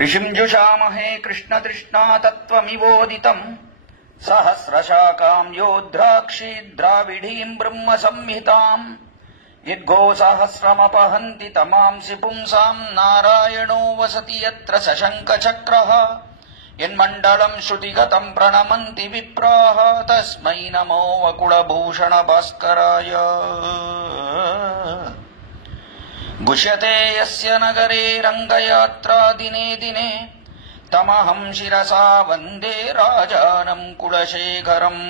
ऋषिंजुषामहे कृष्णतृष्णा तत्त्वमिवोदितम् सहस्रशाकाम् योद्राक्षी द्राविडीम् ब्रह्म संहिताम् यद्गोसहस्रमपहन्ति तमांसि पुंसाम् नारायणो वसति यत्र सशङ्खचक्रः यन्मण्डलम् श्रुतिगतम् प्रणमन्ति विप्राः तस्मै नमो वकुलभूषण भास्कराय। गुष्यते यस्य नगरे रङ्गयात्रा दिने दिने तमहं शिरसा वन्दे राजानं कुलशेखरम्।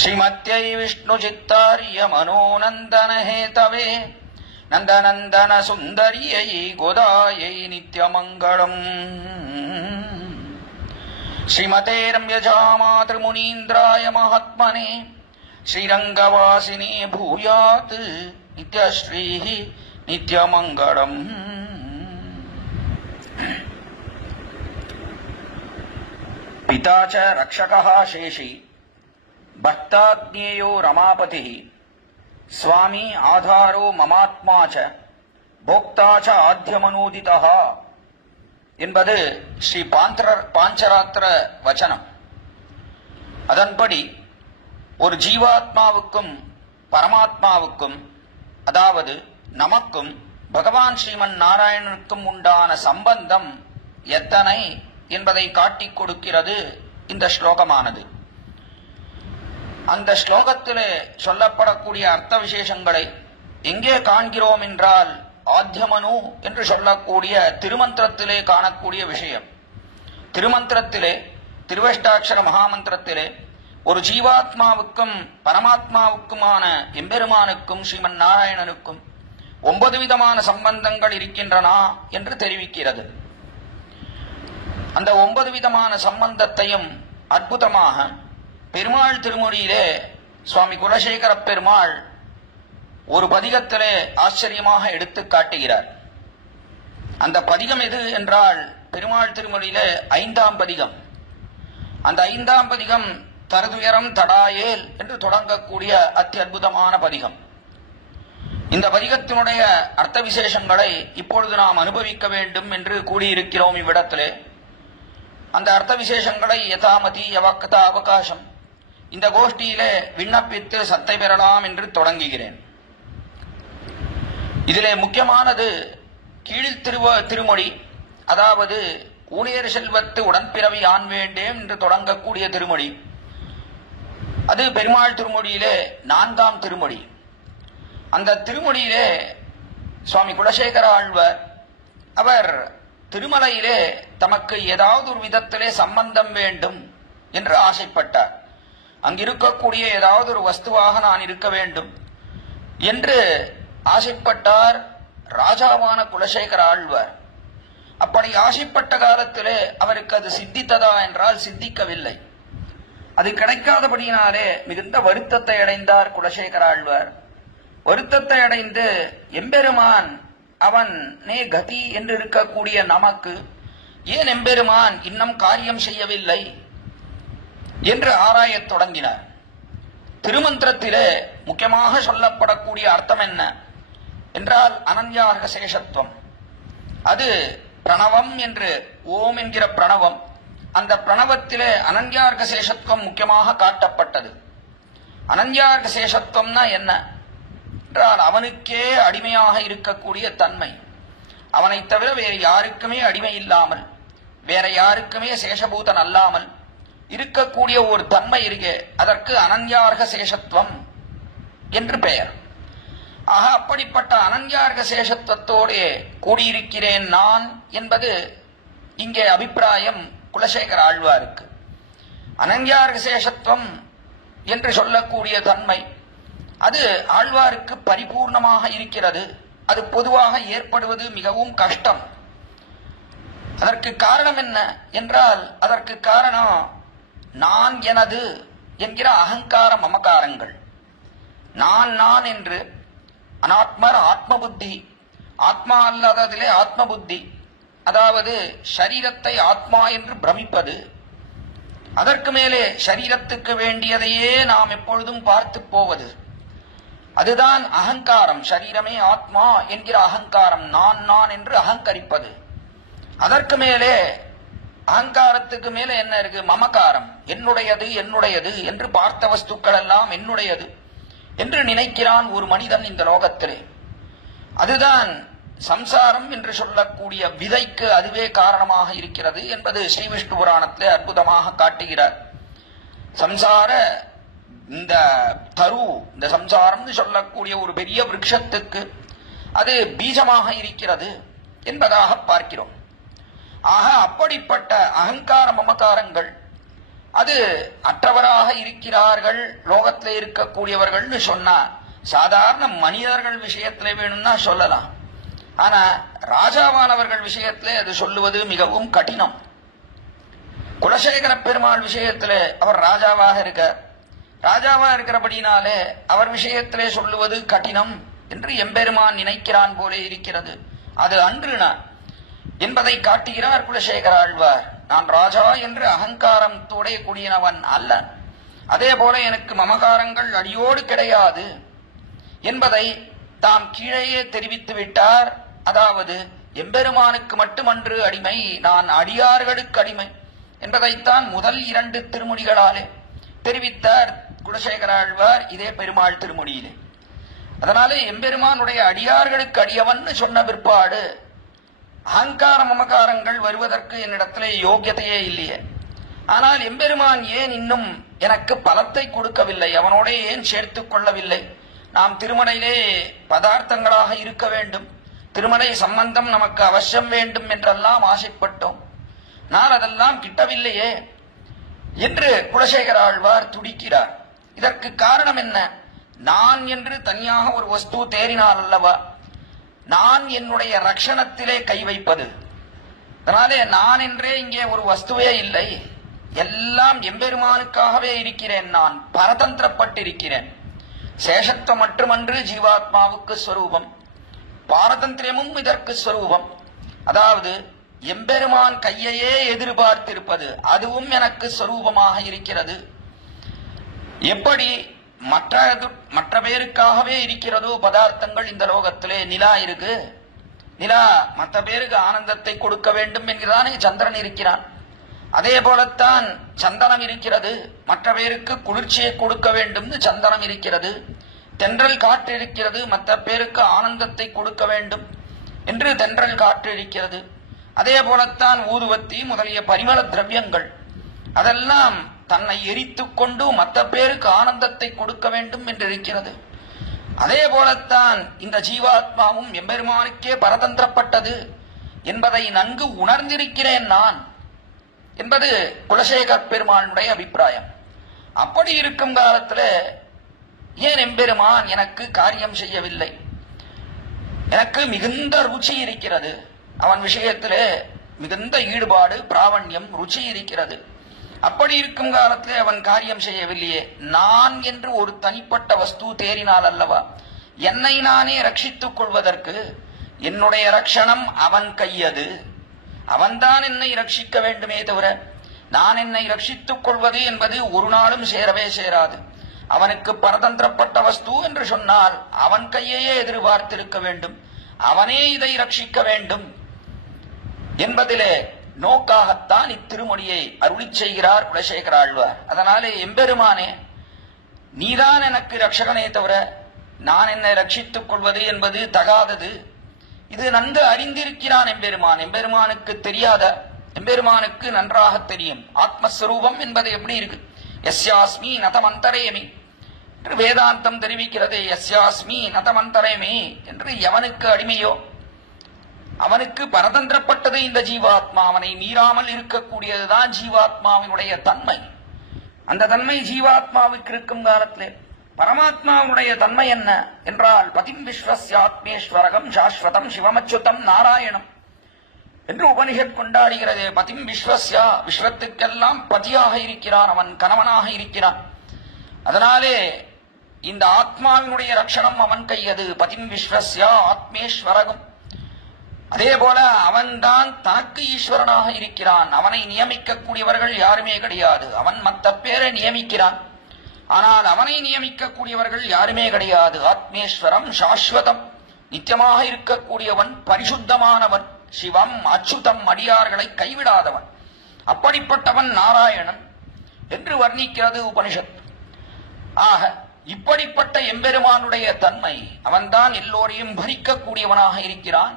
श्रीमत्यै विष्णुचित्तार्य मनोनन्दन हेतवे नन्दनन्दन सुन्दर्यै गोदायै नित्यमङ्गलम्। श्रीमते रम्यजामातृमुनीन्द्राय महात्मने श्रीरङ्गवासिने भूयात् नित्यश्रीः नित्यमङ्गलम्। पिता च रक्षकः शेषी भक्ताज्ञेयो रमापतिः स्वामी आधारो ममात्मा च भोक्ता च आद्यमनोदितः என்பது ஸ்ரீ பாஞ்சராத்திர வச்சனம். அதன்படி ஒரு ஜீவாத்மாவுக்கும் பரமாத்மாவுக்கும், அதாவது நமக்கும் பகவான் ஸ்ரீமன் நாராயணனுக்கும் உண்டான சம்பந்தம் எத்தனை என்பதை காட்டிக் கொடுக்கிறது இந்த ஸ்லோகமானது. அந்த ஸ்லோகத்திலே சொல்லப்படக்கூடிய அர்த்த விசேஷங்களை எங்கே காண்கிறோம் என்றால் ஆத்யமனு என்று சொல்லக்கூடிய திருமந்திரத்திலே காணக்கூடிய விஷயம். திருமந்திரத்திலே, திருவஷ்டாட்சர மகாமந்திரத்திலே ஒரு ஜீவாத்மாவுக்கும் பரமாத்மாவுக்குமான எம்பெருமானுக்கும் ஸ்ரீமன் நாராயணனுக்கும் 9 விதமான சம்பந்தங்கள் இருக்கின்றன என்று தெரிவிக்கிறது. அந்த 9 விதமான சம்பந்தத்தையும் அற்புதமாக பெருமாள் திருமொழியிலே சுவாமி குலசேகர பெருமாள் ஒரு பதிகத்திலே ஆச்சரியமாக எடுத்து காட்டுகிறார். அந்த பதிகம் எது என்றால் பெருமாள் திருமொழியிலே 5ஆம் பதிகம். அந்த 5ஆம் பதிகம் தரதுயரம் தடாயேல் என்று தொடங்கக்கூடிய அத்தியுதமான பதிகம். இந்த பதிகத்தினுடைய அர்த்த விசேஷங்களை இப்பொழுது நாம் அனுபவிக்க வேண்டும் என்று கூடியிருக்கிறோம் இவ்விடத்திலே. அந்த அர்த்த விசேஷங்களை யதாமதி யவக்தா அவகாசம் இந்த கோஷ்டியிலே விண்ணப்பித்து சத்தை பெறலாம் என்று தொடங்குகிறேன். இதிலே முக்கியமானது கீழ் திருமொழி, அதாவது ஊழியர் செல்வத்து உடன்பிறவி ஆண் வேண்டேன் என்று தொடங்கக்கூடிய திருமொழி. அது பெருமாள் திருமொழியிலே 4ஆம் திருமொழி. அந்த திருமொழியிலே சுவாமி குலசேகர ஆழ்வார் அவர் திருமலையிலே தமக்கு ஏதாவது ஒரு விதத்திலே சம்பந்தம் வேண்டும் என்று ஆசைப்பட்டார். அங்கிருக்கக்கூடிய ஏதாவது ஒரு வஸ்துவாக நான் இருக்க வேண்டும் என்று ஆசைப்பட்டார் ராஜாவான குலசேகர ஆழ்வார். அப்படி ஆசைப்பட்ட காலத்திலே அவருக்கு அது சித்தித்ததா என்றால் சித்திக்கவில்லை. அது கிடைக்காதபடியினாலே மிகுந்த வருத்தத்தை அடைந்தார் குலசேகர ஆழ்வார். வருத்தத்தை அடைந்து எம்பெருமான் அவனே கதி என்று இருக்கக்கூடிய நமக்கு ஏன் எம்பெருமான் இன்னும் காரியம் செய்யவில்லை என்று ஆராயத் தொடங்கினார். திருமந்திரத்திலே முக்கியமாக சொல்லப்படக்கூடிய அர்த்தம் என்ன என்றால் அனன்யார்க சேஷத்துவம். அது பிரணவம் என்று, ஓம் என்கிற பிரணவம், அந்த பிரணவத்திலே அனன்யார்க சேஷத்துவம் முக்கியமாக காட்டப்பட்டது. அனன்யார்க சேஷத்துவம்னா என்ன என்றால் அவனுக்கே அடிமையாக இருக்கக்கூடிய தன்மை. அவனை தவிர வேறு யாருக்குமே அடிமை இல்லாமல், வேற யாருக்குமே சேஷபூதன் அல்லாமல் இருக்கக்கூடிய ஒரு தன்மை இருக்கே, அதற்கு அனன்யார்க சேஷத்துவம் என்று பெயர். ஆக அப்படிப்பட்ட அனன்யார்க சேஷத்துவத்தோடு கூடியிருக்கிறேன் நான் என்பது இங்கே அபிப்பிராயம் குலசேகர ஆழ்வாருக்கு. அனன்யார்க சேஷத்துவம் என்று சொல்லக்கூடிய தன்மை அது ஆழ்வாருக்கு பரிபூர்ணமாக இருக்கிறது. அது பொதுவாக ஏற்படுவது மிகவும் கஷ்டம். அதற்கு காரணம் என்ன என்றால் அதற்கு காரணம் நான் எனது என்கிற அகங்கார மமகாரங்கள். நான் நான் என்று அனாத்மர் ஆத்ம புத்தி, ஆத்மா அல்லாததிலே ஆத்ம புத்தி, அதாவது சரீரத்தை ஆத்மா என்று பிரமிப்பது. அதற்கு மேலே சரீரத்துக்கு வேண்டியதையே நாம் எப்பொழுதும் பார்த்து போவது. அதுதான் அகங்காரம். சரீரமே ஆத்மா என்கிற அகங்காரம், நான் நான் என்று அகங்கரிப்பது. அதற்கு மேலே அகங்காரத்துக்கு மேல என்ன இருக்கு? மமகாரம். என்னுடையது என்னுடையது என்று பார்த்த வஸ்துக்கள் எல்லாம் என்னுடையது என்று நினைக்கிறான் ஒரு மனிதன் இந்த லோகத்திலே. அதுதான் சம்சாரம் என்று சொல்லக்கூடிய விதைக்கு அதுவே காரணமாக இருக்கிறது என்பது ஸ்ரீ விஷ்ணு புராணத்திலே அற்புதமாக காட்டுகிறார். சம்சார இந்த தரு, இந்த சம்சாரம் சொல்லக்கூடிய ஒரு பெரிய விருட்சத்துக்கு அது பீஜமாக இருக்கிறது என்பதாக பார்க்கிறோம். ஆக அப்படிப்பட்ட அகங்கார மமகாரங்கள் அது அற்றவராக இருக்கிறார்கள் லோகத்தில் இருக்கக்கூடியவர்கள்னு சொன்னா சாதாரண மனிதர்கள் விஷயத்திலே வேணும்னா சொல்லலாம். ஆனா ராஜாவானவர்கள் விஷயத்திலே அது சொல்லுவது மிகவும் கடினம். குலசேகர பெருமாள் விஷயத்திலே அவர் ராஜாவாக இருக்கிறபடினாலே அவர் விஷயத்திலே சொல்லுவது கடினம் என்று எம்பெருமான் நினைக்கிறான் போலே இருக்கிறது. அது அன்று நான் என்பதை காட்டுகிறார் குலசேகர ஆழ்வார். நான் ராஜா என்று அகங்காரத்தோட கூடியவன் அல்ல, அதே போல எனக்கு மமகாரங்கள் அடியோடு கிடையாது என்பதை தாம் கீழேயே தெரிவித்து விட்டார். அதாவது எம்பெருமானுக்கு மட்டுமன்று அடிமை, நான் அடியார்களுக்கு அடிமை என்பதைத்தான் முதல் 2 திருமுடிகளாலே தெரிவித்தார் குலசேகர ஆழ்வார் இதே பெருமாள் திருமுடியிலே. அதனாலே எம்பெருமானுடைய அடியார்களுக்கு அடியவன் சொன்ன பிற்பாடு அகங்கார மமகாரங்கள் வருவதற்கு என்னிடத்திலே யோக்கியத்தையே இல்லையே. ஆனால் எம்பெருமான் ஏன் இன்னும் எனக்கு பலத்தை கொடுக்கவில்லை, அவனோட ஏன் சேர்த்துக் கொள்ளவில்லை? நாம் திருமலையிலே பதார்த்தங்களாக இருக்க வேண்டும், திருமலை சம்பந்தம் நமக்கு அவசியம் வேண்டும் என்றெல்லாம் ஆசைப்பட்டோம். நான் அதெல்லாம் கிட்டவில்லையே என்று குலசேகர ஆழ்வார் துடிக்கிறார். இதற்கு காரணம் என்ன? நான் என்று தனியாக ஒரு வஸ்து தேறினால் அல்லவா நான் என்னுடைய ரட்சணத்திலே கை வைப்பது. அதனாலே நான் என்றே இங்கே ஒரு வஸ்துவே இல்லை, எல்லாம் எம்பெருமானுக்காகவே இருக்கிறேன். நான் பரதந்திரப்பட்டிருக்கிறேன். சேஷத்துவம் மட்டுமன்று ஜீவாத்மாவுக்கு ஸ்வரூபம், பாரதந்திரமும் இதற்கு ஸ்வரூபம். அதாவது எம்பெருமான் கையையே எதிர்பார்த்திருப்பது அதுவும் எனக்கு ஸ்வரூபமாக இருக்கிறது. எப்படி மற்ற பேருக்காகவே இருக்கிறதோ பதார்த்தங்கள் இந்த லோகத்திலே, நிலா இருக்கு, நிலா மற்ற பேருக்கு ஆனந்தத்தை கொடுக்க வேண்டும் என்கிறானே சந்திரன் இருக்கிறான். அதே போலத்தான் சந்தனம் இருக்கிறது, மற்ற பேருக்கு குளிர்ச்சியை கொடுக்க வேண்டும் சந்தனம் இருக்கிறது. தென்றல் காற்று இருக்கிறது, மற்ற பேருக்கு ஆனந்தத்தை கொடுக்க வேண்டும் என்று தென்றல் காற்று இருக்கிறது. அதே போலத்தான் ஊதுவத்தி முதலிய பரிமள திரவியங்கள் அதெல்லாம் தன்னை எரித்துக் கொண்டு மற்ற பேருக்கு ஆனந்தத்தை கொடுக்க வேண்டும் என்று இருக்கிறது. அதே போலத்தான் இந்த ஜீவாத்மாவும் எம்பெருமானுக்கே பரதந்திரப்பட்டது என்பதை நன்கு உணர்ந்திருக்கிறேன் நான் என்பது குலசேகர பெருமானுடைய அபிப்பிராயம். அப்படி இருக்கும் காலத்தில் ஏன் எம்பெருமான் எனக்கு காரியம் செய்யவில்லை? எனக்கு மிகுந்த ருச்சி இருக்கிறது, அவன் விஷயத்திலே மிகுந்த ஈடுபாடு, பிராவண்யம், ருச்சி இருக்கிறது. அப்படி இருக்கும் காலத்திலே அவன் காரியம் செய்யவில்லையே. நான் என்று ஒரு தனிப்பட்ட வஸ்து தேறினால் அல்லவா என்னை நானே ரட்சித்துக் கொள்வதற்கு என்னுடைய ரட்சணம் அவன் கையது. அவன்தான் என்னை ரட்சிக்க வேண்டுமே தவிர நான் என்னை ரட்சித்துக் கொள்வது என்பது ஒரு நாளும் சேரவே சேராது. அவனுக்கு பரதந்திரப்பட்ட வஸ்து என்று சொன்னால் அவன் கையையே எதிர்பார்த்திருக்க வேண்டும், அவனே இதை ரட்சிக்க வேண்டும் என்பதிலே நோக்காகத்தான் இத்திருமொழியை அருளி செய்கிறார் குலசேகர ஆழ்வார். அதனாலே எம்பெருமானே நீதான் எனக்கு ரட்சகனே தவிர நான் என்னை ரட்சித்துக் கொள்வது என்பது தகாதது. இது நன்கு அறிந்திருக்கிறான் எம்பெருமான். எம்பெருமானுக்கு தெரியாத? எம்பெருமானுக்கு நன்றாக தெரியும். ஆத்மஸ்வரூபம் என்பது எப்படி இருக்கு? யஸ்யாஸ்மி நதமந்தரேமி என்று வேதாந்தம் தெரிவிக்கிறது. யஸ்யாஸ்மி நதமந்தரேமி என்று எவனுக்கு அடிமையோ அவனுக்கு பரதந்திரப்பட்டது இந்த ஜீவாத்மா. அவனை மீறாமல் இருக்கக்கூடியதுதான் ஜீவாத்மாவினுடைய தன்மை. அந்த தன்மை ஜீவாத்மாவுக்கு இருக்கும் காலத்திலே பரமாத்மாவுடைய தன்மை என்ன என்றால் பதிம் விஸ்வஸ்யாத்மேஸ்வரகம் சாஸ்வதம் சிவமச்சுதம் நாராயணம் என்று உபனிஷத் கொண்டாடுகிறது. பதிம் விஸ்வஸ்யா, விஸ்வத்துக்கெல்லாம் பதியாக இருக்கிறான், அவன் கணவனாக இருக்கிறான். அதனாலே இந்த ஆத்மாவினுடைய ரட்சணம் அவன் கையது. பதிம் விஸ்வஸ்யா ஆத்மேஸ்வரகம். அதே போல அவன்தான் தனக்கு ஈஸ்வரனாக இருக்கிறான். அவனை நியமிக்கக்கூடியவர்கள் யாருமே கிடையாது. அவன் மற்ற பேரை நியமிக்கிறான். ஆனால் அவனை நியமிக்கக்கூடியவர்கள் யாருமே கிடையாது. ஆத்மேஸ்வரம் சாஸ்வதம், நித்தியமாக இருக்கக்கூடியவன், பரிசுத்தமானவன், சிவம் அச்சுதம், அடியார்களை கைவிடாதவன், அப்படிப்பட்டவன் நாராயணன் என்று வர்ணிக்கிறது உபனிஷத். ஆக இப்படிப்பட்ட எம்பெருமானுடைய தன்மை, அவன்தான் எல்லோரையும் பரிக்கக்கூடியவனாக இருக்கிறான்.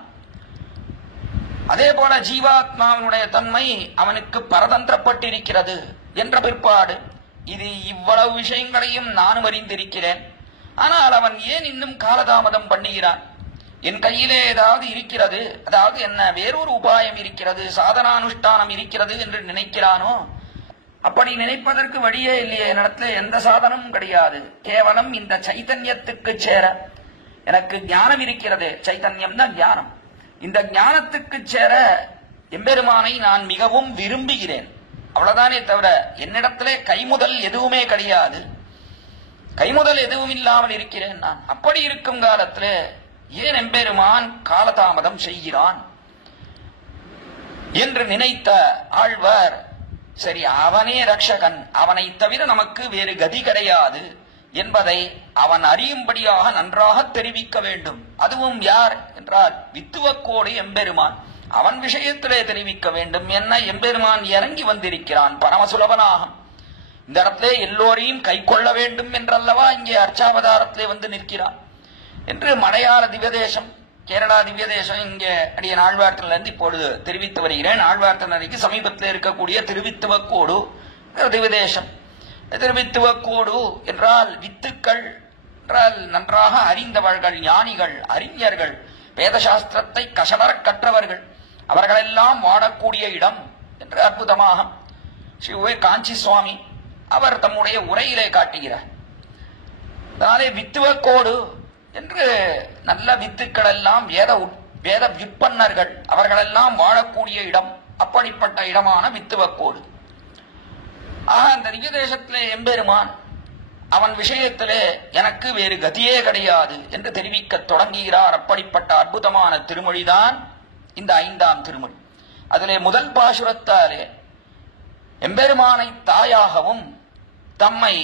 அதே போல ஜீவாத்மாவினுடைய தன்மை அவனுக்கு பரதந்திரப்பட்டிருக்கிறது என்ற பிற்பாடு இது இவ்வளவு விஷயங்களையும் நானும் அறிந்திருக்கிறேன். ஆனால் அவன் ஏன் இன்னும் காலதாமதம் பண்ணுகிறான்? என் கையிலே ஏதாவது இருக்கிறது, அதாவது என்ன வேறொரு உபாயம் இருக்கிறது, சாதனானுஷ்டானம் இருக்கிறது என்று நினைக்கிறானோ? அப்படி நினைப்பதற்கு வழியே இல்லையே. என்னிடத்துல எந்த சாதனமும் கிடையாது. கேவலம் இந்த சைத்தன்யத்துக்கு சேர எனக்கு ஞானம் இருக்கிறது. சைத்தன்யம் தான் ஞானம். இந்த ஞானத்துக்கு சேர எம்பெருமானை நான் மிகவும் விரும்புகிறேன். அவ்வளவுதானே தவிர என்னிடத்திலே கைமுதல் எதுவுமே கிடையாது. கைமுதல் எதுவும் இல்லாமல் இருக்கிறேன் நான். அப்படி இருக்கும் காலத்திலே ஏன் எம்பெருமான் காலதாமதம் செய்கிறான் என்று நினைத்த ஆழ்வார், சரி அவனே ரக்ஷகன், அவனை தவிர நமக்கு வேறு கதி கிடையாது என்பதை அவன் அறியும்படியாக நன்றாக தெரிவிக்க வேண்டும். அதுவும் யார் என்றால் வித்துவக்கோடு எம்பெருமான். அவன் விஷயத்திலே தெரிவிக்க வேண்டும். என்ன, எம்பெருமான் இறங்கி வந்திருக்கிறான் பரமசுலபனாக. இந்த இடத்திலே எல்லோரையும் கை கொள்ள வேண்டும் என்றல்லவா இங்கே அர்ச்சாவதாரத்திலே வந்து நிற்கிறான் என்று மலையாள திவ்யதேசம், கேரளா திவ்யதேசம் இங்கே அடிய ஆழ்வார்த்திலிருந்து இப்பொழுது தெரிவித்து வருகிறேன். ஆழ்வார்த்தினருக்கு சமீபத்தில் இருக்கக்கூடிய திருவித்துவக்கோடு திவ்யதேசம். திருவித்துவக்கோடு என்றால் வித்துக்கள் என்றால் நன்றாக அறிந்தவர்கள், ஞானிகள், அறிஞர்கள், வேதசாஸ்திரத்தை கசடர கற்றவர்கள், அவர்களெல்லாம் வாழக்கூடிய இடம் என்று அற்புதமாக ஸ்ரீ காஞ்சி சுவாமி அவர் தம்முடைய உரையிலே காட்டுகிறார். அதனாலே வித்துவக்கோடு என்று நல்ல வித்துக்கள் எல்லாம் வேத விற்பன்னர்கள் அவர்களெல்லாம் வாழக்கூடிய இடம், அப்படிப்பட்ட இடமான வித்துவக்கோடு. ஆக அந்த திவ்யதேசத்திலே எம்பெருமான் அவன் விஷயத்திலே எனக்கு வேறு கதியே கிடையாது என்று தெரிவிக்க தொடங்குகிறார். அப்படிப்பட்ட அற்புதமான திருமொழிதான் இந்த 5ஆம் திருமொழி. அதிலே முதல் பாசுரத்தாலே எம்பெருமானை தாயாகவும் தம்மை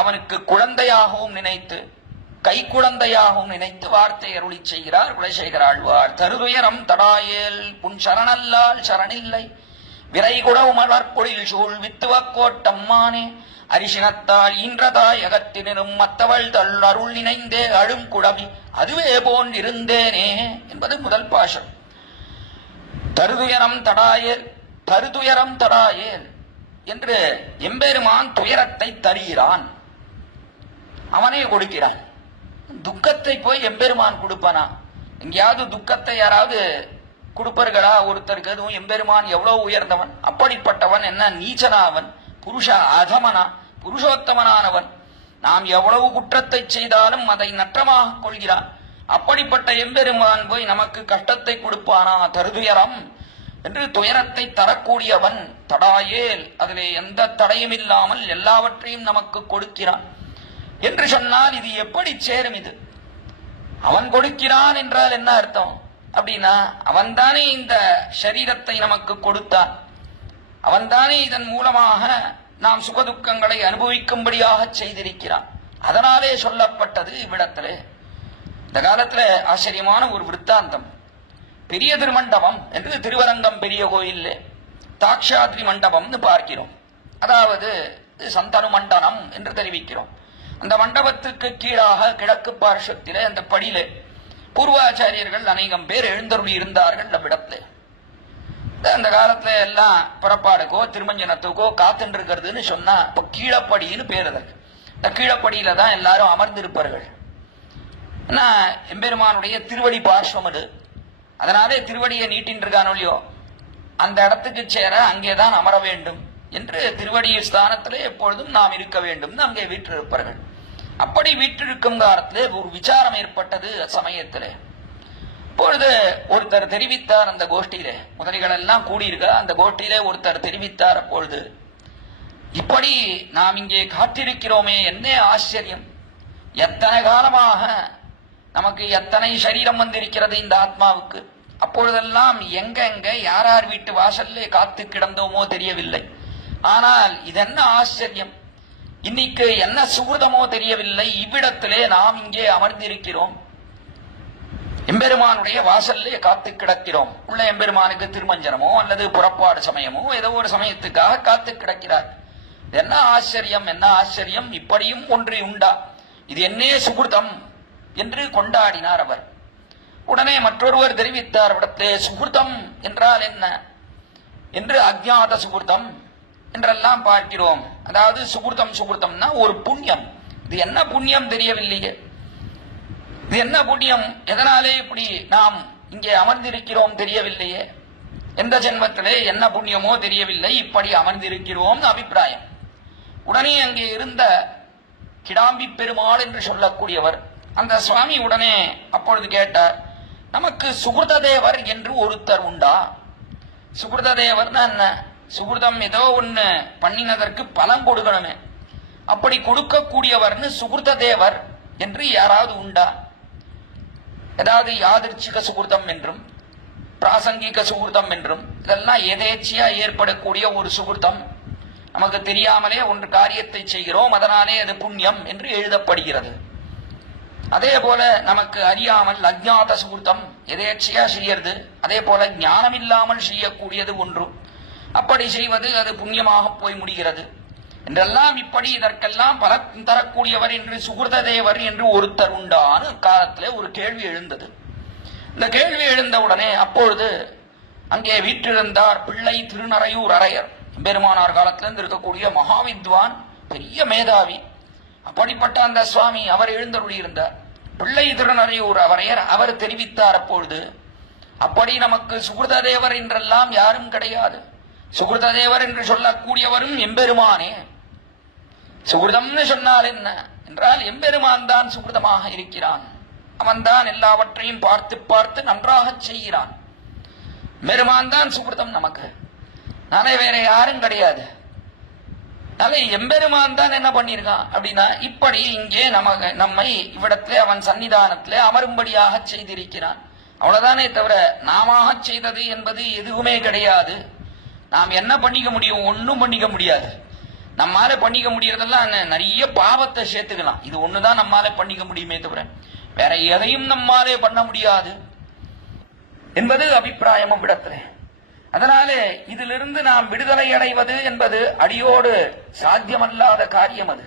அவனுக்கு குழந்தையாகவும் நினைத்து, கை குழந்தையாகவும் நினைத்து வார்த்தை அருளி செய்கிறார் குலசேகர ஆழ்வார். தருதுயரம் தடாயேல் புன் சரணல்லால் சரணில்லை, விரைகுடவு மலர்பொழில் சூழ் வித்துவக்கோட்டம்மானே, அரிசினத்தால் ஈன்றதாய் அகத்தினும் மத்தவள் தள் அருள் நினைந்தே அழும் குழவி அதுவே போன்றிருந்தேனே என்பது முதல் பாஷம். தருதுயரம் தடாயேல், தருதுயரம் தடாயேல் என்று எம்பெருமான் துயரத்தை தருகிறான், அவனே கொடுக்கிறான். துக்கத்தை போய் எம்பெருமான் கொடுப்பானா? எங்கேயாவது துக்கத்தை யாராவது கொடுப்பார்களா ஒருத்தருக்கு? அதுவும் எம்பெருமான் எவ்வளவு உயர்ந்தவன், அப்படிப்பட்டவன் என்ன நீச்சனாவன், புருஷ அதமனா, புருஷோத்தமனானவன். நாம் எவ்வளவு குற்றத்தை செய்தாலும் அதை நற்றமாக கொள்கிறான். அப்படிப்பட்ட எம்பெருமான் போய் நமக்கு கஷ்டத்தை கொடுப்பானா? தருதுயரம் என்று துயரத்தை தரக்கூடியவன் தடாயேல், அதிலே எந்த தடையும் இல்லாமல் எல்லாவற்றையும் நமக்கு கொடுக்கிறான் என்று சொன்னால் இது எப்படி சேரும்? இது அவன் கொடுக்கிறான் என்றால் என்ன அர்த்தம் அப்படின்னா, அவன்தானே இந்த சரீரத்தை நமக்கு கொடுத்தான், அவன்தானே இதன் மூலமாக நாம் சுகதுக்கங்களை அனுபவிக்கும்படியாக செய்திருக்கிறான். அதனாலே சொல்லப்பட்டது இவ்விடத்திலே. இந்த காலத்துல ஆச்சரியமான ஒரு விற்த்தாந்தம். பெரிய திருமண்டபம் என்று திருவரங்கம் பெரிய கோயில்ல தாக்ஷாத்ரி மண்டபம்னு பார்க்கிறோம். அதாவது சந்தனு மண்டனம் என்று தெரிவிக்கிறோம். அந்த மண்டபத்துக்கு கீழாக கிழக்கு பார்ஷத்திலே அந்த படியிலே பூர்வாச்சாரியர்கள் அநேகம் பேர் எழுந்தருளி இருந்தார்கள். அவ்விடத்துல அந்த காலத்துல எல்லாம் புறப்பாடுக்கோ திருமஞ்சனத்துக்கோ காத்துட்டு இருக்கிறதுன்னு சொன்னா இப்ப கீழப்படின்னு பேர். அதற்கு இந்த கீழப்படியில தான் எல்லாரும் அமர்ந்திருப்பார்கள். எம்பெருமானுடைய திருவடி பார்ஷ்வம் அது. அதனாலே திருவடியை நீட்டின் இருக்கானோ இல்லையோ, அந்த இடத்துக்கு சேர அங்கேதான் அமர வேண்டும் என்று திருவடி ஸ்தானத்திலே எப்பொழுதும் நாம் இருக்க வேண்டும் அங்கே வீற்றிருப்பார்கள். அப்படி வீற்றிருக்கும் காலத்திலே ஒரு விசாரம் ஏற்பட்டது. சமயத்திலே இப்பொழுது ஒருத்தர் தெரிவித்தார், அந்த கோஷ்டியிலே முதலிகள் எல்லாம் கூடியிருக்க அந்த கோஷ்டியிலே ஒருத்தர் தெரிவித்தார், அப்பொழுது இப்படி நாம் இங்கே காத்திருக்கிறோமே, என்ன ஆச்சரியம், எத்தனை காலமாக நமக்கு எத்தனை சரீரம் வந்திருக்கிறது இந்த ஆத்மாவுக்கு. அப்பொழுதெல்லாம் எங்க யார் யார் வீட்டு வாசல்லே காத்து கிடந்தோமோ தெரியவில்லை. ஆனால் இதென்ன ஆச்சரியம், இன்னைக்கு என்ன சுகிருதமோ தெரியவில்லை, இவ்விடத்திலே நாம் இங்கே அமர்ந்திருக்கிறோம், எம்பெருமானுடைய வாசல்லே காத்து கிடக்கிறோம். உள்ள எம்பெருமானுக்கு திருமஞ்சனமோ அல்லது புறப்பாடு சமயமோ ஏதோ ஒரு சமயத்துக்காக காத்து கிடக்கிறார். என்ன ஆச்சரியம், என்ன ஆச்சரியம், இப்படியும் ஒன்று உண்டா, இது என்னே சுகிருதம் என்று கொண்டாடினார் அவர். உடனே மற்றொருவர் தெரிவித்தார் விடத்தே, சுகிருதம் என்றால் என்ன என்று. அஜ்ஞாத சுகிருதம் என்றெல்லாம் பார்க்கிறோம். அதாவது சுகிருதம்னா ஒரு புண்ணியம். இது என்ன புண்ணியம் தெரியவில்லையே, இது என்ன புண்ணியம், எதனாலே இப்படி நாம் இங்கே அமர்ந்திருக்கிறோம் தெரியவில்லையே, எந்த ஜென்மத்திலே என்ன புண்ணியமோ தெரியவில்லை, இப்படி அமர்ந்திருக்கிறோம் அபிப்பிராயம். உடனே அங்கே இருந்த கிடாம்பி பெருமாள் என்று சொல்லக்கூடியவர், அந்த சுவாமி உடனே அப்பொழுது கேட்டார், நமக்கு சுகிருத தேவர் என்று ஒருத்தர் உண்டா? சுகிருத தேவர்னா என்ன? சுகிருதம் ஏதோ ஒண்ணு பண்ணினதற்கு பலன் கொடுக்கணுமே, அப்படி கொடுக்கக்கூடியவர்னு சுகிருத தேவர் என்று யாராவது உண்டா? ஏதாவது யாதிர்ச்சிக சுகிருதம் என்றும் பிராசங்கிக சுகிருதம் என்றும், இதெல்லாம் எதேச்சியா ஏற்படக்கூடிய ஒரு சுகிருதம். நமக்கு தெரியாமலே ஒன்று காரியத்தை செய்கிறோம், அதனாலே அது புண்ணியம் என்று எழுதப்படுகிறது. அதே போல நமக்கு அறியாமல் அஜ்ஞாத சுகிருதம் எதேச்சியா செய்யறது, அதே போல ஞானம் இல்லாமல் செய்யக்கூடியது ஒன்று, அப்படி செய்வது அது புண்ணியமாக போய் முடிகிறது என்றெல்லாம். இப்படி இதற்கெல்லாம் பலன் தரக்கூடியவர் என்று சுகிருத தேவர் என்று ஒருத்தர் உண்டான காலத்திலே ஒரு கேள்வி எழுந்தது. இந்த கேள்வி எழுந்தவுடனே அப்பொழுது அங்கே வீற்றிருந்தார் பிள்ளை திருநறையூர் அரையர். பெருமானார் காலத்திலிருந்து இருக்கக்கூடிய மகாவித்வான், பெரிய மேதாவி. அப்படிப்பட்ட அந்த சுவாமி அவர் எழுந்தருளியிருந்தார். பிள்ளை திருநறையூர் அரையர் அவர் தெரிவித்தார் அப்பொழுது, அப்படி நமக்கு சுகிருத தேவர் என்றெல்லாம் யாரும் கிடையாது. சுகிருத தேவர் என்று சொல்லக்கூடியவரும் எம்பெருமானே. சுகிருதம்னு சொன்னால் என்ன என்றால், எம்பெருமான் தான் சுகிருதமாக இருக்கிறான். அவன்தான் எல்லாவற்றையும் பார்த்து பார்த்து நன்றாக செய்கிறான். பெருமான் தான் சுகிருதம் நமக்கு, நானே வேற யாரும் கிடையாது. எம்பெருமான் தான் என்ன பண்ணிருக்கான் அப்படின்னா, இப்படி இங்கே நம்மை இவ்விடத்திலே அவன் சன்னிதானத்திலே அமரும்படியாக செய்திருக்கிறான். அவ்வளவுதானே தவிர நாம செய்தது என்பது எதுவுமே கிடையாது. நாம் என்ன பண்ணிக்க முடியும்? ஒன்னும் பண்ணிக்க முடியாது. நம்மால பண்ணிக்க முடியறதெல்லாம் நிறைய பாவத்தை சேர்த்துக்கலாம். இது ஒண்ணுதான் நம்மால பண்ணிக்க முடியுமே தவிர வேற எதையும் நம்மாலே பண்ண முடியாது என்பது அபிப்பிராயம் இவ்விடத்திலே. அதனாலே இதிலிருந்து நாம் விடுதலை அடைவது என்பது அடியோடு சாத்தியமல்லாத காரியம். அது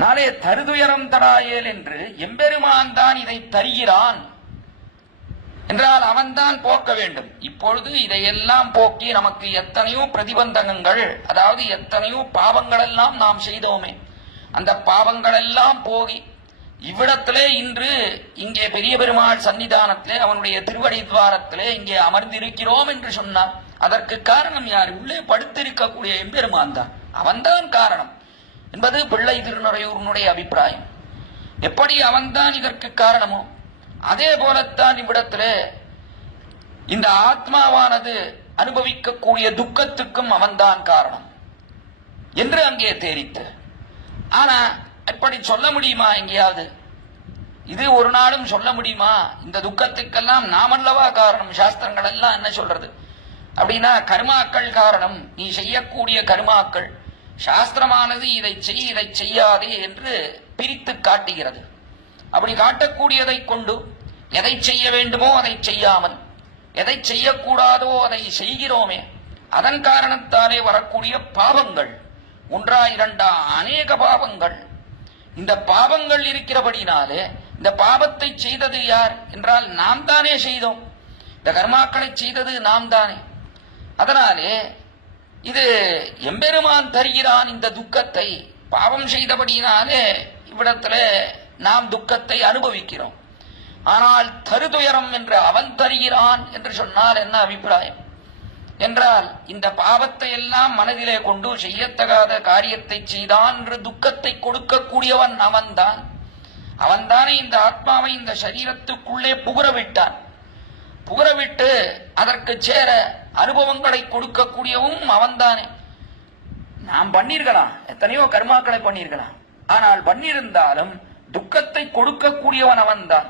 நாளே தருதுயரம் தராயேல் என்று எம்பெருமான் தான் இதை தருகிறான் என்றால் அவன்தான் போக்க வேண்டும். இப்பொழுது இதையெல்லாம் போக்கி நமக்கு எத்தனையோ பிரதிபந்தகங்கள், அதாவது எத்தனையோ பாவங்கள் எல்லாம் நாம் செய்தோமே, அந்த பாவங்கள் எல்லாம் போகி இவ்விடத்திலே இன்று இங்கே பெரிய பெருமாள் சன்னிதானத்திலே அவனுடைய திருவடி துவாரத்திலே இங்கே அமர்ந்திருக்கிறோம் என்று சொன்னார். அதற்கு காரணம் யார்? உள்ளே படுத்திருக்கக்கூடிய எம்பெருமான் தான், அவன்தான் காரணம் என்பது பிள்ளை திருநறையூருடைய அபிப்பிராயம். எப்படி அவன்தான் இதற்கு காரணமோ அதே போலத்தான் இவ்விடத்திலே இந்த ஆத்மாவானது அனுபவிக்கக்கூடிய துக்கத்துக்கும் அவன்தான் காரணம் என்று அங்கே தெரித்து. ஆனா அப்படி சொல்ல முடியுமா எங்கேயாவது? இது ஒரு நாளும் சொல்ல முடியுமா? இந்த துக்கத்துக்கெல்லாம் நாமல்லவா காரணம்? சாஸ்திரங்கள் எல்லாம் என்ன சொல்றது அப்படின்னா, கர்மாக்கள் காரணம், நீ செய்யக்கூடிய கர்மாக்கள். சாஸ்திரமானது இதை செய் இதை செய்யாதே என்று பிரித்து காட்டுகிறது. அப்படி காட்டக்கூடியதை கொண்டு எதை செய்ய வேண்டுமோ அதை செய்யாமல், எதை செய்யக்கூடாதோ அதை செய்கிறோமே, அதன் காரணத்தாலே வரக்கூடிய பாவங்கள் ஒன்றா இரண்டா அநேக பாவங்கள். இந்த பாவங்கள் இருக்கிறபடினாலே இந்த பாவத்தை செய்தது யார் என்றால் நாம் தானே செய்தோம். இந்த கர்மாக்களை செய்தது நாம் தானே. அதனாலே இது எம்பெருமான் தருகிறான் இந்த துக்கத்தை. பாவம் செய்தபடினாலே இவ்விடத்திலே நாம் துக்கத்தை அனுபவிக்கிறோம். ஆனால் தருதுயரம் என்று அவன் தருகிறான் என்று சொன்னால் என்ன அபிப்பிராயம் என்றால், இந்த பாவத்தை எல்லாம் மனதிலே கொண்டு செய்யத்தகாத காரியத்தை செய்தான் என்று துக்கத்தை கொடுக்கக்கூடியவன் அவன்தான். அவன்தானே இந்த ஆத்மாவை இந்த சரீரத்துக்குள்ளே புகுரவிட்டான். புகுரவிட்டு அதற்கு சேர அனுபவங்களை கொடுக்கக்கூடியவும் அவன்தானே. நாம் பண்ணிருக்கலாம், எத்தனையோ கர்மாக்களை பண்ணிருக்கலாம். ஆனால் பண்ணிருந்தாலும் துக்கத்தை கொடுக்கக்கூடியவன் அவன்தான்.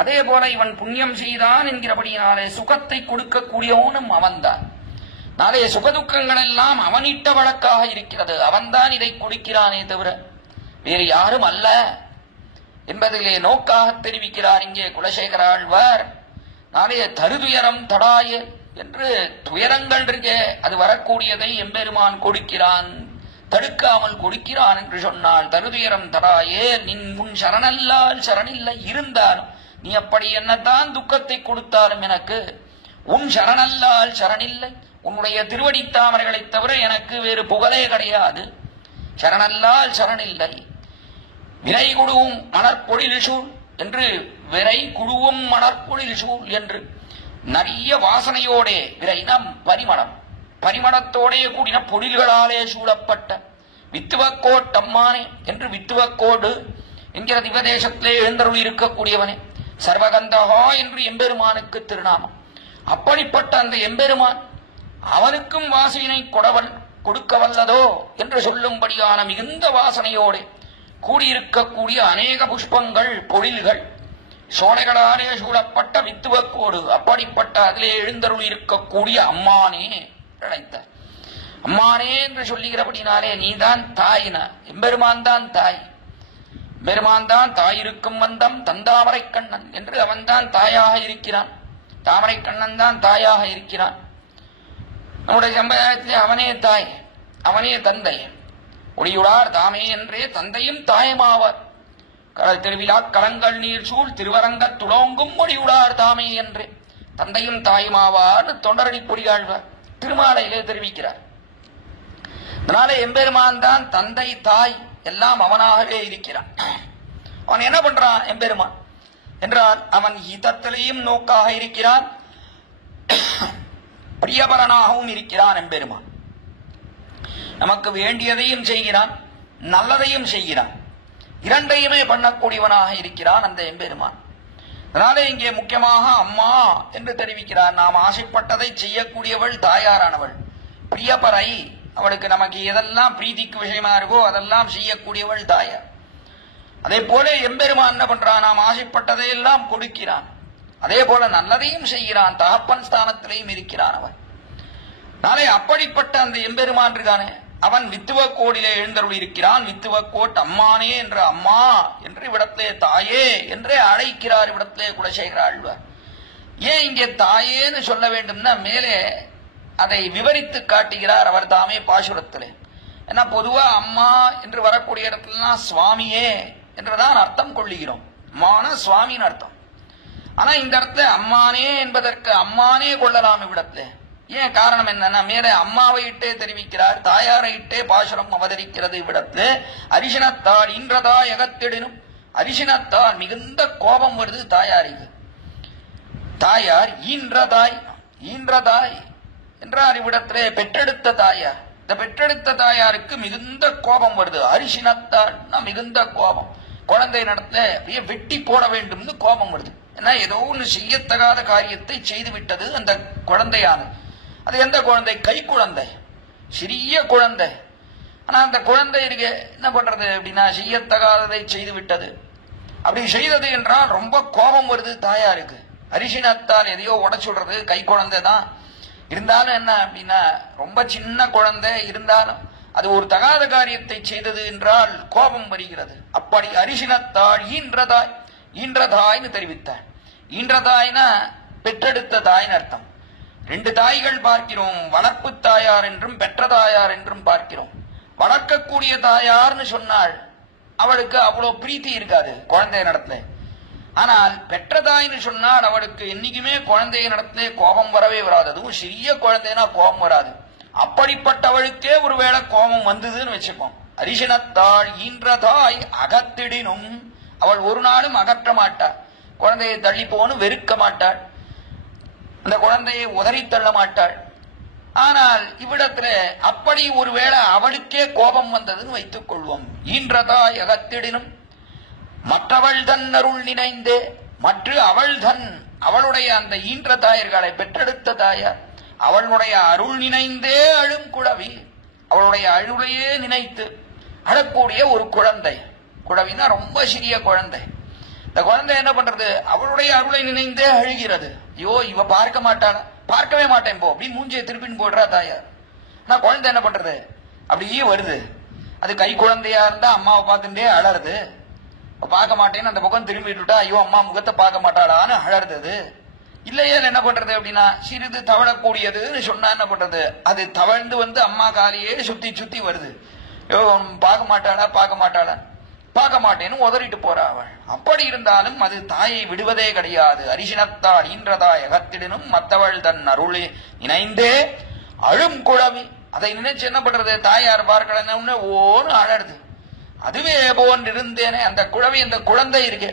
அதே போல இவன் புண்ணியம் செய்தான் என்கிறபடியினாலே சுகத்தை கொடுக்கக்கூடியவனும் அவன்தான். நாளைய சுகதுக்கங்கள் எல்லாம் அவனிட்ட வழக்காக இருக்கிறது. அவன்தான் இதை கொடுக்கிறானே தவிர வேறு யாரும் அல்ல என்பதிலே நோக்காக தெரிவிக்கிறார் இங்கே குலசேகர ஆழ்வார். நாளைய தருதுயரம் தடாய என்று துயரங்கள் இருக்கே, அது வரக்கூடியதை எம்பெருமான் கொடுக்கிறான், தடுக்காமல் கொடுக்கிறான் என்று சொன்னால் தருதுயரம் தடாயே, நின் முன் சரணல்லால் சரணில்லை இருந்தாலும் நீ அப்படி என்னத்தான் துக்கத்தை கொடுத்தாலும் எனக்கு உன் சரணல்லால் சரணில்லை, உன்னுடைய திருவடித்தாமரைகளை தவிர எனக்கு வேறு புகழே கிடையாது. சரணல்லால் சரணில்லை. விரை குடுவும் மணற்பொழில் சூழ் என்று, விரை குடுவும் மணற்பொழில் சூழ் என்று நிறைய வாசனையோடே, விரைனம் பரிமளம், பரிமளத்தோடே கூடின பொழில்களாலே சூழப்பட்ட வித்துவக்கோட்டம்மானே என்று, வித்துவக்கோடு என்கிற திவதேசத்திலே எழுந்தருள் இருக்கக்கூடியவனே, சர்வகந்தகா என்று எம்பெருமானுக்கு திருநாமம். அப்படிப்பட்ட அந்த எம்பெருமான் அவனுக்கும் வாசனை கொடுக்க வல்லதோ என்று சொல்லும்படியான மிகுந்த வாசனையோடு கூடியிருக்கக்கூடிய அநேக புஷ்பங்கள், பொழில்கள், சோலைகளாலே சூழப்பட்ட வித்துவக்கோடு, அப்படிப்பட்ட அதிலே எழுந்தருள் இருக்கக்கூடிய அம்மானே அழைத்த. அம்மானே என்று சொல்லுகிறபடினாலே நீதான் தாயின, எம்பெருமான் தான் தாய். பெருமான் தான் தாயிருக்கும் வந்தம் தந்தாமரை கண்ணன் என்று அவன்தான் தாயாக இருக்கிறான். தாமரை கண்ணன் தான் தாயாக இருக்கிறான். நம்முடைய சம்பிரதாயத்திலே அவனே தாய், அவனே தந்தை. ஒளியுடார் தாமே என்றே தந்தையும் தாயமாவார். திருவிழா கலங்கள் நீர் சூழ் திருவரங்க துளோங்கும் ஒளியுடார் தாமே என்றே தந்தையும் தாயுமாவார் தொண்டரடி பொறியாழ்வார் திருமாலையிலே தெரிவிக்கிறார். அதனால எம்பெருமான் தான் தந்தை தாய் எல்லாம் அவனாகவே இருக்கிறான். அவன் என்ன பண்றான் எம்பெருமான் என்றால் அவன் ஹிதத்திலேயும் நோக்காக இருக்கிறான், பிரியபரனாகவும் இருக்கிறான். எம்பெருமான் நமக்கு வேண்டியதையும் செய்கிறான், நல்லதையும் செய்கிறான், இரண்டையுமே பண்ணக்கூடியவனாக இருக்கிறான் அந்த எம்பெருமான். அதனால இங்கே முக்கியமாக அம்மா என்று தெரிவிக்கிறார். நாம் ஆசைப்பட்டதை செய்யக்கூடியவள் தாயாரானவள், பிரியபரை. அவளுக்கு நமக்கு எதெல்லாம் பிரீதிக்கு விஷயமா இருக்கோ அதெல்லாம் செய்யக்கூடியவள் தாயார். அதே போல எம்பெருமான் என்ன பண்றான், நாம் ஆசைப்பட்டதை எல்லாம் கொடுக்கிறான், அதே போல நல்லதையும் செய்கிறான், தகப்பன் ஸ்தானத்திலையும் இருக்கிறான் அவன். நாளை அப்படிப்பட்ட அந்த எம்பெருமான் இருக்கானே அவன் வித்துவக்கோடிலே எழுந்தருள் இருக்கிறான். வித்துவக்கோட் அம்மானே என்ற அம்மா என்று இவ்விடத்திலே தாயே என்றே அழைக்கிறார் இவ்விடத்திலே குலசேகர ஆழ்வார். ஏன் இங்கே தாயேன்னு சொல்ல வேண்டும்னா மேலே அதை விவரித்து காட்டுகிறார் அவர் தாமே பாசுரத்திலே. ஏன்னா பொதுவா அம்மா என்று வரக்கூடிய இடத்துலலாம் சுவாமியே என்றுதான் அர்த்தம் கொள்ளுகிறோம். அம்மான சுவாமின்னு அர்த்தம். ஆனா இந்த இடத்துல அம்மானே என்பதற்கு அம்மானே கொள்ளலாம் இவ்விடத்துல. ஏன் காரணம் என்னன்னா மேலே அம்மாவை இட்டே தெரிவிக்கிறார், தாயாரை இட்டே பாசுரம் அவதரிக்கிறது இவ்விடத்துல. அரிசினத்தால் இன்றதாய் அகத்திடனும், அரிசினத்தால் மிகுந்த கோபம் வருது தாயாருக்கு. தாயார் ஈன்றதாய், ஈன்றதாய் என்றார் இவ்விடத்திலே பெற்றெடுத்த தாயார். இந்த பெற்றெடுத்த தாயாருக்கு மிகுந்த கோபம் வருது. அரிசினத்தால் மிகுந்த கோபம், குழந்தை நடத்த வெட்டி போட வேண்டும்னு கோபம் வருது. ஏன்னா ஏதோ ஒன்று செய்யத்தகாத காரியத்தை செய்து விட்டது அந்த குழந்தையானது. அது எந்த குழந்தை? கை குழந்தை, சிறிய குழந்தை. ஆனா அந்த குழந்தை இருக்கு என்ன பண்றது அப்படின்னா செய்யத்தகாததை செய்து விட்டது. அப்படி செய்தது என்றால் ரொம்ப கோபம் வருது தாயாருக்கு. அரிசினத்தால் எதையோ உடைச்சுடுறது, கை குழந்தை தான் இருந்தாலும் என்ன அப்படின்னா ரொம்ப சின்ன குழந்தை இருந்தாலும் அது ஒரு தகாத காரியத்தை செய்தது என்றால் கோபம் வருகிறது. அப்படி அரிசினத்தால் ஈன்றதாய், ஈன்றதாய்னு தெரிவித்தார். ஈன்றதாய்னா பெற்றெடுத்த தாய்னு அர்த்தம். ரெண்டு தாய்கள் பார்க்கிறோம், வளர்ப்பு தாயார் என்றும் பெற்ற தாயார் என்றும் பார்க்கிறோம். வளர்க்கக்கூடிய தாயார்னு சொன்னால் அவளுக்கு அவ்வளவு பிரீத்தி இருக்காது குழந்தைய நடத்துல. ஆனால் பெற்ற தாய்னு சொன்னால் அவளுக்கு என்னைக்குமே குழந்தைய நடத்திலே கோபம் வரவே வராது. அதுவும் சிறிய குழந்தைனா கோபம் வராது. அப்படிப்பட்டவளுக்கே ஒருவேளை கோபம் வந்ததுன்னு வச்சுப்போம். அரிசினத்தாள் ஈன்றதாய் அகத்திடினும், அவள் ஒரு நாளும் அகற்ற மாட்டாள். குழந்தையை தள்ளி போன்னு வெறுக்க மாட்டாள், அந்த குழந்தையை உதறி தள்ள மாட்டாள். ஆனால் இவ்விடத்துல அப்படி ஒருவேளை அவளுக்கே கோபம் வந்ததுன்னு வைத்துக் கொள்வோம். ஈன்றதாய் அகத்திடினும் மற்றவள் தன் அருள் நினைந்தே, மற்ற அவள் தன், அவளுடைய அந்த ஈன்ற தாயர்களை பெற்றெடுத்த தாயார் அவளுடைய அருள் நினைந்தே அழும் குழவி, அவளுடைய அருளையே நினைத்து அழக்கூடிய ஒரு குழந்தை. குழவினா ரொம்ப சிறிய குழந்தை. இந்த குழந்தை என்ன பண்றது, அவளுடைய அருளை நினைந்தே அழுகிறது. ஐயோ இவ பார்க்க மாட்டாளா, பார்க்கவே மாட்டேன் போ அப்படின்னு மூஞ்சியை திருப்பின்னு போடுறா தாயார். ஆனா குழந்தை என்ன பண்றது, அப்படியே வருது. அது கை குழந்தையா இருந்தா அம்மாவை பார்த்துட்டே அழறது, பார்க்க மாட்டேன்னு அந்த பக்கம் திரும்பிட்டுட்டா ஐயோ அம்மா முகத்தை பார்க்க மாட்டாளான்னு அழறது. இல்லையே என்ன பண்றது அப்படின்னா, சிறிது தவழக்கூடியதுன்னு சொன்னா என்ன பண்றது, அது தவழ்ந்து வந்து அம்மா காலையே சுத்தி சுத்தி வருது. ஐயோ பார்க்க மாட்டாளா பார்க்க மாட்டாளா, பார்க்க மாட்டேன்னு உதறிட்டு போறா அவள். அப்படி இருந்தாலும் அது தாயை விடுவதே கிடையாது. அரிசினத்தால் ஈன்றதாய் அகத்திடனும் மத்தவள் தன் அருளே இணைந்தே அழும் குழவி. அதை நினைச்சு என்ன பண்றது, தாயார் பார்க்கலன்னு ஓன்னு அழறது. அதுவே போன்று இருந்தேனே, அந்த குழவி அந்த குழந்தை இருக்கு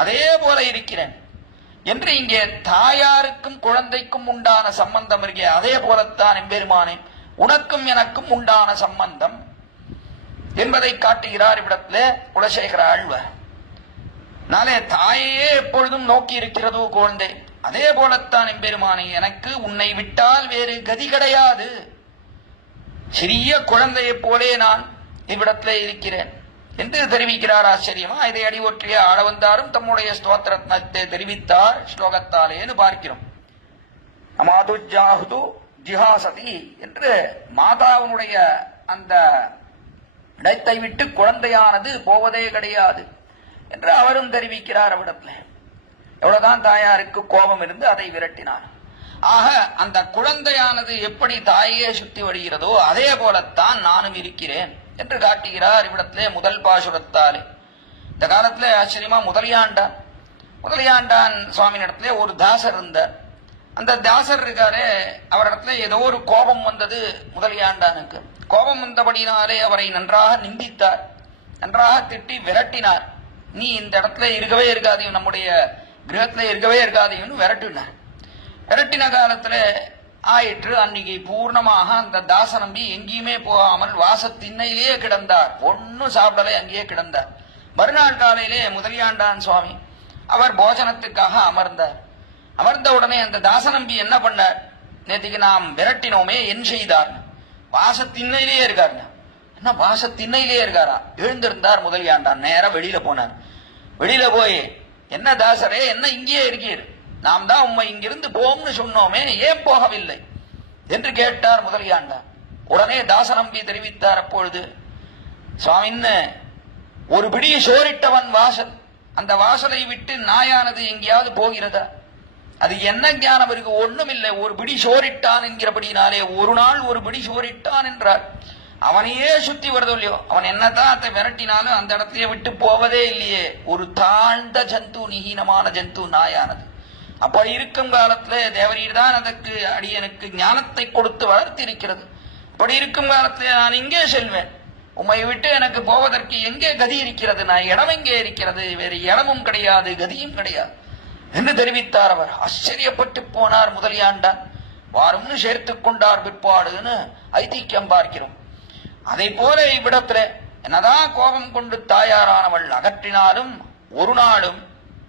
அதே போல இருக்கிறேன் என்று இங்கே தாயாருக்கும் குழந்தைக்கும் உண்டான சம்பந்தம் இருக்கே, அதே போலத்தான் எம்பெருமானே உனக்கும் எனக்கும் உண்டான சம்பந்தம் என்பதை காட்டுகிறார் இவ்விடத்துல குலசேகர ஆழ்வார். நாளே தாயையே எப்பொழுதும் நோக்கி இருக்கிறதோ குழந்தை, அதே போலத்தான் எம்பெருமானே எனக்கு உன்னை விட்டால் வேறு கதி கிடையாது. சிறிய குழந்தையை போலே நான் இவ்விடத்திலே இருக்கிறேன் என்று தெரிவிக்கிறார். ஆச்சரியமா இதை அடிவொற்றிய ஆளவந்தாரும் தம்முடைய ஸ்தோத்திரத்தை தெரிவித்தார் ஸ்லோகத்தாலேன்னு பார்க்கிறோம். அமாதுஜாஹுது ஜிஹாசதி என்று மாதாவினுடைய அந்த இடத்தை விட்டு குழந்தையானது போவதே கிடையாது என்று அவரும் தெரிவிக்கிறார். அவ்விடத்துல எவ்வளவுதான் தாயாருக்கு கோபம் இருந்து அதை விரட்டினார். ஆக அந்த குழந்தையானது எப்படி தாயே சுத்தி வருகிறதோ அதே போலத்தான் நானும் இருக்கிறேன் என்று காட்டுகிறார் இவ்விடத்திலே முதல் பாசுரத்தாலே. இந்த காலத்துல ஆச்சரியமா முதலியாண்டான் சுவாமி இடத்துல ஒரு தாசர் இருந்தார். அந்த தாசர் இருக்காரே, அவரிடத்துல ஏதோ ஒரு கோபம் வந்தது முதலியாண்டானுக்கு. கோபம் வந்தபடினாலே அவரை நன்றாக நிந்தித்தார், நன்றாக திட்டி விரட்டினார். நீ இந்த இடத்துல இருக்கவே இருக்காதையும், நம்முடைய கிரகத்துல இருக்கவே இருக்காதையும் விரட்டினார். விரட்டின காலத்துல ஆயிற்று, அன்னைக்கு பூர்ணமாக அந்த தாச நம்பி எங்கேயுமே போகாமல் வாசத்திண்ணையிலேயே கிடந்தார். ஒன்னும் சாப்பிடலே, அங்கேயே கிடந்தார். மறுநாள் காலையிலே முதலியாண்டான் சுவாமி அவர் போஜனத்துக்காக அமர்ந்தார். அமர்ந்த உடனே அந்த தாச நம்பி என்ன பண்ணார், நேற்றுக்கு நாம் விரட்டினோமே என் செய்தார், வாசத்திண்ணையிலேயே இருக்கார். என்ன வாசத்திண்ணையிலேயே இருக்காரா? எழுந்திருந்தார் முதலியாண்டான், நேரம் வெளியில போனார். வெளியில போய் என்ன தாசரே என்ன இங்கேயே இருக்கீர், நாம் தான் உண்மை இங்கிருந்து போம்னு சொன்னோமே ஏன் போகவில்லை என்று கேட்டார் முதலியாண்டார். உடனே தாசநம்பி தெரிவித்தார், அப்பொழுது சுவாமின்னு ஒரு பிடி சோரிட்டவன் வாசல், அந்த வாசலை விட்டு நாயானது எங்கேயாவது போகிறதா? அது என்ன ஞானம் இருக்கு? ஒண்ணும் இல்லை. ஒரு பிடி சோரிட்டான் என்கிறபடினாலே ஒரு நாள் ஒரு பிடி சோரிட்டான் என்றார். அவனையே சுத்தி வருதோ இல்லையோ, அவன் என்னதான் அதை விரட்டினாலும் அந்த இடத்தையே விட்டு போவதே இல்லையே. ஒரு தாழ்ந்த ஜந்து, நிஹீனமான ஜந்து நாயானது. அப்படி இருக்கும் காலத்துல தேவரீர் தான் அதற்கு அடியனுக்கு ஞானத்தை கொடுத்து வளர்த்தி இருக்கிறது. அப்படி இருக்கும் காலத்துல நான் எங்கே செல்வேன்? உம்மை விட்டு எனக்கு போவதற்கு எங்கே கதி இருக்கிறது? நான் இடம் எங்கே இருக்கிறது? வேறு இடமும் கிடையாது, கதியும் கிடையாது என்று தெரிவித்தார். அவர் ஆச்சரியப்பட்டு போனார் முதலியாண்டான். வாரும்னு சேர்த்துக் கொண்டார் பிற்பாடுன்னு ஐதிக்கியம் பார்க்கிறோம். அதை போல இவ்விடத்துல என்னதான் கோபம் கொண்டு தாயாரானவள் அகற்றினாலும் ஒரு நாளும்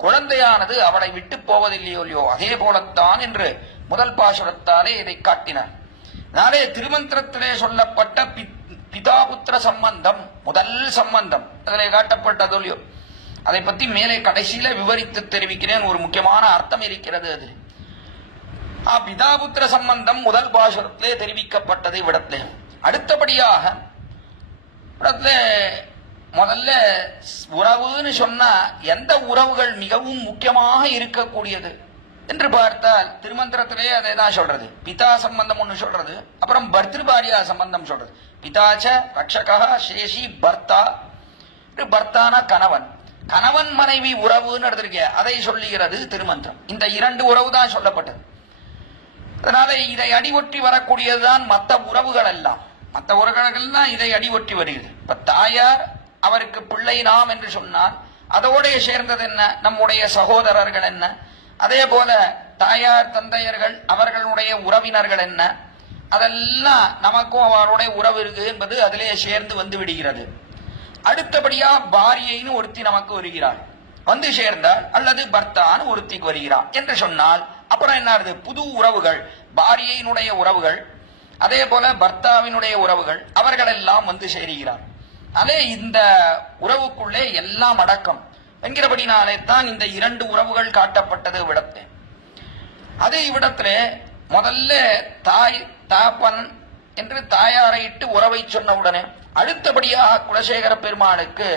குழந்தையானது அவளை விட்டு போவதில்லையோ இல்லையோ, அதே போலத்தான் என்று முதல் பாசுரத்தாலே இதை காட்டினார். நாளே திருமந்திரத்திலே சொல்லப்பட்ட பிதாபுத்திர சம்பந்தம் முதல் சம்பந்தம் அதிலே காட்டப்பட்டதோ இல்லையோ, அதை பத்தி மேலே கடைசியில விவரித்து தெரிவிக்கிறேன். ஒரு முக்கியமான அர்த்தம் இருக்கிறது. அது பிதாபுத்திர சம்பந்தம் முதல் பாசுரத்திலே தெரிவிக்கப்பட்டது இவ்விடத்திலே. அடுத்தபடியாக முதல்ல உறவுன்னு சொன்னா எந்த உறவுகள் மிகவும் முக்கியமாக இருக்கக்கூடியது என்று பார்த்தால் திருமந்திரத்திலே அதை தான் சொல்றது. பிதா சம்பந்தம் ஒண்ணு சொல்றது, அப்புறம் பர்திருபாரியா சம்பந்தம் சொல்றது. பிதாச்ச ரக்ஷகா சேஷி பர்த்தா, பர்த்தானா கணவன், கணவன் மனைவி உறவுன்னு எடுத்திருக்க அதை சொல்லுகிறது திருமந்திரம். இந்த இரண்டு உறவு தான் சொல்லப்பட்டது. அதனால இதை அடிவொற்றி வரக்கூடியதுதான் மற்ற உறவுகள் எல்லாம். மற்ற உறவுகள் இதை அடிவொற்றி வருகிறது. இப்ப தாயார் அவருக்கு பிள்ளை நாம் என்று சொன்னால் அதோட சேர்ந்தது என்ன? நம்முடைய சகோதரர்கள் என்ன? அதே போல தாயார் தந்தையர்கள் அவர்களுடைய உறவினர்கள் என்ன? அதெல்லாம் நமக்கும் அவருடைய உறவு இருக்கு என்பது அதிலே சேர்ந்து வந்து விடுகிறது. அடுத்தபடியா பாரியைன்னு ஒருத்தி நமக்கு வருகிறாள், வந்து சேர்ந்தால், அல்லது பர்த்தான்னு ஒருத்திக்கு வருகிறான் என்று சொன்னால் அப்புறம் என்ன ஆகுது? புது உறவுகள், பாரியையினுடைய உறவுகள், அதே போல பர்த்தாவினுடைய உறவுகள், அவர்கள் எல்லாம் வந்து சேருகிறார். அதே இந்த உறவுக்குள்ளே எல்லாம் அடக்கம் என்கிறபடினாலே தான் இந்த இரண்டு உறவுகள் காட்டப்பட்டது இவ்விடத்தில். அது இவ்விடத்திலே முதல்ல தாய் தாப்பன் என்று தாயாரை இட்டு உறவை சொன்னவுடனே அடுத்தபடியாக குலசேகர பெருமாளுக்கு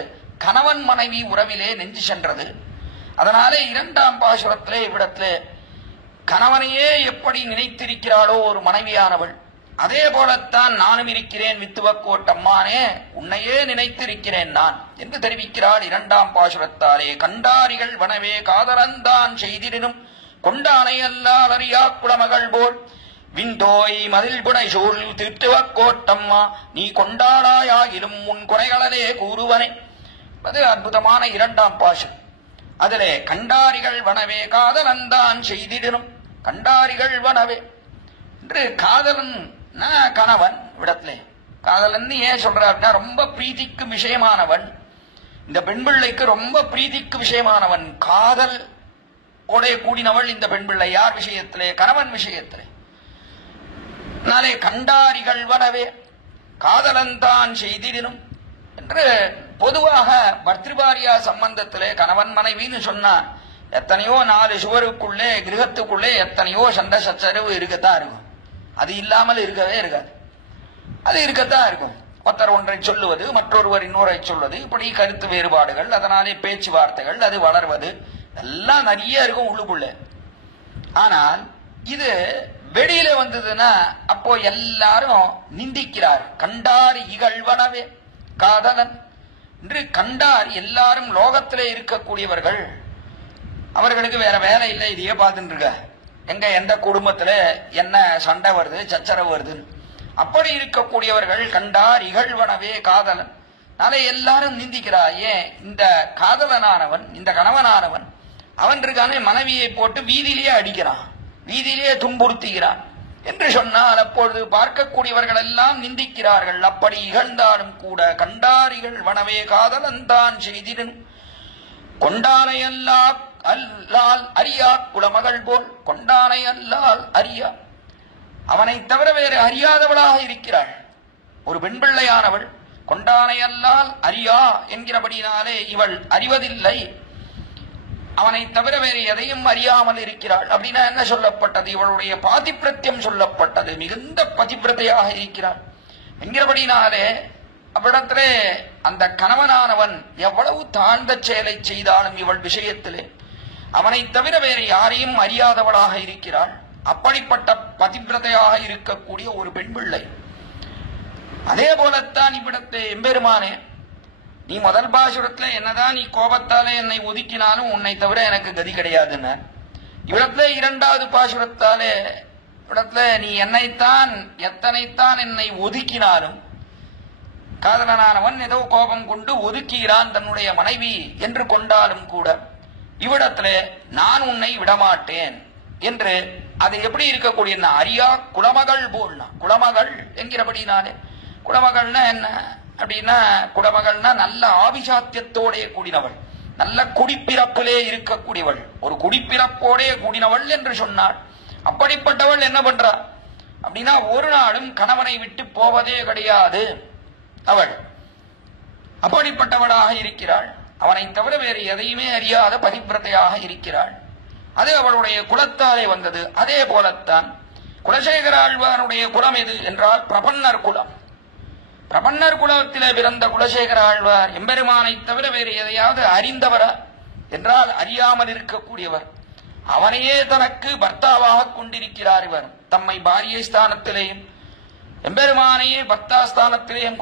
கணவன் மனைவி உறவிலே நெஞ்சு சென்றது. அதனாலே இரண்டாம் பாசுரத்திலே இவ்விடத்திலே கணவனையே எப்படி நினைத்திருக்கிறாளோ ஒரு மனைவியானவள், அதே போலத்தான் நானும் இருக்கிறேன் வித்துவக்கோட்டம்மானே, உன்னையே நினைத்திருக்கிறேன் நான் என்று தெரிவிக்கிறாள் இரண்டாம் பாசுரத்தாலே. கண்டாரிகள் வனவே காதலந்தான் செய்திடினும் கொண்டானை அல்லால் அறியா குளமகள் போல் விண்டோய் மதில் புடை சூழ் திருத்துவக்கோட்டம்மா நீ கொண்டாடாயாகிலும் உன் குறைகளே கூறுவனே. அது அற்புதமான இரண்டாம் பாசு. அதிலே கண்டாரிகள் வனவே காதலந்தான் செய்திடனும், கண்டாரிகள் வனவே என்று காதலன் கணவன் விடத்திலே காதலன் ஏன் சொல்றாருன்னா ரொம்ப பிரீதிக்கு விஷயமானவன், இந்த பெண் பிள்ளைக்கு ரொம்ப பிரீதிக்கு விஷயமானவன், காதல் ஓடே கூடினவள் இந்த பெண் பிள்ளை. யார் விஷயத்திலே? கணவன் விஷயத்திலே. நாளே கண்டாரிகள் வரவே காதலந்தான் செய்திடனும் என்று பொதுவாக பர்திருபாரியா சம்பந்தத்திலே கணவன் மனைவின்னு சொன்னா எத்தனையோ 4 சுவருக்குள்ளே கிரகத்துக்குள்ளே எத்தனையோ சண்டை சச்சரவு இருக்கத்தான் இருக்கும். அது இல்லாமல் இருக்கவே இருக்காது. அது இருக்கத்தான் இருக்கும். ஒருத்தர் ஒன்றை சொல்லுவது, மற்றொருவர் இன்னொரை சொல்வது, இப்படி கருத்து வேறுபாடுகள், அதனாலே பேச்சுவார்த்தைகள், அது வளர்வது எல்லாம் நிறைய இருக்கும் உள்ளுக்குள்ளே. ஆனால் இது வெளியில வந்ததுன்னா அப்போ எல்லாரும் நிந்திக்கிறார். கண்டார் இகழ்வனவே காதலன் என்று கண்டார் எல்லாரும் லோகத்திலே இருக்கக்கூடியவர்கள், அவர்களுக்கு வேற வேலை இல்லை, இதையே பார்த்துட்டு இருக்க. எங்க எந்த குடும்பத்துல என்ன சண்டை வருது, சச்சரவு வருது, அப்படி இருக்கக்கூடியவர்கள் கண்டார் இகழ்வனவே காதலன். நாளை எல்லாரும் நிந்திக்கிறார். ஏன்? இந்த காதலனானவன், இந்த கணவனானவன் அவன் இருக்கானே மனைவியை போட்டு வீதியிலேயே அடிக்கிறான், வீதியிலேயே துன்புறுத்துகிறான் என்று சொன்னால் அப்பொழுது பார்க்கக்கூடியவர்கள் எல்லாம் நிந்திக்கிறார்கள். அப்படி இகழ்ந்தாலும் கூட கண்டாரிகள் வனவே காதலந்தான் செய்திடும் கொண்டானை அல்லால் அறியா குலமகள் போல், கொண்டானை அல்லால் அறியா, அவனை தவிர வேறு அறியாதவளாக இருக்கிறாள் ஒரு பெண் பிள்ளையானவள். கொண்டானை அல்லால் அறியா என்கிறபடினாலே இவள் அறிவதில்லை, அவனை தவிர வேறு எதையும் அறியாமல் இருக்கிறாள். அப்படின்னா என்ன சொல்லப்பட்டது? இவளுடைய பாதிப்பிரத்தியம் சொல்லப்பட்டது. மிகுந்த பதிவிரதையாக இருக்கிறாள் என்கிறபடினாலே அவ்விடத்திலே அந்த கணவனானவன் எவ்வளவு தாழ்ந்த செயலை செய்தாலும் இவள் விஷயத்திலே அவனை தவிர வேறு யாரையும் அறியாதவளாக இருக்கிறாள். அப்படிப்பட்ட பதிவிரதையாக இருக்கக்கூடிய ஒரு பெண் பிள்ளை. அதே போலத்தான் இவ்விடத்தை எம்பெருமானே, நீ முதல் பாசுரத்துல என்னதான் நீ கோபத்தாலே என்னை ஒதுக்கினாலும் உன்னை தவிர எனக்கு கதி கிடையாதுன்னு, இவ்விடத்துல இரண்டாவது பாசுரத்தாலே இவ்விடத்துல நீ என்னைத்தான் எத்தனைத்தான் என்னை ஒதுக்கினாலும், காதலனானவன் ஏதோ கோபம் கொண்டு ஒதுக்குகிறான் தன்னுடைய மனைவி என்று கொண்டாலும் கூட இவ்விடத்துல நான் உன்னை விடமாட்டேன் என்று, அது எப்படி இருக்கக்கூடிய அரியா குலமகள் போல்னா, குலமகள் என்கிறபடினாலே குலமகள்னா என்ன அப்படின்னா, குலமகள்னா நல்ல ஆபிசாத்தியத்தோடே கூடினவள், நல்ல குடிப்பிறப்பிலே இருக்கக்கூடியவள், ஒரு குடிப்பிறப்போடே கூடினவள் என்று சொன்னாள். அப்படிப்பட்டவள் என்ன பண்றா அப்படின்னா ஒரு நாளும் கணவனை விட்டு போவதே கிடையாது அவள். அப்படிப்பட்டவளாக இருக்கிறாள். அவனை தவிர வேறு எதையுமே அறியாத பதிவிரதையாக இருக்கிறாள். அது அவளுடைய குலத்தாலே வந்தது. அதே போலத்தான் குலசேகர ஆழ்வாருடைய குலம் எது என்றால் பிரபன்னர் குலம். பிரபன்னர் குலத்திலே பிறந்த குலசேகர ஆழ்வார் எம்பெருமானை தவிர வேறு எதையாவது அறிந்தவரா என்றால் அறியாமல் இருக்கக்கூடியவர். அவனையே தனக்கு பர்த்தாவாக கொண்டிருக்கிறார். இவர் தம்மை பாரியை ஸ்தானத்திலேயும் எம்பெருமானையே பர்த்தா ஸ்தானத்திலேயும்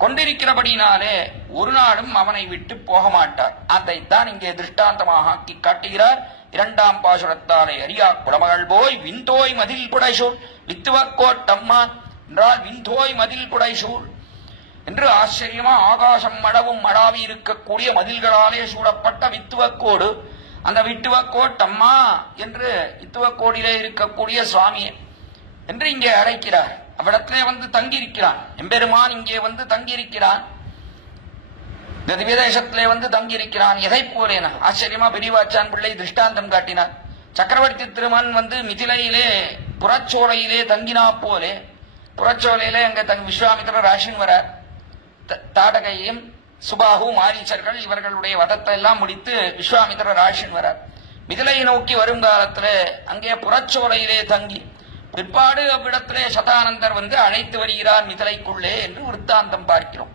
கொண்டிருக்கிறபடினாலே ஒரு நாளும் அவனை விட்டு போக மாட்டார். அதைத்தான் இங்கே திருஷ்டாந்தமாக காட்டுகிறார். இரண்டாம் பாசுரத்தாலே அறியா குலமகள் போய் விந்தோய் மதில் புடைசூழ் வித்துவக்கோட்டம்மான் என்றால் விந்தோய் மதில் புடைசூழ் என்று ஆச்சரியமா ஆகாசம் மடவும் மடாவி இருக்கக்கூடிய மதில்களாலே சூழப்பட்ட வித்துவக்கோடு, அந்த வித்துவக்கோட்டம்மா என்று வித்துவக்கோடிலே இருக்கக்கூடிய சுவாமியே என்று இங்கே அழைக்கிறார். அவ்விடத்திலே வந்து தங்கியிருக்கிறான் எம்பெருமான். இங்கே வந்து தங்கியிருக்கிறான், இந்த திவ்யதேசத்திலே வந்து தங்கியிருக்கிறான். எதை போலேனா ஆச்சரியமா பெரியவாச்சான் பிள்ளை திருஷ்டாந்தம் காட்டினார். சக்கரவர்த்தி திருமன் வந்து மிதிலையிலே புறச்சோலையிலே தங்கினா போலே, புறச்சோலையிலே அங்க விஸ்வாமித்திரர் ராஷின் வரார். தாடகையும் சுபாகு மாரீச்சர்கள் இவர்களுடைய வதத்தை எல்லாம் முடித்து விஸ்வாமித்திரர் ராஷின் வரார். மிதிலை நோக்கி வரும் காலத்துல அங்கே புறச்சோலையிலே தங்கி பிற்பாடு அவ்விடத்திலே சதானந்தர் அழைத்து வருகிறார் மிதிலைக்குள்ளே என்று விருத்தாந்தம் பார்க்கிறோம்.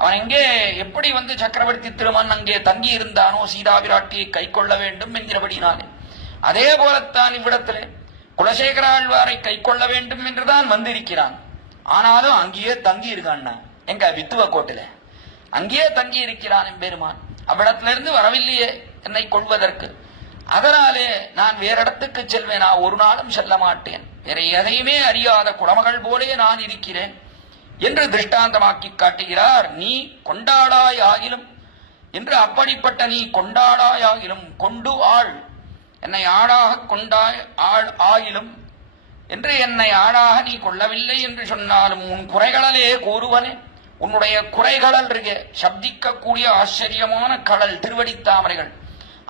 அவன் எங்கே எப்படி சக்கரவர்த்தி திருமன் அங்கே தங்கி இருந்தானோ சீதா பிராட்டியை கை கொள்ள வேண்டும் என்கிறபடினாலே, அதே போலத்தான் இவ்விடத்திலே குலசேகராழ்வாரை கை கொள்ள வேண்டும் என்றுதான் வந்திருக்கிறான். ஆனாலும் அங்கேயே தங்கி இருக்கான். எங்க வித்துவ கோட்டில அங்கேயே தங்கி இருக்கிறான் எம்பெருமான். அவ்விடத்திலிருந்து வரவில்லையே என்னை கொள்வதற்கு. அதனாலே நான் வேற இடத்துக்கு செல்வேன், நான் ஒரு நாளும் செல்ல மாட்டேன், வேற எதையுமே அறியாத குடமகள் போலே நான் இருக்கிறேன் என்று திருஷ்டாந்தமாக்கி காட்டுகிறார். நீ கொண்டாடாய் ஆகிலும் என்று, அப்படிப்பட்ட நீ கொண்டாடாய் ஆகிலும், கொண்டு ஆள் என்னை ஆளாக கொண்டாய் ஆள் ஆகிலும் என்று, என்னை ஆளாக நீ கொள்ளவில்லை என்று சொன்னாலும் உன் குறைகளே கூறுவனே. உன்னுடைய குறைகளல் இருக்க சப்திக்கக்கூடிய ஆச்சரியமான கடல் திருவடித்தாமரைகள்,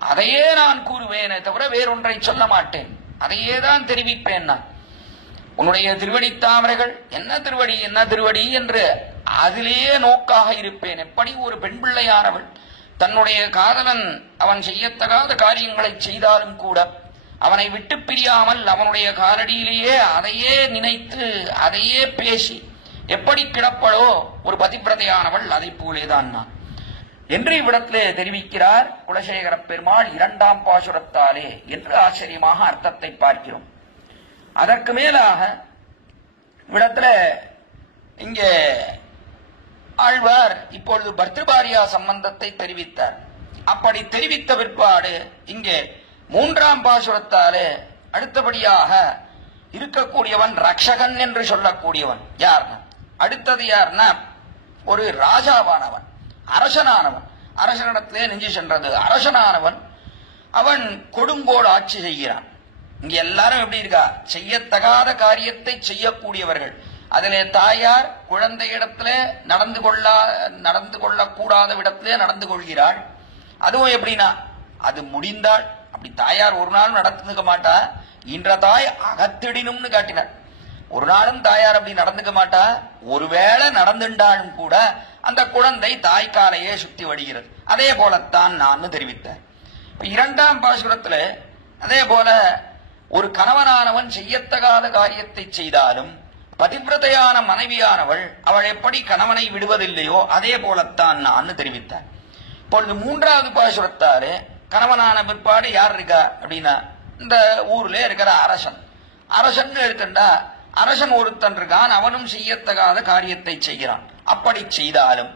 அதையே நான் கூறுவேனே தவிர வேறொன்றை சொல்ல மாட்டேன், அதையே தான் தெரிவிப்பேன். நான் உன்னுடைய திருவடித்தாமரைகள் என்ன திருவடி என்ன திருவடி என்று அதிலேயே நோக்காக இருப்பேன். எப்படி ஒரு பெண் பிள்ளையானவள் தன்னுடைய காதலன் அவன் செய்யத்தகாத காரியங்களை செய்தாலும் கூட அவனை விட்டு பிரியாமல் அவனுடைய காலடியிலேயே அதையே நினைத்து அதையே பேசி எப்படி கிடப்படோ ஒரு பதிப்பிரதையானவள், அதை போலேதான் நான் என்று இவ்விடத்திலே தெரிவிக்கிறார் குலசேகர பெருமாள் 2ஆம் பாசுரத்தாலே என்று ஆச்சரியமாக அர்த்தத்தை பார்க்கிறோம். அதற்கு மேலாக இவ்விடத்துல இங்கே ஆழ்வார் இப்பொழுது பர்திருபாரியா சம்பந்தத்தை தெரிவித்தார். அப்படி தெரிவித்த பிற்பாடு இங்கே 3ஆம் பாசுரத்தாலே அடுத்தபடியாக இருக்கக்கூடியவன் ரக்ஷகன் என்று சொல்லக்கூடியவன் யார்னா, அடுத்தது யார்னா ஒரு ராஜாவானவன், அரசனானவன், அரசனிடத்திலே நெஞ்சு சென்றது அரசனானவன். அவன் கொடுங்கோல் ஆட்சி செய்கிறான். இங்க எல்லாரும் எப்படி இருக்கா, செய்யத்தகாத காரியத்தை செய்யக்கூடியவர்கள். அதிலே தாயார் குழந்தையிடத்திலே நடந்து கொள்ளக்கூடாத விடத்திலே நடந்து கொள்கிறாள். அதுவும் எப்படின்னா, அது முடிந்தால் அப்படி தாயார் ஒரு நாளும் நடந்துக்க மாட்டா. இன்ற தாய் அகத்திடினும்னு காட்டினார். ஒரு நாளும் தாயார் அப்படி நடந்துக்க மாட்டா. ஒருவேளை நடந்துட்டாலும் கூட அந்த குழந்தை தாய்க்காலையே சுத்தி வடிகிறது. அதே போலத்தான் நான் தெரிவித்தேன். 2ஆம் பாசுரத்துல அதே போல ஒரு கணவனானவன் செய்யத்தகாத காரியத்தை செய்தாலும் பதிவிரதையான மனைவியானவள் அவள் எப்படி கணவனை விடுவதில்லையோ அதே போலத்தான் நான் தெரிவித்தார். இப்பொழுது 3ஆவது பாசுரத்தாரு கணவனான பிற்பாடு யார் இருக்கா அப்படின்னா, இந்த ஊர்ல இருக்கிற அரசன். அரசன் எடுத்துட்டா அரசன் ஒருத்தன் இருக்கான், அவனும் செய்யத்தகாத காரியத்தை செய்கிறான். அப்படி செய்தாலும்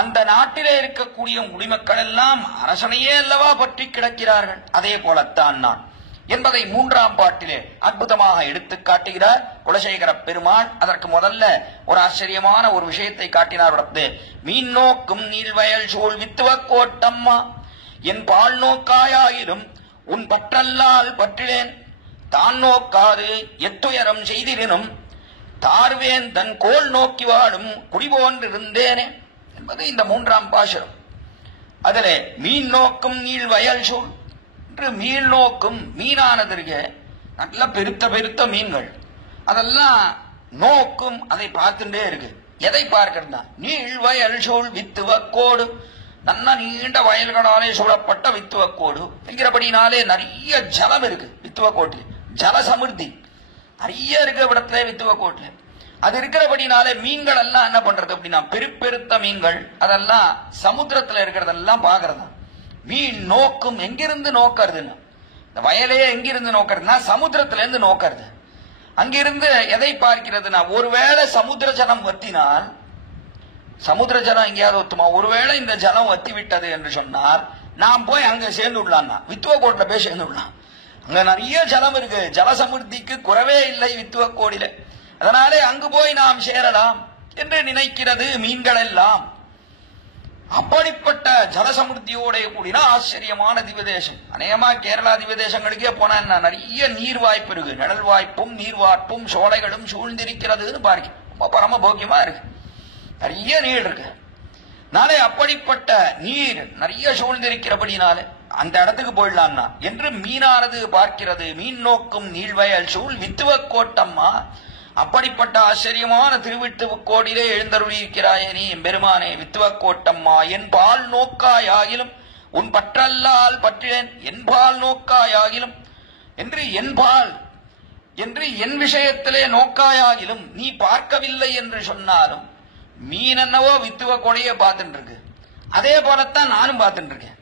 அந்த நாட்டிலே இருக்கக்கூடிய குடிமக்கள் எல்லாம் அரசனையே அல்லவா பற்றி கிடக்கிறார்கள். அதே போலத்தான் நான் என்பதை 3ஆம் பாட்டிலே அற்புதமாக எடுத்து காட்டுகிறார் குலசேகர பெருமாள். அதற்கு முதல்ல ஒரு ஆச்சரியமான ஒரு விஷயத்தை காட்டினார். மீன் நோக்கும் நீள்வயல் சூழ் வித்துவ கோட்டம்மா, என் பால் நோக்காயிலும் உன் பற்றல்லால் பற்றிலேன், தான் நோக்காது எத்துயரம் செய்தினும் தார்வேன் தன் கோல் நோக்கி வாழும் குடிபோன்றிருந்தேனே என்பது இந்த 3ஆம் பாசுரம். அதிலே மீன் நோக்கும் நீள்வயல் சூழ் என்று, மீன் நோக்கும் மீனானதற்கு நல்ல பெருத்த மீன்கள் அதெல்லாம் நோக்கும், அதை பார்த்துட்டே இருக்கு. எதை பார்க்கிறதா, நீள்வயல் சூழ் வித்துவக்கோடு, நல்ல நீண்ட வயல்களாலே சூழப்பட்ட வித்துவக்கோடு என்கிறபடினாலே நிறைய ஜலம் இருக்கு வித்துவக்கோட்டில், ஜல சமிருத்தி நிறைய இருக்க இடத்துல வித்துவக்கோட்டில். அது இருக்கிறபடினாலே மீன்கள் எல்லாம் என்ன பண்றது அப்படின்னா, பெருத்த மீன்கள் அதெல்லாம் சமுத்திரத்துல இருக்கிறதெல்லாம் பாக்குறதா. மீன் நோக்கும் எங்கிருந்து நோக்கிறதுன்னு, இந்த வயலே எங்கிருந்து நோக்கிறதுனா சமுத்திரத்துல இருந்து நோக்கிறது. அங்கிருந்து எதை பார்க்கிறதுனா, ஒருவேளை சமுத்திர ஜலம் வத்தினால், சமுத்திர ஜலம் எங்கேயாவது ஒத்துமா, ஒருவேளை இந்த ஜலம் வத்தி விட்டது என்று சொன்னால் நாம் போய் அங்க சேர்ந்து விடலாம்னா, வித்துவக்கோட்டில போய் சேர்ந்து விடலாம். அங்க நிறைய ஜலம் இருக்கு, ஜலசமிருத்திக்கு குறவே இல்லை வித்துவக்கோடில. அதனாலே அங்கு போய் நாம் சேரலாம் என்று நினைக்கிறது மீன்கள் எல்லாம். அப்படிப்பட்ட ஜலசமிருத்தியோட கூடின ஆச்சரியமான திவதேசம். அநேகமா கேரளா திவதேசங்களுக்கே போனா என்ன, நிறைய நீர் வாய்ப்பு இருக்கு, நிழல் வாய்ப்பும் நீர் வாய்ப்பும் சோலைகளும் சூழ்ந்திருக்கிறதுன்னு பாருங்க, ரொம்ப பரம போக்கியமா இருக்கு, நிறைய நீர் இருக்கு. நாளே அப்படிப்பட்ட நீர் நிறைய சூழ்ந்திருக்கிறபடினாலே அந்த இடத்துக்கு போயிடலாம்னா என்று மீனானது பார்க்கிறது. மீன் நோக்கும் நீள்வயல் சூழ் வித்துவக்கோட்டம்மா, அப்படிப்பட்ட ஆச்சரியமான திருவித்துவக்கோடிலே எழுந்தருளி இருக்கிறாயே நீ பெருமானே வித்துவக்கோட்டம்மா, என் பால் நோக்காயாகிலும் உன் பற்றல்லால் பற்றினேன், என் பால் நோக்காயாகிலும் என்று என்பால் என்று என் விஷயத்திலே நோக்காயாகிலும் நீ பார்க்கவில்லை என்று சொன்னாலும் மீன் என்னவோ வித்துவ கொடையே பார்த்துட்டு இருக்கு. அதே போலத்தான் நானும் பார்த்துட்டு இருக்கேன்,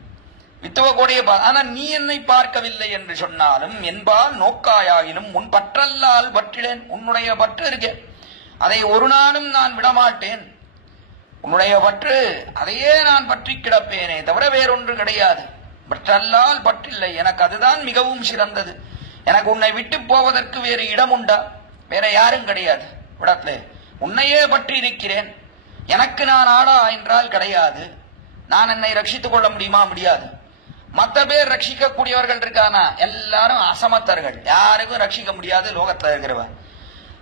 வித்துவ கொடையே ஆனா நீ என்னை பார்க்கவில்லை என்று சொன்னாலும் என்பால் நோக்காயாகிலும் உன் பற்றல்லால் பற்றிலேன். உன்னுடைய பற்று இருக்கேன், அதை ஒரு நாளும் நான் விடமாட்டேன். உன்னுடைய பற்று அதையே நான் பற்றி கிடப்பேனே தவிர வேறொன்று கிடையாது. பற்றல்லால் பற்றில்லை, எனக்கு அதுதான் மிகவும் சிறந்தது. எனக்கு உன்னை விட்டு போவதற்கு வேறு இடம் உண்டா? வேற யாரும் கிடையாது விடத்திலே. உன்னையே பற்றி இருக்கிறேன். எனக்கு நான் ஆடா என்றால் கிடையாது. நான் என்னை ரட்சித்துக் கொள்ள முடியுமா? முடியாது. மற்ற பேர் ரட்சிக்கக்கூடியவர்கள் இருக்கானா? எல்லாரும் அசமத்தர்கள், யாருக்கும் ரட்சிக்க முடியாது லோகத்தில் இருக்கிறவன்.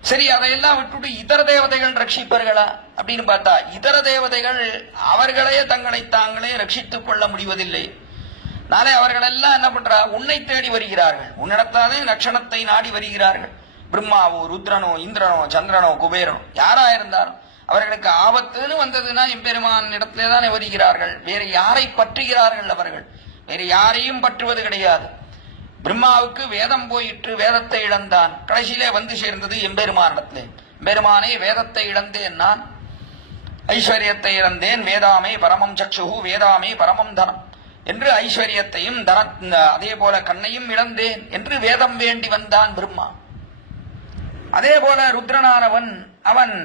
சரி, அதையெல்லாம் விட்டுட்டு இதர தேவதைகள் ரட்சிப்பார்களா அப்படின்னு பார்த்தா, இதர தேவதைகள் அவர்களே தங்களை தாங்களே ரட்சித்துக் கொள்ள முடிவதில்லை. நாளை அவர்கள் எல்லாம் என்ன பண்றா? உன்னை தேடி வருகிறார்கள், உன்னிடத்தானே லட்சணத்தை நாடி வருகிறார்கள். பிரம்மாவோ ருத்ரனோ இந்திரனோ சந்திரனோ குபேரனோ யாரா இருந்தாலும் அவர்களுக்கு ஆபத்துன்னு வந்ததுன்னா எம்பெருமான் இடத்திலே தானே வருகிறார்கள். வேறு யாரை பற்றுகிறார்கள்? அவர்கள் வேறு யாரையும் பற்றுவது கிடையாது. பிரம்மாவுக்கு வேதம் போயிற்று, வேதத்தை இழந்தான். கடைசியிலே வந்து சேர்ந்தது எம்பெருமானிடத்திலே. எம்பெருமானே, வேதத்தை இழந்தேன், நான் ஐஸ்வர்யத்தை இழந்தேன். வேதாமே பரமம் சக்ஷு, வேதாமே பரமம் தனம் என்று ஐஸ்வர்யத்தையும் அதே போல கண்ணையும் இழந்தேன் என்று வேதம் வேண்டி வந்தான் பிரம்மா. அதே போல ருத்ரனானவன் அவன்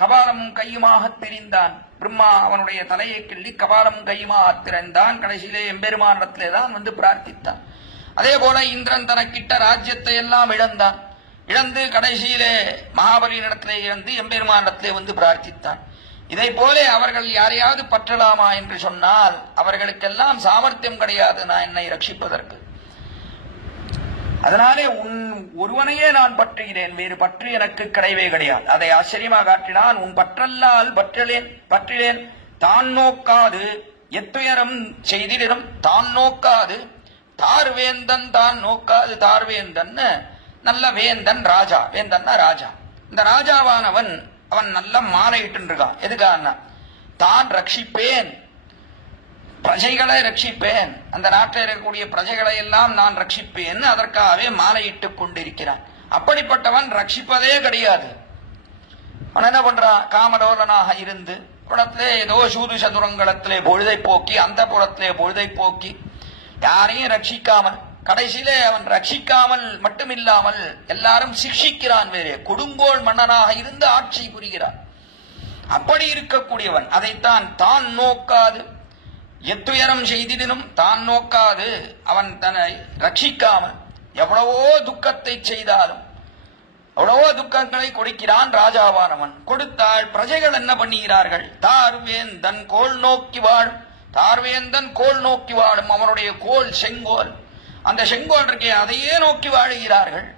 கபாலம் கையுமாக திரிந்தான். பிரம்மா அவனுடைய தலையை கிள்ளி கபாலம் கையுமாக திறந்தான். கடைசியிலே எம்பெருமானிடத்திலே தான் வந்து பிரார்த்தித்தான். அதே போல இந்திரன் தனக்கிட்ட ராஜ்யத்தை எல்லாம் இழந்தான். இழந்து கடைசியிலே மகாபலியிடத்திலே இழந்து எம்பெருமானிடத்திலே வந்து பிரார்த்தித்தான். இதை போல அவர்கள் யாரையாவது பற்றலாமா என்று சொன்னால் அவர்களுக்கெல்லாம் சாமர்த்தியம் கிடையாது நான் என்னை ரட்சிப்பதற்கு. அதனாலே உன் ஒருவனையே நான் பற்றுகிறேன், வேறு பற்று எனக்கு கிடையவே கிடையாது. அதை ஆச்சரியமாக காட்டினான். உன் பற்றல்லால் பற்றிலேன் தான் நோக்காது எத்துயரம் செய்திடும் தான் நோக்காது தார்வேந்தன் தான் நோக்காது. தார்வேந்தன் நல்ல வேந்தன், ராஜா. வேந்தன்னா ராஜா. இந்த ராஜாவானவன் அவன் நல்ல மாலையிட்டு இருக்கான். எதுக்கான? தான் ரட்சிப்பேன், பிரஜைகளை ரட்சிப்பேன், அந்த நாட்டில் இருக்கக்கூடிய பிரஜைகளை எல்லாம் நான் ரட்சிப்பேன், அதற்காகவே மாலையிட்டுக் கொண்டிருக்கிறான். அப்படிப்பட்டவன் ரட்சிப்பதே கிடையாது. அவன் என்ன பண்றான்? காமலோலனாக இருந்து புறத்திலே ஏதோ சூது சதுரங்களத்திலே பொழுதை போக்கி, அந்த புறத்திலே பொழுதை போக்கி யாரையும் ரட்சிக்காமல், கடைசியிலே அவன் ரட்சிக்காமல் மட்டுமில்லாமல் எல்லாரும் சிக்ஷிக்கிறான். வேறே கொடுங்கோல் மன்னனாக இருந்து ஆட்சி புரிகிறான். அப்படி இருக்கக்கூடியவன் அதைத்தான் தான் நோக்காது எத்துயரம் செய்திடனும் தான் நோக்காது. அவன் தன்னை ரட்சிக்காமல் எவ்வளவோ துக்கத்தை செய்தாலும் எவ்வளவோ துக்கங்களை கொடுக்கிறான் ராஜாவானவன். கொடுத்தால் பிரஜைகள் என்ன பண்ணுகிறார்கள்? தார்வேந்தன் கோல் நோக்கி வாழும். தார்வேந்தன் கோல் நோக்கி வாழும். அவனுடைய கோல் செங்கோல், அந்த செங்கோல் இருக்கே அதையே நோக்கி வாழுகிறார்கள்.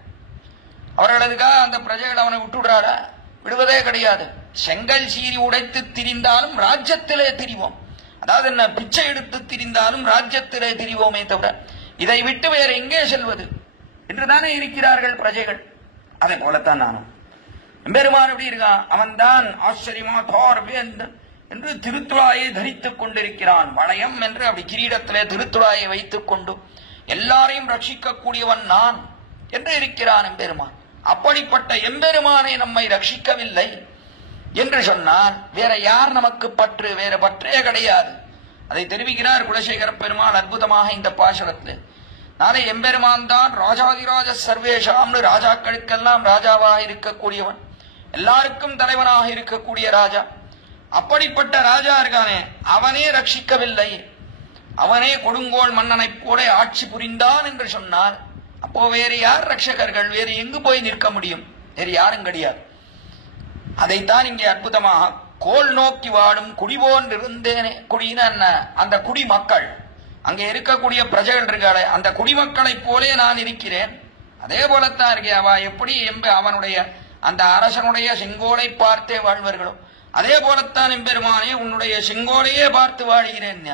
அவர்களுக்காக அந்த பிரஜைகள் அவனை விட்டுடுறாரா? விடுவதே கிடையாது. செங்கல் சீறி உடைத்து திரிந்தாலும் ராஜ்யத்திலே திரிவோம். அதாவது என்ன, பிச்சை எடுத்து திரிந்தாலும் ராஜ்யத்திலே திரிவோமே தவிர இதை விட்டு வேற எங்கே செல்வது என்றுதானே இருக்கிறார்கள் பிரஜைகள். அதை போலத்தான் நானும். எம்பெருமான் எப்படி இருக்கான்? அவன் தான் ஆச்சரியமா தார்வேந்தன் என்று திருத்துழாயை தரித்துக் கொண்டிருக்கிறான். வளையம் என்று அப்படி கிரீடத்திலே திருத்துழாயை வைத்துக் கொண்டு எல்லாரையும் ரட்சிக்கக்கூடியவன் நான் என்று இருக்கிறான் எம்பெருமான். அப்படிப்பட்ட எம்பெருமானை நம்மை ரட்சிக்கவில்லை என்று சொன்னால் வேற யார் நமக்கு பற்று? வேற பற்றே கிடையாது. அதை தெரிவிக்கிறார் குலசேகர பெருமாள் அற்புதமாக இந்த பாசுரத்தில். நாளை எம்பெருமான் தான் ராஜாதிராஜ சர்வேஷாம்னு ராஜாக்களுக்கெல்லாம் ராஜாவாக இருக்கக்கூடியவன், எல்லாருக்கும் தலைவனாக இருக்கக்கூடிய ராஜா. அப்படிப்பட்ட ராஜா இருக்கானே, அவனே ரட்சிக்கவில்லை, அவனே கொடுங்கோல் மன்னனைப் போல ஆட்சி புரிந்தான் என்று சொன்னால் அப்போ வேறு யார் ரட்சகர்கள்? வேறு எங்கு போய் நிற்க முடியும்? வேறு யாரும் கிடையாது. அதைத்தான் இங்கே அற்புதமாக கோல் நோக்கி வாடும் குடிபோன் இருந்தேனே. குடின அந்த குடிமக்கள், அங்கே இருக்கக்கூடிய பிரஜைகள் இருக்காளே, அந்த குடிமக்களைப் போலே நான் இருக்கிறேன். அதே போலத்தான் இருக்கேன். அவ எப்படி அவனுடைய அந்த அரசனுடைய செங்கோலை பார்த்தே வாழ்வர்களோ அதே போலத்தான் எம்பெருமானே உன்னுடைய செங்கோலையே பார்த்து வாழ்கிறேன்.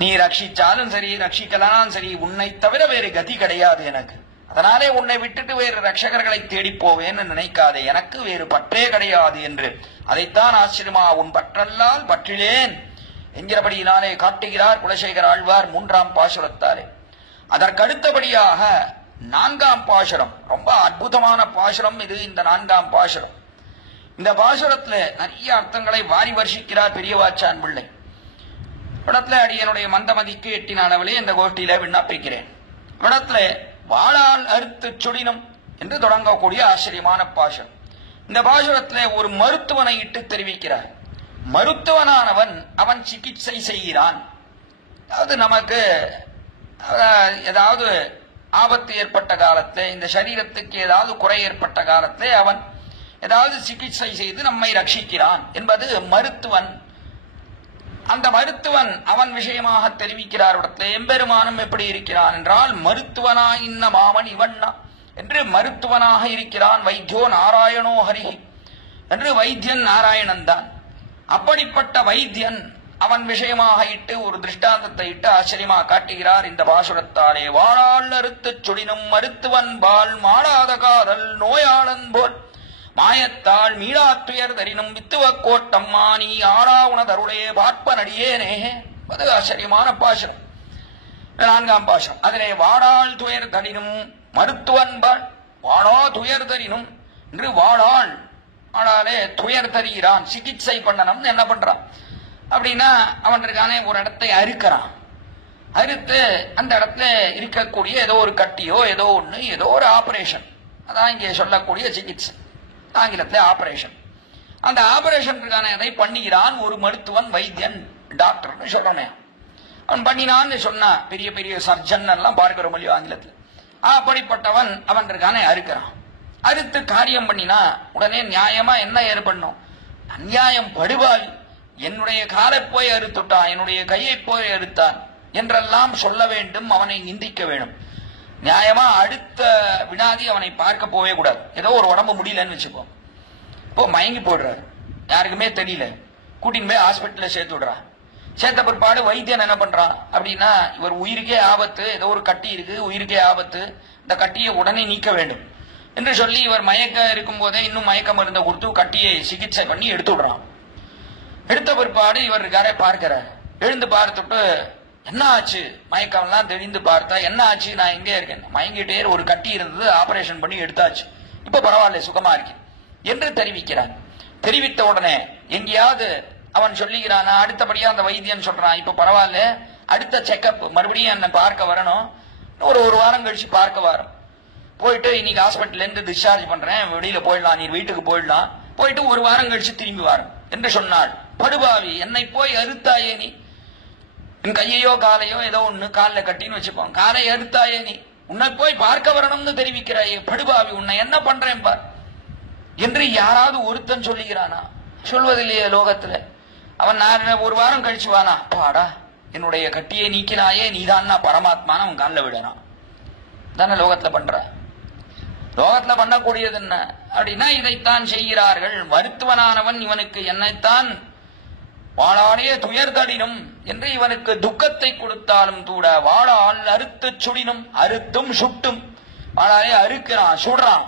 நீ ரட்சிச்சாலும் சரி, ரட்சிக்கலாம் சரி, உன்னை தவிர வேறு கதி கிடையாது எனக்கு. அதனாலே உன்னை விட்டுட்டு வேறு ரட்சகர்களை தேடி போவேன்னு நினைக்காதே, எனக்கு வேறு பற்றே கிடையாது என்று அதைத்தான் ஆச்சரியமா உன் பற்றல்லால் பற்றிலேன் என்கிறபடியினாலே காட்டுகிறார் குலசேகர ஆழ்வார் 3ஆம் பாசுரத்தாலே. அதற்கடுத்தபடியாக நான்காம் பாசுரம் ரொம்ப அற்புதமான பாசுரம் இது. இந்த நான்காம் பாசுரம், இந்த பாசுரத்துல நிறைய அர்த்தங்களை வாரி வருஷிக்கிறார் பெரியவாச்சான் பிள்ளை. இடத்துல அடியனுடைய மந்தமதிக்கு எட்டின அளவிலே இந்த கோஷ்டியில விண்ணப்பிக்கிறேன். இடத்துல வாழால் அறுத்து சுடினும் என்று தொடங்கக்கூடிய ஆச்சரியமான பாசுரம். இந்த பாசுரத்துல ஒரு மருத்துவனை இட்டு தெரிவிக்கிறார். மருத்துவனானவன் அவன் சிகிச்சை செய்கிறான். அதாவது நமக்கு ஏதாவது ஆபத்து ஏற்பட்ட காலத்திலே, இந்த சரீரத்துக்கு ஏதாவது குறை ஏற்பட்ட காலத்திலே அவன் ஏதாவது சிகிச்சை செய்து நம்மை ரட்சிக்கிறான் என்பது மருத்துவன். அந்த மருத்துவன் அவன் விஷயமாக தெரிவிக்கிறார். இடத்துல எம்பெருமானும் எப்படி இருக்கிறான் என்றால், மருத்துவனா இன்ன மாமன் இவண்ணா என்று மருத்துவனாக இருக்கிறான். வைத்தியோ நாராயணோ ஹரிஹி என்று வைத்தியன் நாராயணன் தான். அப்படிப்பட்ட வைத்தியன் அவன் விஷயமாக இட்டு ஒரு திருஷ்டாந்தத்தை இட்டு ஆச்சரியமா காட்டுகிறார் இந்த பாசுரத்தாலே. வாழாள் அறுத்து சுடினும் மருத்துவன் பால் மாடாத காதல் நோயாளன் போல் மாயத்தாள் மீளாத்துயர் தரினும் வித்துவ கோட்டம்மா நீ ஆறா உனதருளே பார்ப்ப நடியேனே. அது ஆச்சரியமான பாசுரம், நான்காம் பாசுரம். அதிலே வாடாள் துயர் தரினும் மருத்துவன் பால் வாடா துயர் தரினும் என்று வாடாள் வாடாலே துயர் தருகிறான், சிகிச்சை பண்ணணும். என்ன பண்றான் அப்படின்னா, அவன் இருக்கானே ஒரு இடத்தை அறுக்கிறான். அறுத்து அந்த இடத்துல இருக்கக்கூடிய ஏதோ ஒரு கட்டியோ ஏதோ ஒண்ணு ஏதோ ஒரு ஆபரேஷன், அதான் இங்கே சொல்லக்கூடிய சிகிச்சை, ஆங்கிலத்துல ஆபரேஷன். அந்த ஆபரேஷன் இருக்கானே அதை பண்ணுகிறான் ஒரு மருத்துவன், வைத்தியன், டாக்டர்னு சொல்லணும். அவன் பண்ணினான்னு சொன்னா பெரிய பெரிய சர்ஜன் எல்லாம் பார்க்கிற மொழி ஆங்கிலத்துல. அப்படிப்பட்டவன் அவன் இருக்கானே அறுக்கிறான். அறுத்து காரியம் பண்ணினா உடனே நியாயமா என்ன ஏற்படணும்? அநியாயம் படுவாய், என்னுடைய காலை போய் அறுத்துட்டான், என்னுடைய கையை போய் அறுத்தான் என்றெல்லாம் சொல்ல வேண்டும், அவனை நிந்திக்க வேண்டும். நியாயமா அடுத்த வினாதி அவனை பார்க்க போவே கூடாது. ஏதோ ஒரு உடம்பு முடியலன்னு வச்சுப்போம், இப்போ மயங்கி போடுறாரு, யாருக்குமே தெரியல, கூட்டின்னு போய் ஹாஸ்பிட்டல்ல சேர்த்து விடுறான். சேர்த்த பிற்பாடு வைத்தியன் என்ன பண்றான் அப்படின்னா, இவர் உயிருக்கே ஆபத்து, ஏதோ ஒரு கட்டி இருக்கு, உயிருக்கே ஆபத்து, இந்த கட்டியை உடனே நீக்க வேண்டும் என்று சொல்லி இவர் மயக்க இருக்கும் போதே இன்னும் மயக்க மருந்தை கொடுத்து கட்டியை சிகிச்சை பண்ணி எடுத்து விடுறான். எடுத்த பிற்பாடு இவர் இருக்காரே பார்க்கிறார். எழுந்து பார்த்துட்டு என்ன ஆச்சு, மயக்கம் எல்லாம் தெளிந்து பார்த்தா என்ன ஆச்சு, நான் எங்கே இருக்கேன், மயங்கிட்டே ஒரு கட்டி இருந்தது, ஆபரேஷன் பண்ணி எடுத்தாச்சு, இப்ப பரவாயில்ல சுகமா இருக்கேன் என்று தெரிவிக்கிறான். தெரிவித்த உடனே எங்கேயாவது அவன் சொல்லுகிறான், அடுத்தபடியா அந்த வைத்தியன் சொல்றான், இப்ப பரவாயில்ல, அடுத்த செக்அப் மறுபடியும் என்ன பார்க்க வரணும், ஒரு வாரம் கழிச்சு பார்க்க வரும், போயிட்டு இன்னைக்கு ஹாஸ்பிட்டல்ல இருந்து டிஸ்சார்ஜ் பண்றேன், வெளியில போயிடலாம், நீ வீட்டுக்கு போயிடலாம், போயிட்டு ஒரு வாரம் கழிச்சு திரும்பி வரும் என்று சொன்னாள். படுபாவி, என்னை போய் அறுத்தாயே நீ, என் கையையோ காலையோ ஏதோ ஒண்ணு காலில் கட்டின்னு வச்சுப்போம், காலை அறுத்தாயே நீ, உன்னை போய் பார்க்க வரணும்னு தெரிவிக்கிறாயே, படுபாவி, உன்னை என்ன பண்றேன் பார் என்று யாராவது ஒருத்தன் சொல்லுகிறானா? சொல்வதில்லையே லோகத்துல. அவன் நான் ஒரு வாரம் கழிச்சு வானா, பாடா என்னுடைய கட்டியை நீக்கினாயே, நீதான் பரமாத்மான அவன் காலில் விடறான் தானே லோகத்துல பண்ற. லோகத்துல பண்ணக்கூடியது என்ன அப்படின்னா, இதைத்தான் செய்கிறார்கள். மருத்துவனானவன் இவனுக்கு என்னைத்தான் வாழாலே துயர் தடினும் என்று இவனுக்கு துக்கத்தை கொடுத்தாலும் கூட, வாழால் அறுத்து சுடினும், அறுத்தும் சுட்டும், வாழாலே அறுக்கிறான், சுடுறான்,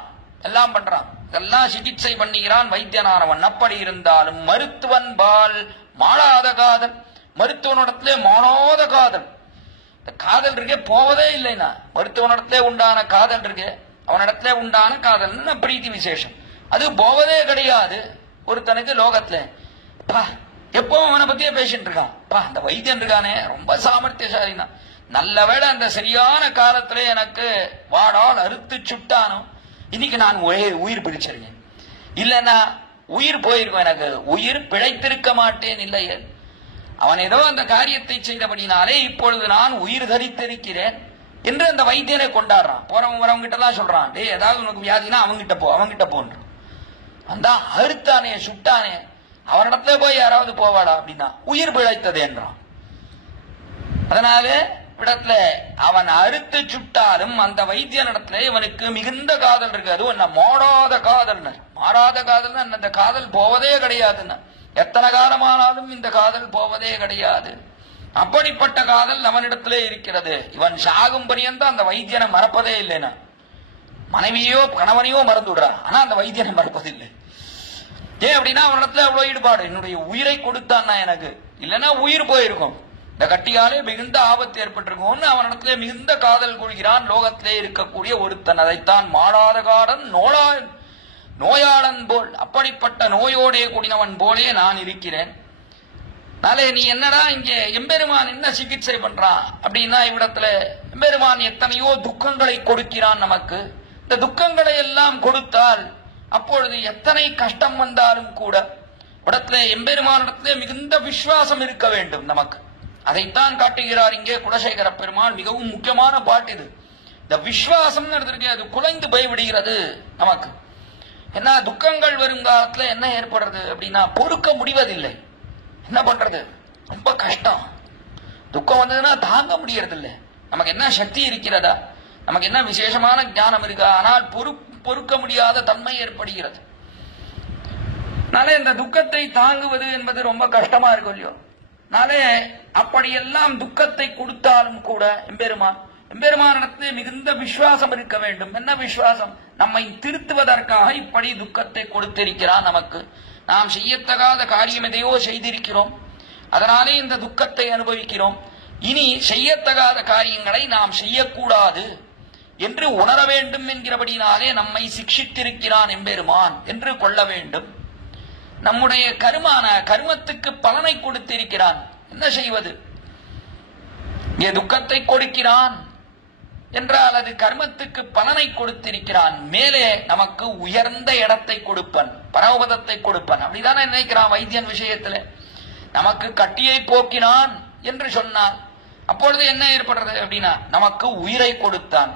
எல்லாம் பண்றான், இதெல்லாம் சிகிச்சை பண்ணுகிறான் வைத்தியனானவன். அப்படி இருந்தாலும் மருத்துவன் பால் மாளாத காதல், மருத்துவனிடத்திலே மாறாத காதல், காதல் இருக்கே போவதே இல்லைன்னா, மருத்துவனிடத்திலே உண்டான காதல் இருக்கே, அவனிடத்திலே உண்டான காதல் பிரீத்தி விசேஷம், அது போவதே கிடையாது ஒருத்தனுக்கு லோகத்துல. எப்பவும் அவனை பத்தியே பேசிட்டு இருக்கான். அந்த வைத்தியன் இருக்கானே ரொம்ப சாமர்த்தியசாலினா, நல்ல வேளை அந்த சரியான காலத்துல எனக்கு வாடால் அறுத்து சுட்டானோ, இன்னைக்கு நான் உயிர் பிடிச்சிருக்கேன், இல்லைன்னா உயிர் போயிருக்கும், எனக்கு உயிர் பிழைத்திருக்க மாட்டேன் இல்லையே. அவன் ஏதோ அந்த காரியத்தை செய்தபடினாலே இப்பொழுது நான் உயிர் தரித்திருக்கிறேன் என்று அந்த வைத்தியனை கொண்டாடுறான். போறவங்க வரவங்கிட்ட எல்லாம் சொல்றான், டே ஏதாவது உனக்கு வியாதினா அவங்கிட்ட போன்ற. அந்த அறுத்தானே சுட்டானே அவரிடத்துல போய் யாராவது போவாடா அப்படின்னா உயிர் பிழைத்தது என்றான். அதனால இடத்துல அவன் அறுத்து சுட்டாலும் அந்த வைத்தியனிடத்துல இவனுக்கு மிகுந்த காதல் இருக்கு. அது என்ன மாறாத காதல், மாறாத காதல், அந்த காதல் போவதே கிடையாதுன்னா, எத்தனை காலமானாலும் இந்த காதல் போவதே கிடையாது. அப்படிப்பட்ட காதல் அவனிடத்திலே இருக்கிறது. இவன் சாகும் பரியந்தம் அந்த வைத்தியனை மறப்பதே இல்லைன்னா, மனைவியோ கணவனையோ மறந்து விடுறான், ஆனா அந்த வைத்தியனை மறப்பதில்லை. ஏன் அப்படின்னா அவனிடத்துல அவ்வளவு ஈடுபாடு, என்னுடைய உயிரை கொடுத்தான்னா எனக்கு, இல்லைன்னா உயிர் போயிருக்கும், இந்த கட்டியாலே மிகுந்த ஆபத்து ஏற்பட்டிருக்கும்னு அவனிடத்திலே மிகுந்த காதல் கொள்கிறான் லோகத்திலே இருக்கக்கூடிய ஒருத்தன். அதைத்தான் மாடாதகாரன் நோயாளன் போல், அப்படிப்பட்ட நோயோடே கூடினவன் போலே நான் இருக்கிறேன். நாளே நீ என்னடா இங்கே எம்பெருமான் என்ன சிகிச்சை பண்றான் அப்படின்னா, இவ்விடத்துல எம்பெருமான் எத்தனையோ துக்கங்களை கொடுக்கிறான் நமக்கு. இந்த துக்கங்களை எல்லாம் கொடுத்தால் அப்பொழுது எத்தனை கஷ்டம் வந்தாலும் கூட இடத்துல எம்பெருமானிடத்திலே மிகுந்த விசுவாசம் இருக்க வேண்டும் நமக்கு. அதைத்தான் காட்டுகிறார் இங்கே குலசேகர பெருமாள். மிகவும் முக்கியமான பாட்டு இது. இந்த விசுவாசம் அது குலைந்து போய்விடுகிறது நமக்கு. என்ன துக்கங்கள் வரும் காலத்துல என்ன ஏற்படுறது அப்படின்னா, பொறுக்க முடிவதில்லை. என்ன பண்றது, ரொம்ப கஷ்டம். துக்கம் வந்ததுன்னா தாங்க முடியறதில்லை. நமக்கு என்ன சக்தி இருக்கிறதா, நமக்கு என்ன விசேஷமான ஞானம் இருக்கா, ஆனால் பொறுக்க முடியாத தன்மை ஏற்படுகிறது. நாளே இந்த துக்கத்தை தாங்குவது என்பது ரொம்ப கஷ்டமா இருக்கும் இல்லையோ. நாளே அப்படியெல்லாம் துக்கத்தை கொடுத்தாலும் கூட எம்பெருமானிடத்திலே மிகுந்த விசுவாசம் இருக்க வேண்டும். என்ன விசுவாசம்? நம்மை திருத்துவதற்காக இப்படி துக்கத்தை கொடுத்திருக்கிறான் நமக்கு. நாம் செய்யத்தகாத காரியம் எதையோ செய்திருக்கிறோம், அதனாலே இந்த துக்கத்தை அனுபவிக்கிறோம். இனி செய்யத்தகாத காரியங்களை நாம் செய்யக்கூடாது என்று உணர வேண்டும் என்கிறபடினாலே நம்மை சிக்ஷித்திருக்கிறான் எம்பெருமான் என்று கொள்ள வேண்டும். நம்முடைய கர்மத்துக்கு பலனை கொடுத்திருக்கிறான். என்ன செய்வது? இங்கே துக்கத்தை கொடுக்கிறான் என்றால் அது கர்மத்துக்கு பலனை கொடுத்திருக்கிறான். மேலே நமக்கு உயர்ந்த இடத்தை கொடுப்பன், பரமபதத்தை கொடுப்பன். அப்படிதானே நினைக்கிறான் வைத்தியன் விஷயத்துல. நமக்கு கட்டியை போக்கினான் என்று சொன்னான். அப்பொழுது என்ன ஏற்படுறது அப்படின்னா, நமக்கு உயிரை கொடுத்தான்,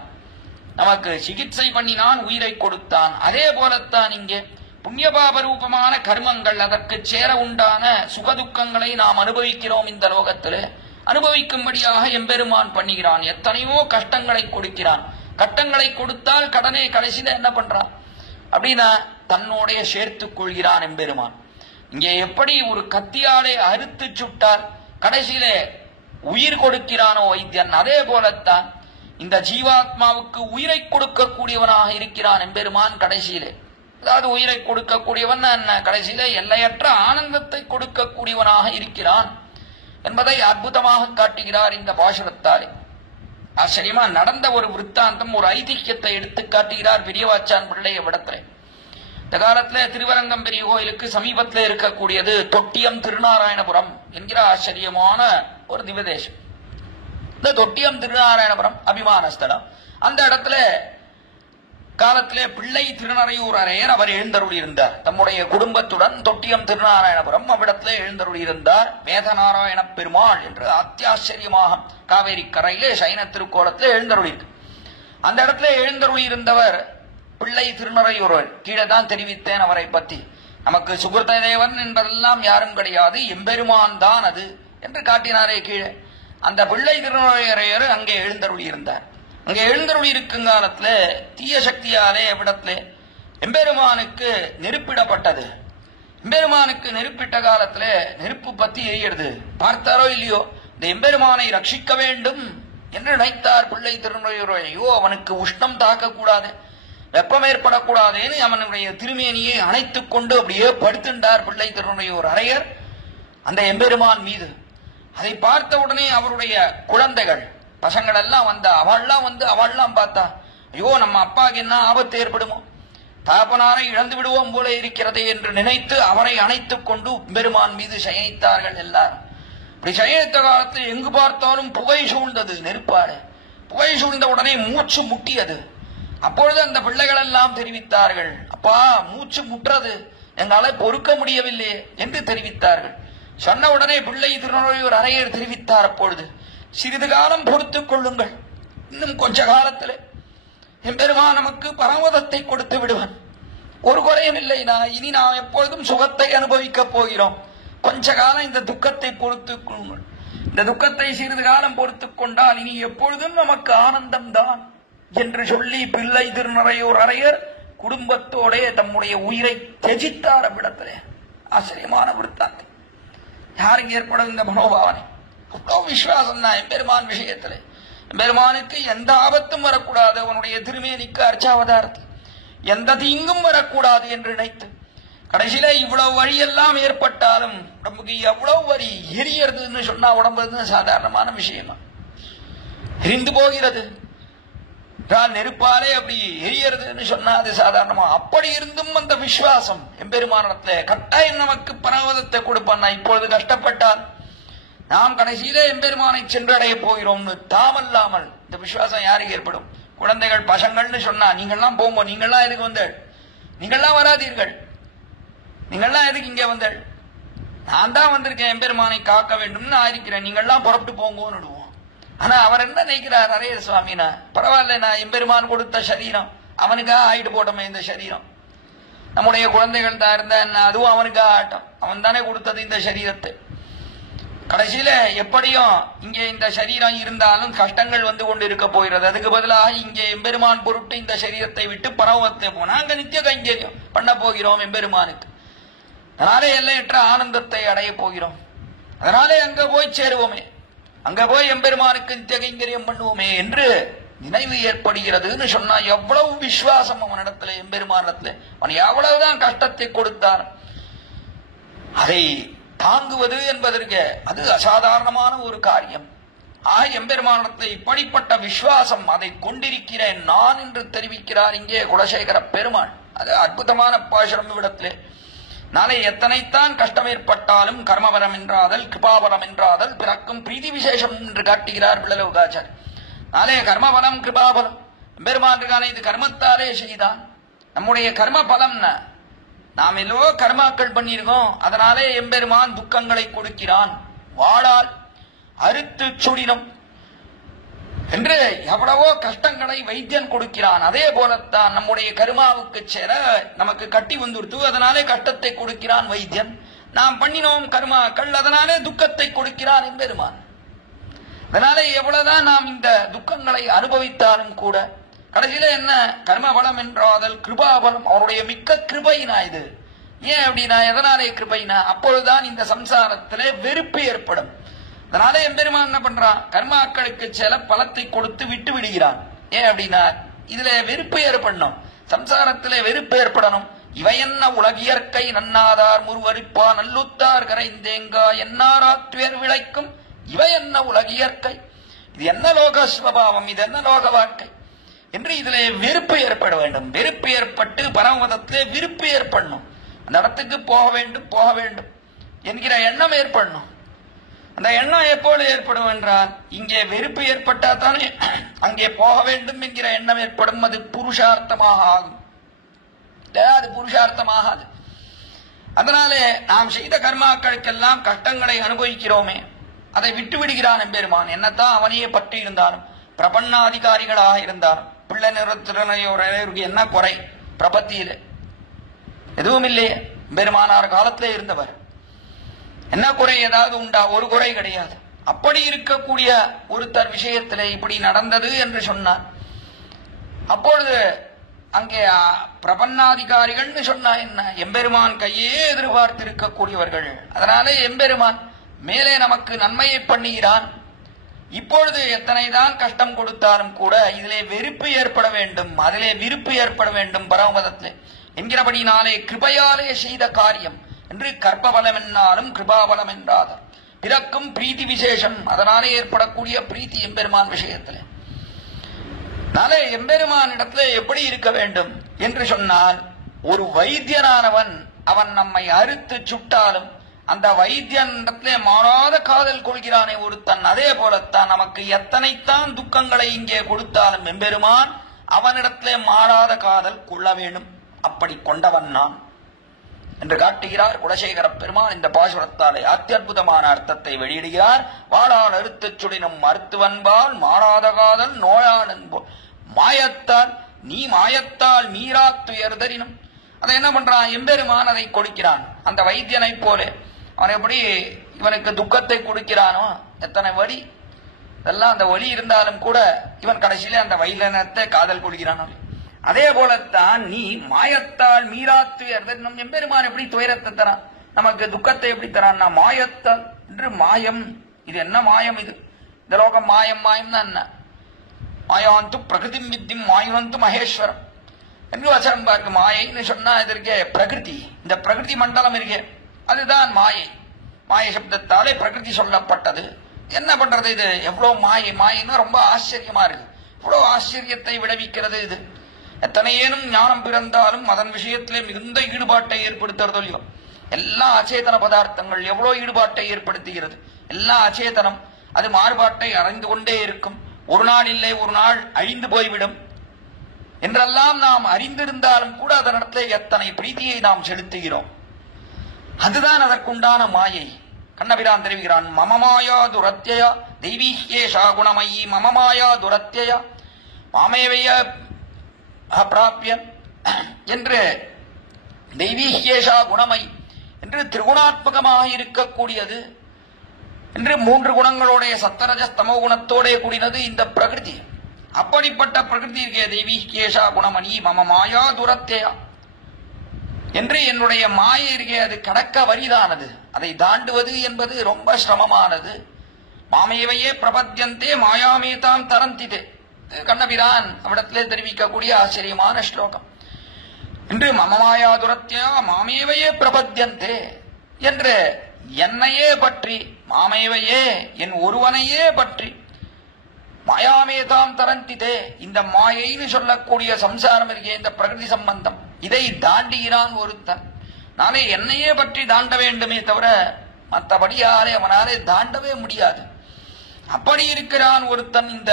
நமக்கு சிகிச்சை பண்ணினான், உயிரை கொடுத்தான். அதே போலத்தான் இங்கே புண்ணியபாப ரூபமான கர்மங்கள், அதற்கு சேர உண்டான சுகதுக்கங்களை நாம் அனுபவிக்கிறோம். இந்த லோகத்திலே அனுபவிக்கும்படியாக எம்பெருமான் பண்ணுகிறான். எத்தனையோ கஷ்டங்களை கொடுக்கிறான். கஷ்டங்களை கொடுத்தால் கடனே கடைசியில என்ன பண்றான் அப்படின்னா, தன்னோடைய சேர்த்துக் கொள்கிறான் எம்பெருமான். இங்கே எப்படி ஒரு கத்தியாலே அறுத்து சுட்டால் கடைசியிலே உயிர் கொடுக்கிறானோ வைத்தியன், அதே போலத்தான் இந்த ஜீவாத்மாவுக்கு உயிரை கொடுக்கக்கூடியவனாக இருக்கிறான் எம்பெருமான் கடைசியிலே. அதாவது உயிரை கொடுக்கக்கூடியவன் என்ன, கடைசியிலே எல்லையற்ற ஆனந்தத்தை கொடுக்கக்கூடியவனாக இருக்கிறான் என்பதை அற்புதமாக காட்டுகிறார் இந்த பாசுரத்தாலே. ஆச்சரியமா நடந்த ஒரு விற்த்தாந்தம், ஒரு ஐதிஹ்யத்தை எடுத்து காட்டுகிறார் பெரியவாச்சான் பிள்ளை விடத்துல. இந்த காலத்துல திருவரங்கம் பெரிய கோயிலுக்கு சமீபத்தில் இருக்கக்கூடியது தொட்டியம் திருநாராயணபுரம் என்கிற ஆச்சரியமான ஒரு திவதேசம். இந்த தொட்டியம் திருநாராயணபுரம் அபிமான ஸ்தலம். அந்த இடத்துல காலத்திலே பிள்ளை திருநறையூர் அரையர் அவர் எழுந்தருளி இருந்தார். தம்முடைய குடும்பத்துடன் தொட்டியம் திருநாராயணபுரம் அவ்விடத்திலே எழுந்தருளி இருந்தார். வேதநாராயண பெருமாள் என்று அத்தியாச்சரியமாக காவேரி கரையிலே சைன திருக்கோலத்திலே எழுந்தருளி. அந்த இடத்துல எழுந்தருளி இருந்தவர் பிள்ளை திருநறையூர். கீழே தான் தெரிவித்தேன் அவரை பற்றி. நமக்கு சுகிருத தேவன் என்பதெல்லாம் யாரும் கிடையாது, எம்பெருமான் தான் அது என்று காட்டினாரே கீழே. அந்த பிள்ளை திருநறையூர் அங்கே எழுந்தருளி இருந்தார். அங்கே எழுந்தருளி இருக்கும் காலத்துல தீய சக்தியாலே எவ்விடத்திலே எம்பெருமானுக்கு நெருப்பிடப்பட்டது. எம்பெருமானுக்கு நெருப்பிட்ட காலத்துல நெருப்பு பத்தி எரிகிறது. பார்த்தாரோ இல்லையோ, இந்த எம்பெருமானை ரட்சிக்க வேண்டும் என்று நினைத்தார் பிள்ளை திருநறையூர். ஐயோ, அவனுக்கு உஷ்ணம் தாக்கக்கூடாது, வெப்பம் ஏற்படக்கூடாதுன்னு அவனுடைய திருமேனியை அணைத்துக் கொண்டு அப்படியே படுத்துண்டார் பிள்ளை திருநறையூர் அரையர் அந்த எம்பெருமான் மீது. அதை பார்த்த உடனே அவருடைய குழந்தைகள் பசங்கள் எல்லாம் அவள்லாம் பார்த்தா, ஐயோ நம்ம அப்பாவுக்கு என்ன ஆபத்து ஏற்படுமோ, தாப்பனாரை இழந்து விடுவோம் போல இருக்கிறதே என்று நினைத்து அவரை அணைத்துக் கொண்டு பெருமான் மீது சயனித்தார்கள் எல்லாரும். இப்படி சயனித்த காலத்தில் எங்கு பார்த்தாலும் புகை சூழ்ந்தது, நெருப்பாடு புகை சூழ்ந்த உடனே மூச்சு முட்டியது. அப்பொழுது அந்த பிள்ளைகள் எல்லாம் தெரிவித்தார்கள், அப்பா மூச்சு முற்றது, எங்களால பொறுக்க முடியவில்லை என்று தெரிவித்தார்கள். சொன்ன உடனே பிள்ளை திருநறையூர் அரையர் தெரிவித்தார், அப்பொழுது சிறிது காலம் பொறுத்துக் கொள்ளுங்கள், இன்னும் கொஞ்ச காலத்தில் எம்பெருமான் நமக்கு பரமதத்தை கொடுத்து விடுவான், ஒரு குறையும் இல்லை, இனி நாம் எப்பொழுதும் சுகத்தை அனுபவிக்கப் போகிறோம், கொஞ்ச காலம் இந்த துக்கத்தை பொறுத்துக் கொள்ளுங்கள், இந்த துக்கத்தை சிறிது காலம் பொறுத்துக் கொண்டால் இனி எப்பொழுதும் நமக்கு ஆனந்தம் தான் என்று சொல்லி பிள்ளை திருநறையூர் அரையர் குடும்பத்தோட தம்முடைய உயிரை தெஜித்தார் அவ்விடத்திலே. ஆச்சரியமான விருத்தாந்தம். யாருக்கு ஏற்படும் இந்த மனோபாவனை? அவ்வளோ விசுவாசம் தான் எம்பெருமான் விஷயத்துல. எம்பெருமானுக்கு எந்த ஆபத்தும் வரக்கூடாது, அவனுடைய திருமேனிக்கு அர்ச்சாவதாரத்தில் எந்த தீங்கும் வரக்கூடாது என்று நினைத்து கடைசியில இவ்வளவு வழியெல்லாம் ஏற்பட்டாலும் உடம்புக்கு எவ்வளவு வரி எரியறதுன்னு சொன்னா உடம்புன்னு சாதாரணமான விஷயமா எரிந்து போகிறது. நெருப்பாலே அப்படி எரியறதுன்னு சொன்னா அது சாதாரணமா. அப்படி இருந்தும் அந்த விசுவாசம் எம்பெருமானத்துல கட்டாயம் நமக்கு பரவதத்தை கொடுப்பான். இப்பொழுது கஷ்டப்பட்டால் நாம் கடைசியிலே எம்பெருமானை சென்றடைய போகிறோம்னு தாமல்லாமல் இந்த விசுவாசம் யாருக்கு ஏற்படும்? குழந்தைகள் பசங்கள்னு சொன்னா நீங்கள்லாம் போங்க, நீங்கள்லாம் எதுக்கு வந்தேள், நீங்கள்லாம் வராதீர்கள், நீங்கள்லாம் எதுக்கு இங்க வந்தேள், நான் தான் வந்திருக்கேன் எம்பெருமானை காக்க வேண்டும்னு ஆயிருக்கிறேன், நீங்கள்லாம் புறப்பட்டு போங்கன்னு விடுவோம். ஆனா அவர் என்ன நினைக்கிறார்? அரே சுவாமினா பரவாயில்ல, நான் எம்பெருமான் கொடுத்த சரீரம் அவனுக்காக ஆயிட்டு போட்டோமே இந்த சரீரம். நம்முடைய குழந்தைகள் தான் இருந்தா என்ன, அதுவும் அவனுக்காக ஆட்டம். அவன் தானே கொடுத்தது இந்த சரீரத்தை. கடைசியில எப்படியும் இங்கே இந்த சரீரம் இருந்தாலும் கஷ்டங்கள் வந்து கொண்டு இருக்க போகிறது. அதுக்கு பதிலாக இங்கே எம்பெருமான் பொருட்டு இந்த சரீரத்தை விட்டு பரவத்தை போனா அங்க நித்திய கைங்கரியம் பண்ண போகிறோம் எம்பெருமானுக்கு. அதனாலே எல்லையற்ற ஆனந்தத்தை அடைய போகிறோம். அதனாலே அங்க போய் சேருவோமே, அங்க போய் எம்பெருமானுக்கு நித்திய கைங்கரியம் பண்ணுவோமே என்று நினைவு ஏற்படுகிறதுன்னு சொன்னா எவ்வளவு விசுவாசம் அவனிடத்துல, எம்பெருமானிடத்துல. அவன் எவ்வளவுதான் கஷ்டத்தை கொடுத்தார் அதை தாங்குவது என்பதற்கு அது அசாதாரணமான ஒரு காரியம். எம்பெருமானத்தை இப்படிப்பட்ட விசுவாசம் அதை கொண்டிருக்கிறேன் நான் என்று தெரிவிக்கிறார் இங்கே குலசேகர பெருமாள். அது அற்புதமான பாசுரம் இவ்விடத்திலே. நாளை எத்தனைத்தான் கஷ்டம் ஏற்பட்டாலும் கர்மபலம் என்றாதல் கிருபாபலம் என்றாதல் பிறக்கும் பிரீதி விசேஷம் என்று காட்டுகிறார் பிள்ளலோகாச்சார். நாளே கர்மபலம் கிருபாபலம் எம்பெருமான் இருக்கானே, இது கர்மத்தாலே செய்தான். நம்முடைய கர்ம பலம்னா நாம் எல்லோ கர்மாக்கள் பண்ணியிருக்கோம், அதனாலே எம்பெருமான் துக்கங்களை கொடுக்கிறான். வாழால் அறுத்து சுடினும் என்று எவ்வளவோ கஷ்டங்களை வைத்தியன் கொடுக்கிறான். அதே போலத்தான் நம்முடைய கர்மாவுக்கு சேர நமக்கு கட்டி வந்துடுத்து, அதனாலே கஷ்டத்தை கொடுக்கிறான் வைத்தியன். நாம் பண்ணினோம் கர்மாக்கள், அதனாலே துக்கத்தை கொடுக்கிறான் எம்பெருமான். அதனாலே எவ்வளவுதான் நாம் இந்த துக்கங்களை அனுபவித்தாலும் கூட கடைசியில என்ன, கர்மபலம் என்றாதல் கிருபாபலம், அவருடைய மிக்க கிருபைனா இது. ஏன் அப்படின்னா, எதனாலே கிருபைனா, அப்பொழுதுதான் இந்த சம்சாரத்திலே வெறுப்பு ஏற்படும். அதனாலே எம்பெருமான் என்ன பண்றான், கர்மாக்களுக்கு சில பலத்தை கொடுத்து விட்டு விடுகிறான். ஏன் அப்படின்னா, இதுல வெறுப்பு ஏற்படணும், சம்சாரத்திலே வெறுப்பு ஏற்படணும். இவை என்ன உலகியற்கை நன்னாதார் முருவரிப்பா நல்லுத்தார் கரைந்தேங்கா என்னாராத்துவேர் விளைக்கும் இவை என்ன உலகியற்கை, இது என்ன லோக ஸ்வபாவம், இது என்ன லோக வாழ்க்கை என்று இதிலே வெறுப்பு ஏற்பட வேண்டும். வெறுப்பு ஏற்பட்டு பரமபதத்திலே விருப்பு ஏற்படணும். அந்த இடத்துக்கு போக வேண்டும் போக வேண்டும் என்கிற எண்ணம் ஏற்படணும். அந்த எண்ணம் எப்போது ஏற்படும் என்றால், இங்கே வெறுப்பு ஏற்பட்டா தானே அங்கே போக வேண்டும் என்கிற எண்ணம் ஏற்படும். அது புருஷார்த்தமாக ஆகும், அது புருஷார்த்தமாகாது. அதனாலே நாம் செய்த கர்மாக்களுக்கெல்லாம் கஷ்டங்களை அனுபவிக்கிறோமே, அதை விட்டு விடுகிறான் எம்பெருமான். என்னத்தான் அவனையே பற்றி இருந்தாலும், பிரபன்னாதிகாரிகளாக இருந்தாலும், பிள்ளை நிறுவனருக்கு என்ன குறை பிரபத்தியில? எதுவும் இல்லையே. பெருமானார் காலத்திலே இருந்தவர், என்ன குறை ஏதாவது உண்டா? ஒரு குறை கிடையாது. அப்படி இருக்கக்கூடிய ஒருத்தர் விஷயத்திலே இப்படி நடந்தது என்று சொன்னார். அப்பொழுது அங்கே பிரபன்னாதிகாரிகள் சொன்னா என்ன, எம்பெருமான் கையே எதிர்பார்த்து இருக்கக்கூடியவர்கள். அதனாலே எம்பெருமான் மேலே நமக்கு நன்மையை பண்ணுகிறான். இப்பொழுது எத்தனைதான் கஷ்டம் கொடுத்தாலும் கூட இதிலே வெறுப்பு ஏற்பட வேண்டும், அதிலே விருப்பு ஏற்பட வேண்டும் பரமபதத்திலே என்கிறபடினாலே கிருபையாலே செய்த காரியம் என்று கர்ப்பபலம் என்னாலும் கிருபாபலம் என்றாதார் பிறக்கும் பிரீத்தி விசேஷம், அதனாலே ஏற்படக்கூடிய பிரீத்தி எம்பெருமான் விஷயத்திலே. நாளே எம்பெருமான் இடத்துல எப்படி இருக்க வேண்டும் என்று சொன்னால், ஒரு வைத்தியனானவன் அவன் நம்மை அறுத்து சுட்டாலும் அந்த வைத்தியனிடத்திலே மாறாத காதல் கொள்கிறானே ஒருத்தன், அதே போலத்தான் நமக்கு எத்தனைத்தான் துக்கங்களை இங்கே கொடுத்தாலும் எம்பெருமான் அவனிடத்திலே மாறாத காதல் கொள்ள வேண்டும். அப்படி கொண்டவன் நான் என்று காட்டுகிறார் குலசேகர பெருமான். இந்த பாசுரத்தாலே அத்தியுதமான அர்த்தத்தை வெளியிடுகிறார். வாழால் அறுத்துச் சுடினும் மருத்துவன்பால் மாறாத காதல் நோயால் என்போல் மாயத்தால் நீ மாயத்தால் மீறாத்துயர்தரினும். அதை என்ன பண்றான் எம்பெருமான், அதை கொடுக்கிறான். அந்த வைத்தியனை போல அவன் எப்படி இவனுக்கு துக்கத்தை கொடுக்கிறானோ, எத்தனை வலி, இதெல்லாம் அந்த வலி இருந்தாலும் கூட இவன் கடைசியில அந்த வைத்தியனத்தை காதல் கொள்கிறானோ, அதே போலத்தான் நீ மாயத்தால் மீறாத்துயர் நம் எம்பெருமான் எப்படி துயரத்தை தரான், நமக்கு துக்கத்தை எப்படி தரான்? மாயத்தால் என்று மாயம். இது என்ன மாயம்? இது இந்த லோகம் மாயம். மாயம் தான் என்ன? மாயாந்து பிரகிருதி வித்தியும் மாயுவந்து மகேஸ்வரம். என்று வசனம் பார்க்க. மாயைன்னு சொன்னா இது இருக்கே பிரகிருதி, இந்த பிரகிருதி மண்டலம் இருக்கே அதுதான் மாயை. மாயை சப்தத்தாலே பிரகிருதி சொல்லப்பட்டது. என்ன பண்றது இது? எவ்வளவு மாயை, மாயின்னா ரொம்ப ஆச்சரியமா இருக்கு. இவ்வளவு ஆச்சரியத்தை விளைவிக்கிறது இது. எத்தனையேனும் ஞானம் பிறந்தாலும் அதன் விஷயத்திலே மிகுந்த ஈடுபாட்டை ஏற்படுத்துறது இல்லையோ. எல்லா அச்சேதன பதார்த்தங்கள் எவ்வளவு ஈடுபாட்டை ஏற்படுத்துகிறது. எல்லா அச்சேதனம் அது மாறுபாட்டை அடைந்து கொண்டே இருக்கும். ஒரு நாள் இல்லை ஒரு நாள் அழிந்து போய்விடும் என்றெல்லாம் நாம் அறிந்திருந்தாலும் கூட அதனிடத்திலே எத்தனை பிரீதியை நாம் செலுத்துகிறோம். அதுதான் அதற்குண்டான மாயை. கண்ணபிரான் தெரிவிக்கிறான், மமமாயா துரத்யா தெய்வீகேஷா குணமயி மமமாயா துரத்யா மாமேவைய அப்பிராபிய என்று தெய்வீகேஷா குணமை என்று திரிகுணாத்மகமாக இருக்கக்கூடியது என்று 3 குணங்களுடைய சத்தரஜ தமோ குணத்தோட கூடினது இந்த பிரகிருதி. அப்படிப்பட்ட பிரகிருதி இருக்கே தெய்வீகேஷா குணமணி மம மாயா துரத்தேயா என்று என்னுடைய மாயை இருக்கே அது கடக்க வரிதானது. அதை தாண்டுவது என்பது ரொம்ப சிரமமானது. மாமையவையே பிரபத்தியந்தே மாயாமேதாம் தரந்திதே. கண்ணபிரான் அவிடத்திலே தெரிவிக்கக்கூடிய ஆச்சரியமான ஸ்லோகம். என்று மமமாயா துரத்தியா மாமேவையே பிரபத்தியந்தே என்று என்னையே பற்றி, மாமேவையே என் ஒருவனையே பற்றி, மாயாமேதாம் தரந்திதே இந்த மாயைன்னு சொல்லக்கூடிய சம்சாரம் இருக்கே இந்த பிரகிருதி சம்பந்தம் இதை தாண்டுகிறான் ஒருத்தன். நானே என்னையே பற்றி தாண்ட வேண்டுமே தவிர மற்றபடி யாரே அவனாலே தாண்டவே முடியாது. அப்படி இருக்கிறான் ஒருத்தன் இந்த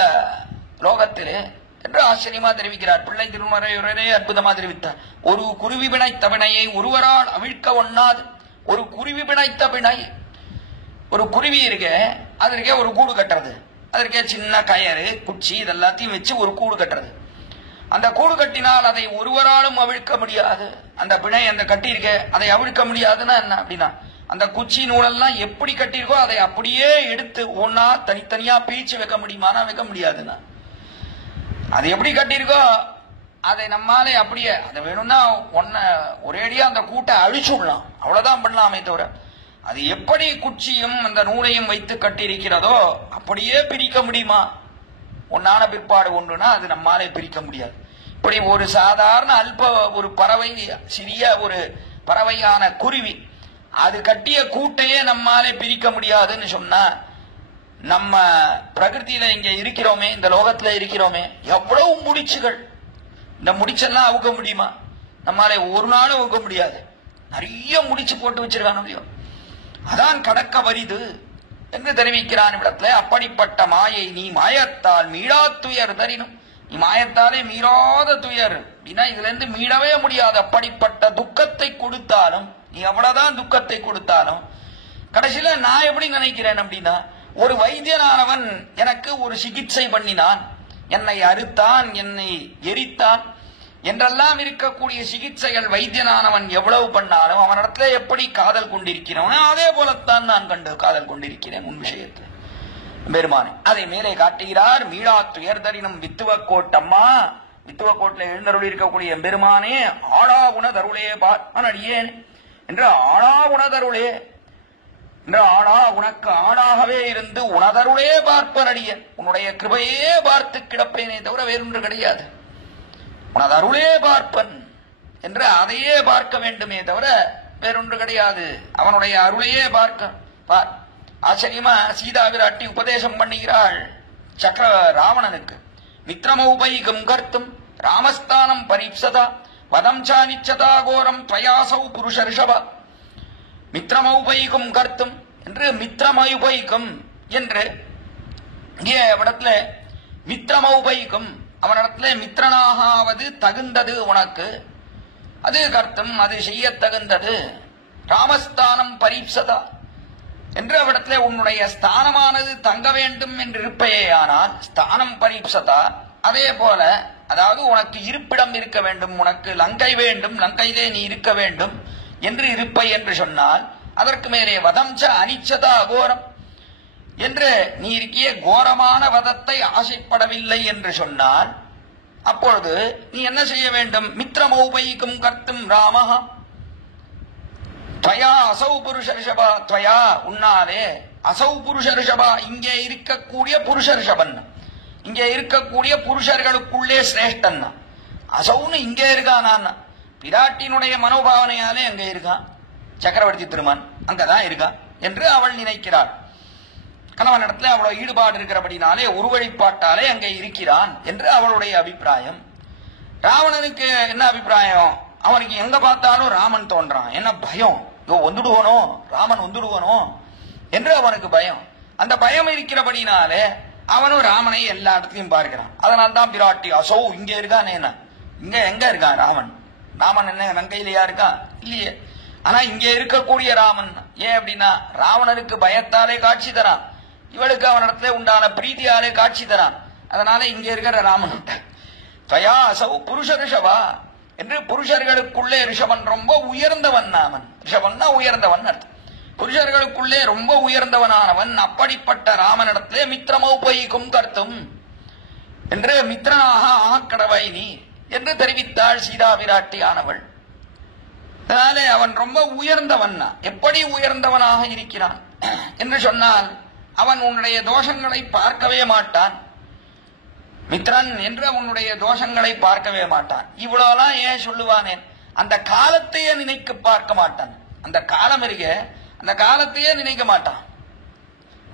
லோகத்திலே என்று ஆச்சரியமா தெரிவிக்கிறார். பிள்ளை திருமறையுரே அற்புதமா தெரிவித்தார். ஒரு குருவி பிணைத்த பிணையை ஒருவரால் அவிழ்க்க ஒண்ணாது. ஒரு குருவி பிணைத்த பிணை, ஒரு குருவி இருக்க அதற்கே ஒரு கூடு கட்டுறது, அதற்கே சின்ன கயறு குச்சி இதெல்லாத்தையும் வச்சு ஒரு கூடு கட்டுறது. அந்த கூடு கட்டினால் அதை ஒருவராலும் அவிழ்க்க முடியாது. அந்த பிணை அந்த கட்டி இருக்க அதை அவிழ்க்க முடியாதுன்னா என்ன அப்படின்னா, அந்த குச்சி நூலெல்லாம் எப்படி கட்டியிருக்கோ அதை அப்படியே எடுத்து ஒன்னா தனித்தனியா பிரிச்சு வைக்க முடியுமானா வைக்க முடியாதுன்னா. அது எப்படி கட்டியிருக்கோ அதை நம்மாலே அப்படியே அதை வேணும்னா ஒரேடியா அந்த கூட்டை அழிச்சு விடலாம், அவ்வளவுதான் பண்ணலாமே தவிர அது எப்படி குச்சியும் அந்த நூலையும் வைத்து கட்டியிருக்கிறதோ அப்படியே பிரிக்க முடியுமா? ஒன்னான பிற்பாடு ஒன்றுனா அது நம்மாலே பிரிக்க முடியாது. இப்படி ஒரு சாதாரண அல்ப ஒரு பறவை, சிறிய ஒரு பறவையான குருவி அது கட்டிய கூட்டையே நம்மாலே பிரிக்க முடியாதுன்னு சொன்னா, நம்ம பிரகிருதியில இங்க இருக்கிறோமே, இந்த லோகத்துல இருக்கிறோமே, எவ்வளவு முடிச்சுகள், இந்த முடிச்செல்லாம் அவுக்க முடியுமா? நம்மாலே ஒரு நாளும் அவுக்க முடியாது. நிறைய முடிச்சு போட்டு வச்சிருக்கானோ. அதான் கடக்க வரிது என்று தெரிவிக்கிறான் இடத்துல. அப்படிப்பட்ட மாயை நீ மாயத்தால் மீளா துயர் தரினும், நீ மாயத்தாலே மீறாத துயர் அப்படின்னா இதுல இருந்து மீளவே முடியாது. அப்படிப்பட்ட துக்கத்தை கொடுத்தாலும், நீ எவ்வளவுதான் துக்கத்தை கொடுத்தாலும் கடைசியில நான் எப்படி நினைக்கிறேன் அப்படின்னா, ஒரு வைத்தியனானவன் எனக்கு ஒரு சிகிச்சை பண்ணினான், என்னை அறுத்தான், என்னை எரித்தான் என்றெல்லாம் இருக்கக்கூடிய சிகிச்சைகள் வைத்தியனானவன் எவ்வளவு பண்ணாலும் அவனிடத்துல எப்படி காதல் கொண்டிருக்கிறவன் அதே போலத்தான் நான் கண்டு காதல் கொண்டிருக்கிறேன் உன் விஷயத்தில் பெருமானே. அதை மேலே காட்டுகிறார். மீளா துயர் தரினும் வித்துவக்கோட்டம்மா, வித்துவக்கோட்டில் எழுந்தருள் இருக்கக்கூடிய பெருமானே, ஆடா குணதருளே பார்ப்பனடியேன் என்று ஆடா குணதருளே என்று ஆடா உனக்கு ஆடாகவே இருந்து உணதருளே பார்ப்பனடியேன், உன்னுடைய கிருபையே பார்த்து கிடப்பேனே தவிர வேறொன்று கிடையாது. உனது அருளே பார்ப்பன் என்று அதையே பார்க்க வேண்டுமே தவிர வேறொன்று கிடையாது. அவனுடைய அருளையே பார்க்க. ஆச்சரியமா சீதா விராட்டி உபதேசம் பண்ணுகிறாள் சக்கர ராவணனுக்கு. மித்ரமௌபைகம் கர்த்தும் ராமஸ்தானம் பரீப்சதா வதம் சானிச்சதா கோரம் பிரயாசௌ புருஷ ரிஷபா. மித்ரமௌபைகம் கர்த்தும் என்று மித்ரமௌபைகம் என்று இங்கே இடத்துல மித்ரமௌபைகம் அவனிடத்துல மித்திரனாகாவது தகுந்தது உனக்கு, அது கர்த்தம், அது செய்ய தகுந்தது. ராமஸ்தானம் பரீப்சதா என்று அவனிடத்துல உன்னுடைய ஸ்தானமானது தங்க வேண்டும் என்று இருப்பையே, ஆனால் ஸ்தானம் பரீப்சதா அதே போல, அதாவது உனக்கு இருப்பிடம் இருக்க வேண்டும், உனக்கு லங்கை வேண்டும், லங்கையிலே நீ இருக்க வேண்டும் என்று இருப்பை என்று சொன்னால், அதற்கு மேலே வதம்ச அனிச்சதா அகோரம் என்று நீ இருக்கிய கோரமான வதத்தை ஆசைப்படவில்லை என்று சொன்னால், அப்பொழுது நீ என்ன செய்ய வேண்டும்? மித்ரமௌபைக்கும் கர்த்தும் ராமஹா துவயா அசௌ புருஷ ரிஷபா துவயா உன்னாலே அசௌ புருஷ ரிஷபா இங்கே இருக்கக்கூடிய புருஷ ரிஷபன், இங்கே இருக்கக்கூடிய புருஷர்களுக்குள்ளே சிரேஷ்டன். அசௌன்னு இங்கே இருக்கான். நான் பிராட்டினுடைய மனோபாவனையாலே அங்கே இருக்கான், சக்கரவர்த்தி திருமான் அங்கதான் இருக்கான் என்று அவள் நினைக்கிறாள். கணவனிடத்துல அவ்வளவு ஈடுபாடு இருக்கிறபடினாலே ஒரு வழிபாட்டாலே அங்கே இருக்கிறான் என்று அவளுடைய அபிப்பிராயம். ராவணனுக்கு என்ன அபிப்பிராயம்? அவனுக்கு எங்க பார்த்தாலும் ராமன் தோன்றான். என்ன பயம், வந்துடுவனோ, ராமன் வந்துடுவனோ என்று அவனுக்கு பயம். அந்த பயம் இருக்கிறபடினாலே அவனும் ராமனை எல்லா இடத்துலையும் பார்க்கிறான். அதனால்தான் பிராட்டி அசௌ இங்க இருக்கான். என்ன இங்க எங்க இருக்கான் ராமன்? ராமன் என்ன லங்கையிலையா இருக்கான்? இல்லையே. ஆனா இங்க இருக்கக்கூடிய ராமன் ஏன் அப்படின்னா ராவணனுக்கு பயத்தாலே காட்சி தரான், இவளுக்கு அவனிடத்துல உண்டான பிரீதியாலே காட்சி தரான். அதனால இங்க இருக்கிற ராமன் தயா அசௌ புருஷ ரிஷபா என்று புருஷர்களுக்குள்ளே ரிஷபன் ரொம்ப உயர்ந்தவன். நாமன் ரிஷபன்னா உயர்ந்தவன் அர்த்தம். புருஷர்களுக்குள்ளே ரொம்ப உயர்ந்தவனானவன். அப்படிப்பட்ட ராமனிடத்திலே மித்திரமௌபயிக்கும் கர்த்தும் என்று மித்திரனாக ஆக்கடவை நீ என்று தெரிவித்தாள் சீதா பிராட்டியானவள். அதனாலே அவன் ரொம்ப உயர்ந்தவன். எப்படி உயர்ந்தவனாக இருக்கிறான் என்று சொன்னால் அவன் உன்னுடைய தோஷங்களை பார்க்கவே மாட்டான். மித்ரன் என்று அவனுடைய தோஷங்களை பார்க்கவே மாட்டான். இவ்வளவுலாம் ஏன் சொல்லுவானேன்? அந்த காலத்தையே நினைக்க பார்க்க மாட்டான். அந்த காலம் இருக்க, அந்த காலத்தையே நினைக்க மாட்டான்.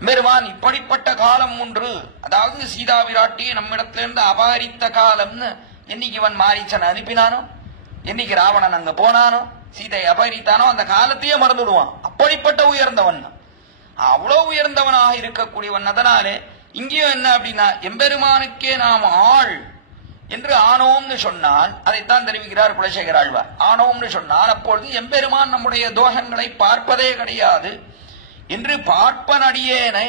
பெருமான் இப்படிப்பட்ட காலம் ஒன்று, அதாவது சீதா விராட்டி நம்மிடத்திலிருந்து அபகரித்த காலம்னு என்னைக்கு இவன் மாரீச்சன் அனுப்பினானோ, என்னைக்கு ராவணன் அங்க போனானோ, சீதை அபகரித்தானோ, அந்த காலத்தையே மறந்துடுவான். அப்படிப்பட்ட உயர்ந்தவன், அவ்வளவு உயர்ந்தவனாக இருக்கக்கூடியவன். அதனாலே இங்கேயும் என்ன அப்படின்னா எம்பெருமானுக்கே நாம் ஆள் என்று ஆனோம்னு சொன்னால் அதைத்தான் தெரிவிக்கிறார் குலசேகர ஆழ்வார். ஆனோம்னு சொன்னால் அப்பொழுது எம்பெருமான் நம்முடைய தோஷங்களை பார்ப்பதே கிடையாது என்று பார்ப்பன் அடியேனே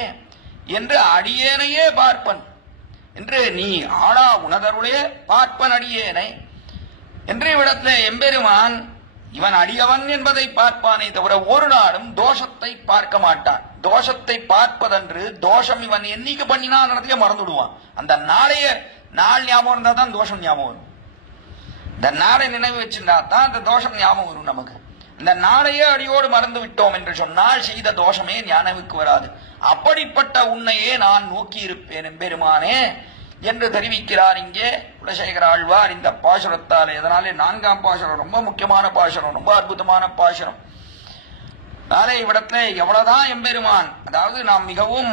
என்று அடியேனையே பார்ப்பன் என்று நீ ஆளா உணதருளே பார்ப்பன் அடியேனை என்று இவ்விடத்துல எம்பெருமான் இவன் அடியவன் என்பதை பார்ப்பானே தவிர ஒரு நாளும் தோஷத்தை பார்க்க மாட்டான். தோஷத்தை பார்ப்பதன்று தோஷம் இவன் என்னைக்கு பண்ணினான் இடத்துல மறந்துடுவான். அந்த நாளைய நாள் ஞாபகம் இருந்தா தான் தோஷம் ஞாபகம் வரும். இந்த நாளை நினைவு வச்சிருந்தா தான் அந்த தோஷம் ஞாபகம் வரும் நமக்கு. இந்த நாளையே அடியோடு மறந்து விட்டோம் என்று சொன்னால் செய்த தோஷமே ஞானவுக்கு வராது. அப்படிப்பட்ட உன்னையே நான் நோக்கி இருப்பேன் எம்பெருமானே என்று தெரிவிக்கிறார் இங்கே குலசேகர ஆழ்வார் இந்த பாசுரத்தாலே. அதனாலே 4ஆம் பாசுரம் ரொம்ப முக்கியமான பாசுரம், ரொம்ப அற்புதமான பாசுரம். நாளை இவ்விடத்துல எவ்வளவுதான் எம்பெருமான், அதாவது நாம் மிகவும்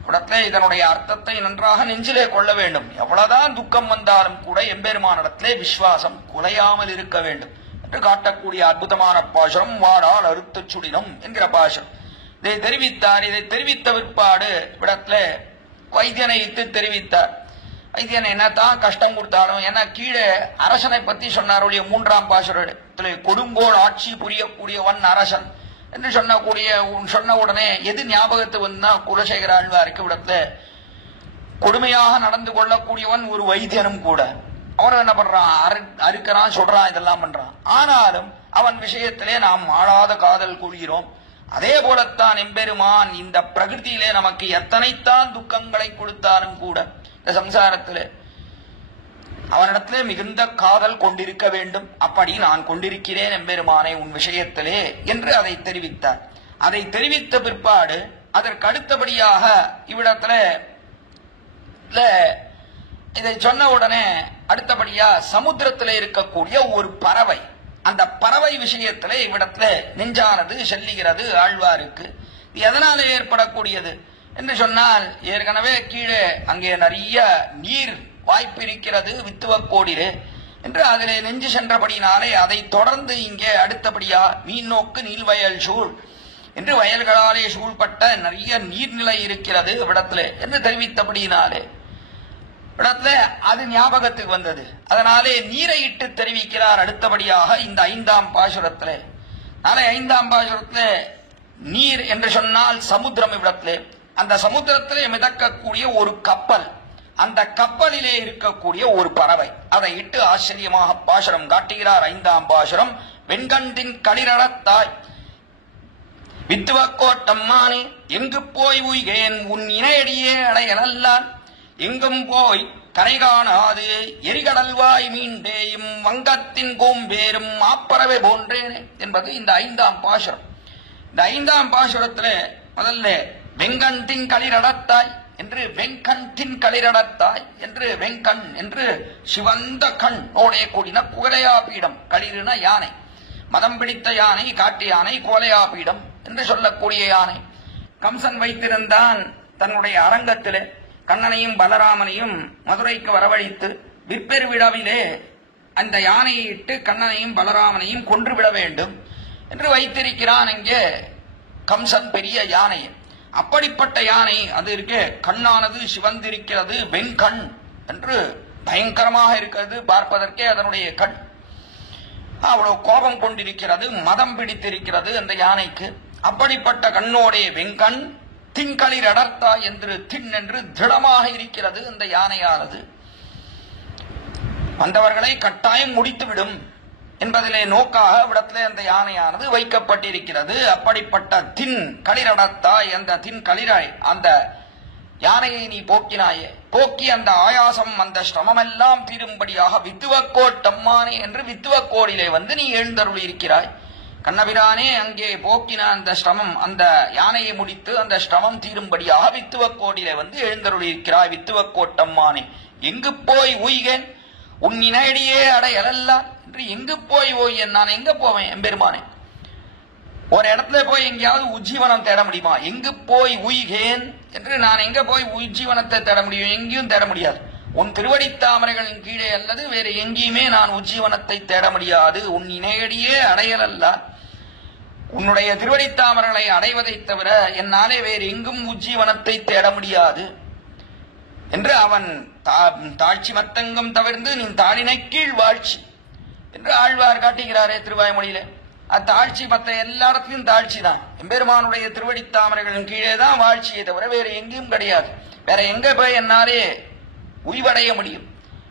இவ்விடத்துல இதனுடைய அர்த்தத்தை நன்றாக நெஞ்சிலே கொள்ள வேண்டும். எவ்வளவுதான் துக்கம் வந்தாலும் கூட எம்பெருமானிடத்திலே விசுவாசம் குலையாமல் இருக்க வேண்டும் என்று காட்டக்கூடிய அற்புதமான பாசுரம் வாடால் அறுத்து சுடினும் என்கிற பாசுரம். இதை தெரிவித்தார். இதை தெரிவித்த பிற்பாடு இவ்விடத்துல வைத்தியனை இட்டு தெரிவித்தார். வைத்தியன் என்னத்தான் கஷ்டம் கொடுத்தாலும், ஏன்னா கீழே அரசனை பத்தி சொன்னார். 3ஆம் பாசுரத்திலே கொடுங்கோல் ஆட்சி புரியக்கூடியவன் அரசன் என்று சொன்ன உடனே எது ஞாபகத்து வந்தா குலசேகர ஆழ்வாருக்கு விடத்துல கொடுமையாக நடந்து கொள்ளக்கூடியவன் ஒரு வைத்தியனும் கூட. அவன் என்ன பண்றான்? அறுக்கிறான், சொல்றான், இதெல்லாம் பண்றான். ஆனாலும் அவன் விஷயத்திலே நாம் ஆளாத காதல் கொள்கிறோம். அதே போலத்தான் எம்பெருமான் இந்த பிரகிருதியிலே நமக்கு எத்தனைத்தான் துக்கங்களை கொடுத்தாலும் கூட இந்த சம்சாரத்திலே அவனிடத்திலே மிகுந்த காதல் கொண்டிருக்க வேண்டும். அப்படி நான் கொண்டிருக்கிறேன் எம்பெருமானை உன் விஷயத்திலே என்று அதை தெரிவித்தார். அதை தெரிவித்த பிற்பாடு அதற்கு அடுத்தபடியாக இவ்விடத்துல இதை சொன்ன உடனே அடுத்தபடியா சமுத்திரத்தில் இருக்கக்கூடிய ஒரு பறவை, அந்த பறவை விஷயத்திலே இவ்விடத்துல நெஞ்சானது செல்லுகிறது ஆழ்வாருக்கு. எதனால ஏற்படக்கூடியது என்று சொன்னால், ஏற்கனவே கீழே அங்கே நிறைய நீர் வாய்ப்பு இருக்கிறது வித்துவக்கோடிலே என்று அதிலே நெஞ்சு சென்றபடினாலே அதை தொடர்ந்து இங்கே அடுத்தபடியா மீன் நோக்கு நீள்வயல் சூழ் என்று வயல்களாலே சூழ்பட்ட நிறைய நீர்நிலை இருக்கிறது இவ்விடத்துல என்று தெரிவித்தபடினாலே இடத்துல அது ஞாபகத்துக்கு வந்தது. அதனாலே நீரை இட்டு தெரிவிக்கிறார் அடுத்தபடியாக இந்த 5ஆம் பாசுரத்திலே. நாளை 5ஆம் பாசுரத்திலே நீர் என்று சொன்னால் சமுத்திரம். இவ்விடத்திலே அந்த சமுத்திரத்திலே மிதக்கக்கூடிய ஒரு கப்பல், அந்த கப்பலிலே இருக்கக்கூடிய ஒரு பறவை, அதை இட்டு ஆச்சரியமாக பாசுரம் காட்டுகிறார் 5ஆம் பாசுரம். வெண்கண்டின் களிரடத்தாய் வித்துவக்கோட்டம்மானே எங்கு போய் உய்கேன் உன் இணையடியே அடையலான் எங்கும் போய் கரை காணாது எரிகடல்வாய் மீண்டேயும் வங்கத்தின் கோம்பேரும் மாப்பறவை போன்றேனே என்பது இந்த 5ஆம் பாசுரம். இந்த 5ஆம் பாசுரத்துல முதல்ல வெங்கண்டின் களிரடத்தாய் என்று வெங்கண் தின் களிரடத்தாய் என்று வெங்கண் என்று சிவந்த கண் ஓடே கூடின குவலையா பீடம். களிறுன யானை, மதம் பிடித்த யானை, காட்டு யானை, கோலையா பீடம் என்று சொல்லக்கூடிய யானை. கம்சன் வைத்திருந்தான் தன்னுடைய அரங்கத்திலே கண்ணனையும் பலராமனையும் மதுரைக்கு வரவழைத்து விற்பெரு விழாவிலே அந்த யானையை இட்டு கண்ணனையும் பலராமனையும் கொன்றுவிட வேண்டும் என்று வைத்திருக்கிறான். அங்கே கம்சன் பெரிய யானை. அப்படிப்பட்ட யானை அது இருக்கு, கண்ணானது சிவந்திருக்கிறது, வெண்கண் என்று பயங்கரமாக இருக்கிறது. பார்ப்பதற்கே அதனுடைய கண் அவ்வளவு கோபம் கொண்டிருக்கிறது, மதம் பிடித்திருக்கிறது அந்த யானைக்கு. அப்படிப்பட்ட கண்ணோடைய வெண்கண் திங்களிர் அடர்த்தா என்று தின் என்று திடமாக இருக்கிறது அந்த யானையானது. வந்தவர்களை கட்டாயம் முடித்துவிடும் என்பதிலே நோக்காக விடத்திலே அந்த யானையானது வைக்கப்பட்டிருக்கிறது. அப்படிப்பட்ட தின் களிரடத்தாய், அந்த தின் களிராய் அந்த யானையை நீ போக்கினாயே, போக்கி அந்த ஆயாசம் அந்த சிரமமெல்லாம் தீரும்படியாக வித்துவக்கோட்டம்மானே என்று வித்துவக்கோடிலே வந்து நீ எழுந்தருளி இருக்கிறாய். கண்ணபிரானே அங்கே போக்கின அந்த சிரமம், அந்த யானையை முடித்து அந்த சிரமம் தீரும்படியாக வித்துவக்கோடிலே வந்து எழுந்தருளி இருக்கிறாய். வித்துவக்கோட்டம்மானே எங்கு போய் உய்கேன் உன் இணையடியே அடையலல்லான் என்று. எங்கு போய் ஓய்யன், நான் எங்க போவேன் எம்பெருமானே? ஒரு இடத்துல போய் எங்கேயாவது உஜ்ஜீவனம் தேட முடியுமா? எங்கு போய் உய்கேன் என்று நான் எங்க போய் உஜ்ஜீவனத்தை தேட முடியும்? எங்கேயும் தேட முடியாது. உன் திருவடித்தாமரைகளின் கீழே அல்லது வேறு எங்கேயுமே நான் உஜ்ஜீவனத்தை தேட முடியாது. உன் இணையடியே அடையலல்ல, உன்னுடைய திருவடித்தாமரைகளை அடைவதை தவிர என்னாலே வேறு எங்கும் உஜ்ஜீவனத்தை தேட முடியாது என்று அவன் தாழ்ச்சி மத்தங்கம் தவிர்த்து நீ தாளினை கீழ் வாழ்ச்சி என்று ஆழ்வார் காட்டுகிறாரே திருவாய்மொழியில. அத்தாழ்ச்சி மத்த எல்லா இடத்துலையும் தாழ்ச்சி தான். எம்பெருமானுடைய திருவடித்தாமரைகளின் கீழே தான் வாழ்ச்சியை தவிர வேற எங்கேயும் கிடையாது. வேற எங்க போய் என்னாலே உய்வடைய முடியும்?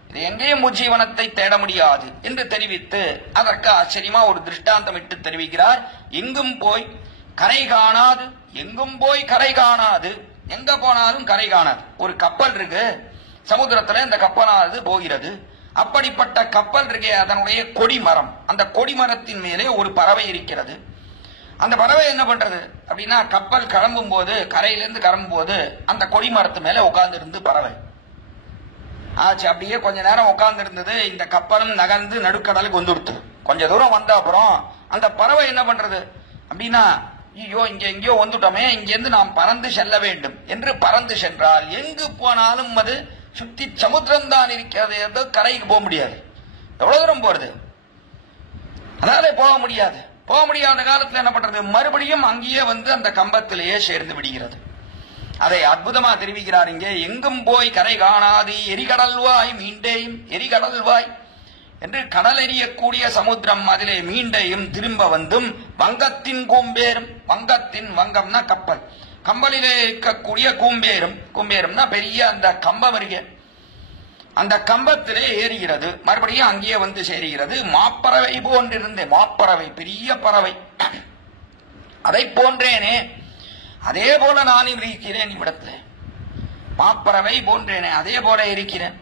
இது எங்கேயும் உஜ்ஜீவனத்தை தேட முடியாது என்று தெரிவித்து அதற்கு ஆச்சரியமா ஒரு திருஷ்டாந்தம் இட்டு தெரிவிக்கிறார். எங்கும் போய் கரை காணாது, எங்கும் போய் கரை காணாது, எங்க போனாலும் கரை காணாது. ஒரு கப்பல் இருக்கு சமுத்திரத்துல, இந்த கப்பலானது போகிறது. அப்படிப்பட்ட கப்பல் இருக்கே, அதனுடைய கொடிமரம், அந்த கொடிமரத்தின் மேலே ஒரு பறவை இருக்கிறது. அந்த பறவை என்ன பண்றது அப்படின்னா, கப்பல் கிளம்பும் போது, கரையிலிருந்து கிளம்பும் போது அந்த கொடிமரத்து மேல உட்கார்ந்து இருந்து பறவை ஆச்சு. அப்படியே கொஞ்ச நேரம் உட்கார்ந்து இருந்தது. இந்த கப்பலும் நகர்ந்து நடுக்கடலுக்கு வந்துடுத்து. கொஞ்ச தூரம் வந்த அப்புறம் அந்த பறவை என்ன பண்றது அப்படின்னா, ஐயோ இங்க எங்கேயோ வந்துட்டோமே, இங்கிருந்து நாம் பறந்து செல்ல வேண்டும் என்று பறந்து சென்றால் எங்கு போனாலும் அது சுத்தி சமுத்திரம் தான் இருக்கிறது, ஏதோ கரைக்கு போக முடியாது. எவ்வளவு தூரம் போறது? அதனால போக முடியாது. போக முடியாத காலத்துல என்ன பண்றது, மறுபடியும் அங்கேயே வந்து அந்த கம்பத்திலேயே சேர்ந்து விடுகிறது. அதை அற்புதமா தெரிவிக்கிறார் இங்கே. எங்கும் போய் கரை காணாது எரிகடல்வாய் மீண்டேயும், எரிகடல்வாய் என்று கடல் எறியக்கூடிய சமுத்திரம், அதிலே மீண்டையும் திரும்ப வந்தும் வங்கத்தின் கூம்பேரும், வங்கத்தின் வங்கம்னா கப்பல், கம்பலிலே இருக்கக்கூடிய கூம்பேரும், கூம்பேரும்னா பெரிய அந்த கம்பம் இருக்கு, அந்த கம்பத்திலே ஏறுகிறது, மறுபடியும் அங்கேயே வந்து சேருகிறது. மாப்பறவை போன்றிருந்தேன், மாப்பறவை பெரிய பறவை, அதை போன்றேனே, அதே போல நான் இருக்கிறேன் இவ்விடத்துல. மாப்பறவை போன்றேனே அதே போல இருக்கிறேன்.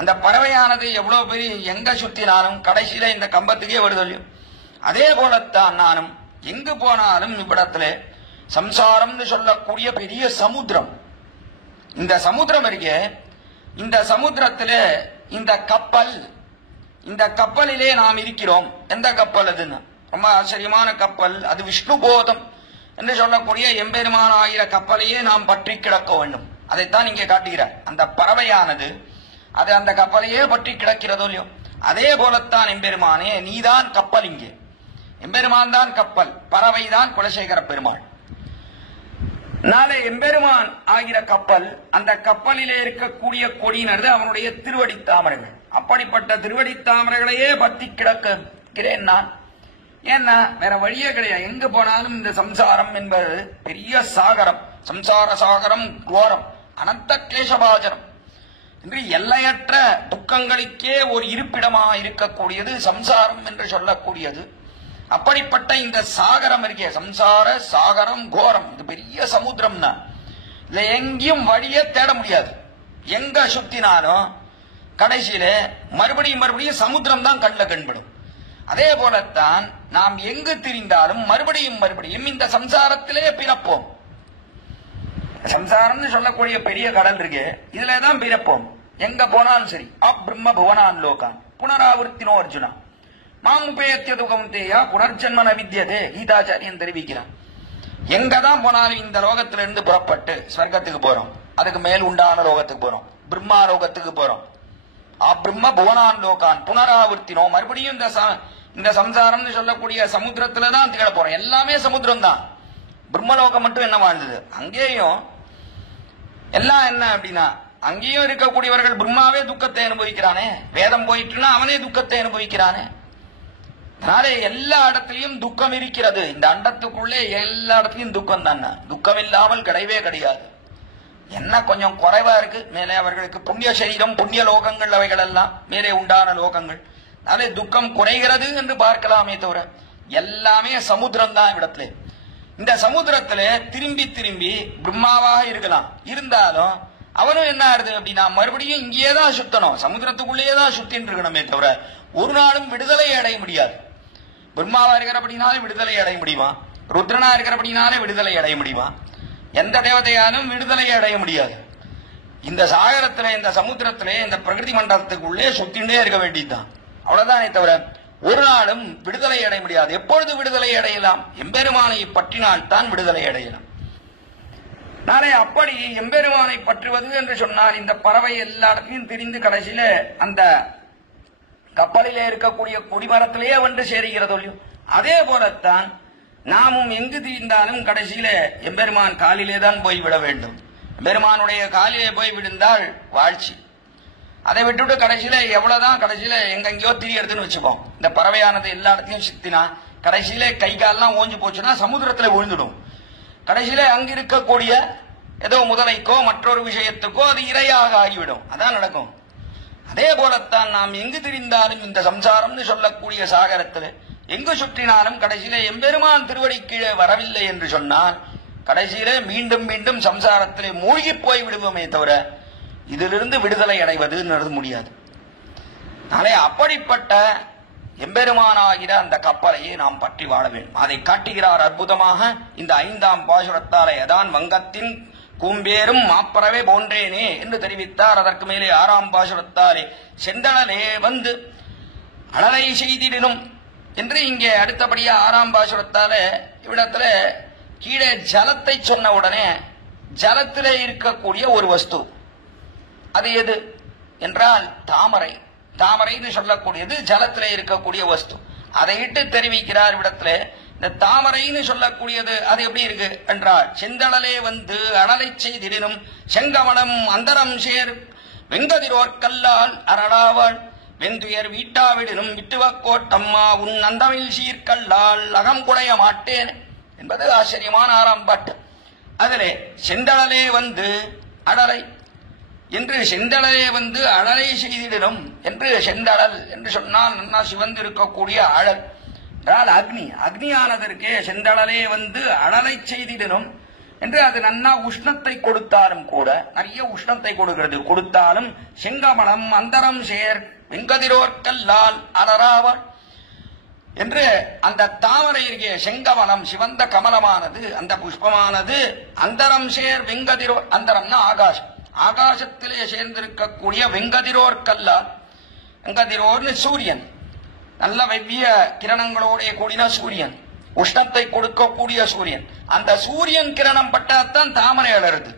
அந்த பறவையானது எவ்வளவு பெரிய, எங்க சுத்தினாலும் கடைசியில இந்த கம்பத்துக்கே வருதல்லையும், அதே போலத்தான் நானும் எங்கு போனாலும் இவ்விடத்துல சம்சாரம்னு சொல்லக்கூடிய பெரிய சமுத்திரம், இந்த சமுத்திரம் இருக்கே, இந்த சமுத்திரத்துல இந்த கப்பல், இந்த கப்பலிலே நாம் இருக்கிறோம். எந்த கப்பல் அதுன்னு, ரொம்ப ஆச்சரியமான கப்பல் அது. விஷ்ணு போதம் என்று சொல்லக்கூடிய எம்பெருமான ஆகிற கப்பலையே நாம் பற்றி கிடக்க வேண்டும். அதைத்தான் இங்கே காட்டுகிறார். அந்த பறவையானது அது அந்த கப்பலையே பற்றி கிடக்கிறதோ இல்லையோ, அதே போலத்தான் எம்பெருமானே நீதான் கப்பல். இங்கே எம்பெருமான் தான் கப்பல், பறவை தான் குலசேகர பெருமாள். நாளை எம்பெருமான் ஆகிற கப்பல், அந்த கப்பலிலே இருக்கக்கூடிய கொடியினது அவனுடைய திருவடித்தாமரைகள். அப்படிப்பட்ட திருவடித்தாமரைகளையே பற்றி கிடக்கிறேன் நான். ஏன்னா வேற வழியே கிடையாது. எங்க போனாலும் இந்த சம்சாரம் என்பது பெரிய சாகரம், சம்சார சாகரம் கோரம், அனந்த கிளேசபாஜனம் என்று எல்லையற்ற துக்கங்களுக்கே ஒரு இருப்பிடமாக இருக்கக்கூடியது சம்சாரம் என்று சொல்லக்கூடியது. அப்படிப்பட்ட இந்த சாகரம் இருக்கே, சம்சார சாகரம் கோரம், இது பெரிய சமுத்திரம் தான். இதுல எங்கேயும் வழியே தேட முடியாது. எங்க சுத்தினாலும் கடைசியில மறுபடியும் மறுபடியும் சமுத்திரம் தான் கண்ணில் கண்படும். அதே போலத்தான் நாம் எங்கு திரிந்தாலும் மறுபடியும் மறுபடியும் இந்த சம்சாரத்திலே பிறப்போம். சம்சாரம்னு சொல்லக்கூடிய பெரிய கடல் இருக்கு, இதுலதான் பிறப்போம். எங்க போனாலும் சரி. அப்ரம்ம புவனான் லோகான் புனராவர்த்தினோ அர்ஜுனா மாமுபேத்தியது கௌந்தேயா புனர்ஜன்மன வித்யதே கீதாச்சாரியன் தெரிவிக்கிறான். எங்கதான் போனாலும் இந்த லோகத்திலிருந்து புறப்பட்டு ஸ்வர்க்கத்துக்கு போறோம், அதுக்கு மேல் உண்டான லோகத்துக்கு போறோம், பிரம்மா லோகத்துக்கு போறோம். அப்ரம்ம புவனான் லோகான் புனராவர்த்தினோ, மறுபடியும் இந்த சம்சாரம்னு சொல்லக்கூடிய சமுத்திரத்துலதான் திகழ போறோம். எல்லாமே சமுத்திரம் தான். பிரம்மலோகம் மட்டும் என்ன வாழ்ந்தது? அங்கேயும் எல்லாம் என்ன அப்படின்னா, அங்கேயும் இருக்கக்கூடியவர்கள் பிரம்மாவே துக்கத்தை அனுபவிக்கிறானே, வேதம் போயிட்டுனா அவனே துக்கத்தை அனுபவிக்கிறானே. அதனாலே எல்லா இடத்திலையும் துக்கம் இருக்கிறது. இந்த அண்டத்துக்குள்ளே எல்லா இடத்துலயும் துக்கம் தானே, துக்கம் இல்லாமல் கிடையவே கிடையாது. என்ன கொஞ்சம் குறைவா இருக்கு மேலே அவர்களுக்கு புண்ணிய சரீரம், புண்ணிய லோகங்கள், அவைகள் எல்லாம் மேலே உண்டான லோகங்கள். அதனாலே துக்கம் குறைகிறது என்று பார்க்கலாமே தவிர எல்லாமே சமுத்திரம் தான் இடத்துல. இந்த சமுத்திரத்துல திரும்பி திரும்பி பிரம்மாவாக இருக்கலாம், இருந்தாலும் அவனும் என்ன ஆகுது அப்படின்னா மறுபடியும் இங்கேதான் சுத்தணும், சமுத்திரத்துக்குள்ளேயேதான் சுத்தின்னு இருக்கணுமே தவிர ஒரு நாளும் விடுதலை அடைய முடியாது. பிரம்மாவா இருக்கிறபடினாலே விடுதலை அடைய முடியுமா? ருத்ரனா இருக்கிறபடினாலே விடுதலை அடைய முடியுமா? எந்த தேவதையாலும் விடுதலை அடைய முடியாது. இந்த சாகரத்துல, இந்த சமுத்திரத்திலே, இந்த பிரகிருதி மண்டலத்துக்குள்ளே சுத்தின்றே இருக்க வேண்டியதுதான். அவ்வளவுதானே தவிர ஒரு நாளும் விடுதலை அடைய முடியாது. எப்பொழுது விடுதலை அடையலாம்? எம்பெருமானை பற்றினால் தான் விடுதலை அடையலாம். நாளை அப்படி எம்பெருமானை பற்றுவது என்று சொன்னால் இந்த பறவை எல்லா இடத்தையும் திரிந்து கடைசியில அந்த கப்பலிலே இருக்கக்கூடிய குடிமரத்திலேயே வந்து சேருகிறதோ இல்லையோ, அதே போலத்தான் நாமும் எங்கு தீர்ந்தாலும் கடைசியில எம்பெருமான் காலிலே தான் போய் விட வேண்டும். எம்பெருமானுடைய காலிலே போய் விழுந்தால் வாழ்ச்சி. அதை விட்டுவிட்டு கடைசியில எவ்வளவுதான் கடைசியில எங்கெங்கயோ திரியறதுன்னு வச்சுக்கோம். இந்த பறவையானது எல்லா இடத்தையும் சித்தினா கடைசியில கை கால்லாம் ஓஞ்சு போச்சுன்னா சமுத்திரத்துல விழுந்துடும். கடைசியில அங்க இருக்கக்கூடிய ஏதோ முதலைக்கோ மற்றொரு விஷயத்துக்கோ அது இரையாக ஆகிவிடும். அதான் நடக்கும். அதே போலத்தான் நாம் எங்கு திரிந்தாலும் இந்த சம்சாரம்னு சொல்லக்கூடிய சாகரத்துல எங்கு சுற்றினாலும் கடைசியில எம்பெருமான் திருவடி கீழே வரவில்லை என்று சொன்னால் கடைசியில மீண்டும் மீண்டும் சம்சாரத்திலே மூழ்கி போய் விடுவோமே தவிர இதிலிருந்து விடுதலை அடைவது முடியாது. நாளை அப்படிப்பட்ட எம்பெருமானாகிற அந்த கப்பலையே நாம் பற்றி வாழ வேண்டும். அதை காட்டுகிறார் அற்புதமாக இந்த 5ஆம் பாசுரத்தாலே. அதான் வங்கத்தின் கூம்பேரும் மாப்பறவே போன்றேனே என்று தெரிவித்தார். அதற்கு மேலே 6ஆம் பாசுரத்தாலே செந்தளலே வந்து அழலை செய்திடனும் என்று இங்கே அடுத்தபடியா 6ஆம் பாசுரத்தாலே இவ்விடத்துல கீழே ஜலத்தை சொன்ன உடனே ஜலத்திலே இருக்கக்கூடிய ஒரு வஸ்து அது எது என்றால் தாமரை. தாமரைன்னு சொல்லக்கூடியது ஜலத்திலே இருக்கக்கூடிய வஸ்து. அதை இட்டு தெரிவிக்கிறார் இவ்விடத்துல. இந்த தாமரைன்னு சொல்லக்கூடியது அது எப்படி இருக்கு என்றால் செந்தளலே வந்து அனலை செய்திடனும் செங்கமலம் அந்தரம் சேர் வெங்கதிரோர்கல்லால் அரடாவாள் வெந்துயர் வீட்டாவிடனும் விட்டுவக்கோட்டம்மா உன் அந்தமிழ் சீர்கல்லால் அகம் குடைய மாட்டேன் என்பது ஆச்சரியமான 6ஆம் பாட்டு. அதிலே செந்தளலே வந்து அடலை என்று செந்தளலே வந்து அழலை செய்திடனும் என்று செந்தளல் என்று சொன்னால் நன்னா சிவந்து இருக்கக்கூடிய அழல் என்றால் அக்னி. அக்னியானதற்கே செந்தளலே வந்து அழலை செய்திடனும் என்று அது நன்னா உஷ்ணத்தை கொடுத்தாலும் கூட நிறைய உஷ்ணத்தை கொடுத்தாலும் செங்கமலம் அந்தரம் சேர் வெங்கதிரோர்கல்லால் அலராவாள் என்று அந்த தாமரை இருக்கே செங்கமலம் சிவந்த கமலமானது அந்த புஷ்பமானது அந்தரம் சேர் வெங்கதிரோர், அந்தரம்னா ஆகாசம், ஆகாசத்திலே சேர்ந்திருக்கக்கூடிய வெங்கதிரோர்கல்லால், வெங்கதிரோர்னு சூரியன், நல்ல வெவ்விய கிரணங்களோட கூடின சூரியன், உஷ்ணத்தை கொடுக்கக்கூடிய சூரியன். அந்த சூரியன் கிரணம் பட்டாத்தான் தாமரை அலருது.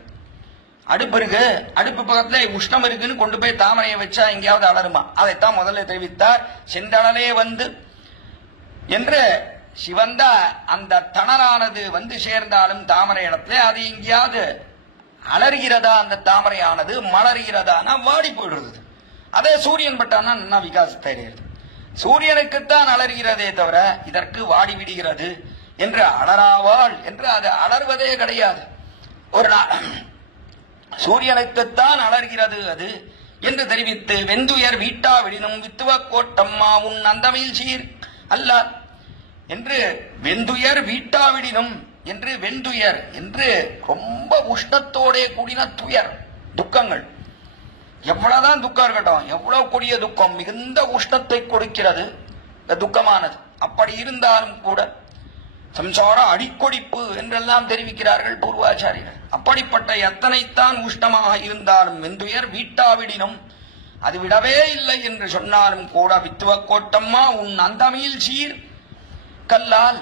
அடுப்பு இருக்கு, அடுப்பு பக்கத்துல உஷ்ணம் இருக்குன்னு கொண்டு போய் தாமரையை வச்சா எங்கேயாவது அலருமா? அதைத்தான் முதல்ல தெரிவித்தார். செந்தளலே வந்து என்று சிவந்த அந்த தணலானது வந்து சேர்ந்தாலும் தாமரை இடத்துல அது எங்கேயாவது அலறுகிறதா? அந்த தாமரையானது மலர்கிறதானா வாடி போயிடுறது. அதே சூரியன் பட்டானா நல்லா விகாசத்தை அடைகிறது. சூரியனுக்குத்தான் அலறுகிறதே தவிர இதற்கு வாடி விடுகிறது என்று அலராவாள் என்று அது அலர்வதே கிடையாது. ஒரு சூரியனுக்குத்தான் அலர்கிறது அது என்று தெரிவித்து வெந்துயர் வீட்டா விடினும் வித்துவ கோட்டம்மா உன் அந்தமிழ் சீர் அல்ல என்று வெந்துயர் வீட்டா விடினும் என்று வெந்துயர் என்று ரொம்ப உஷ்ணத்தோட கூடின துயர் துக்கங்கள். எவ்வளவுதான் துக்கம் இருக்கட்டும், எவ்வளவு கொடிய துக்கம் மிகுந்த உஷ்ணத்தை கொடுக்கிறது துக்கமானது. அப்படி இருந்தாலும் கூட சம்சார அடிக்கொடிப்பு என்றெல்லாம் தெரிவிக்கிறார்கள் பூர்வாச்சாரியர்கள். அப்படிப்பட்ட எத்தனைத்தான் உஷ்ணமாக இருந்தாலும் வெந்துயர் வீட்டாவிடினும் அது விடவே இல்லை என்று சொன்னாலும் கூட வித்துவ கோட்டம்மா உன் அந்தமில் சீர் கல்லால்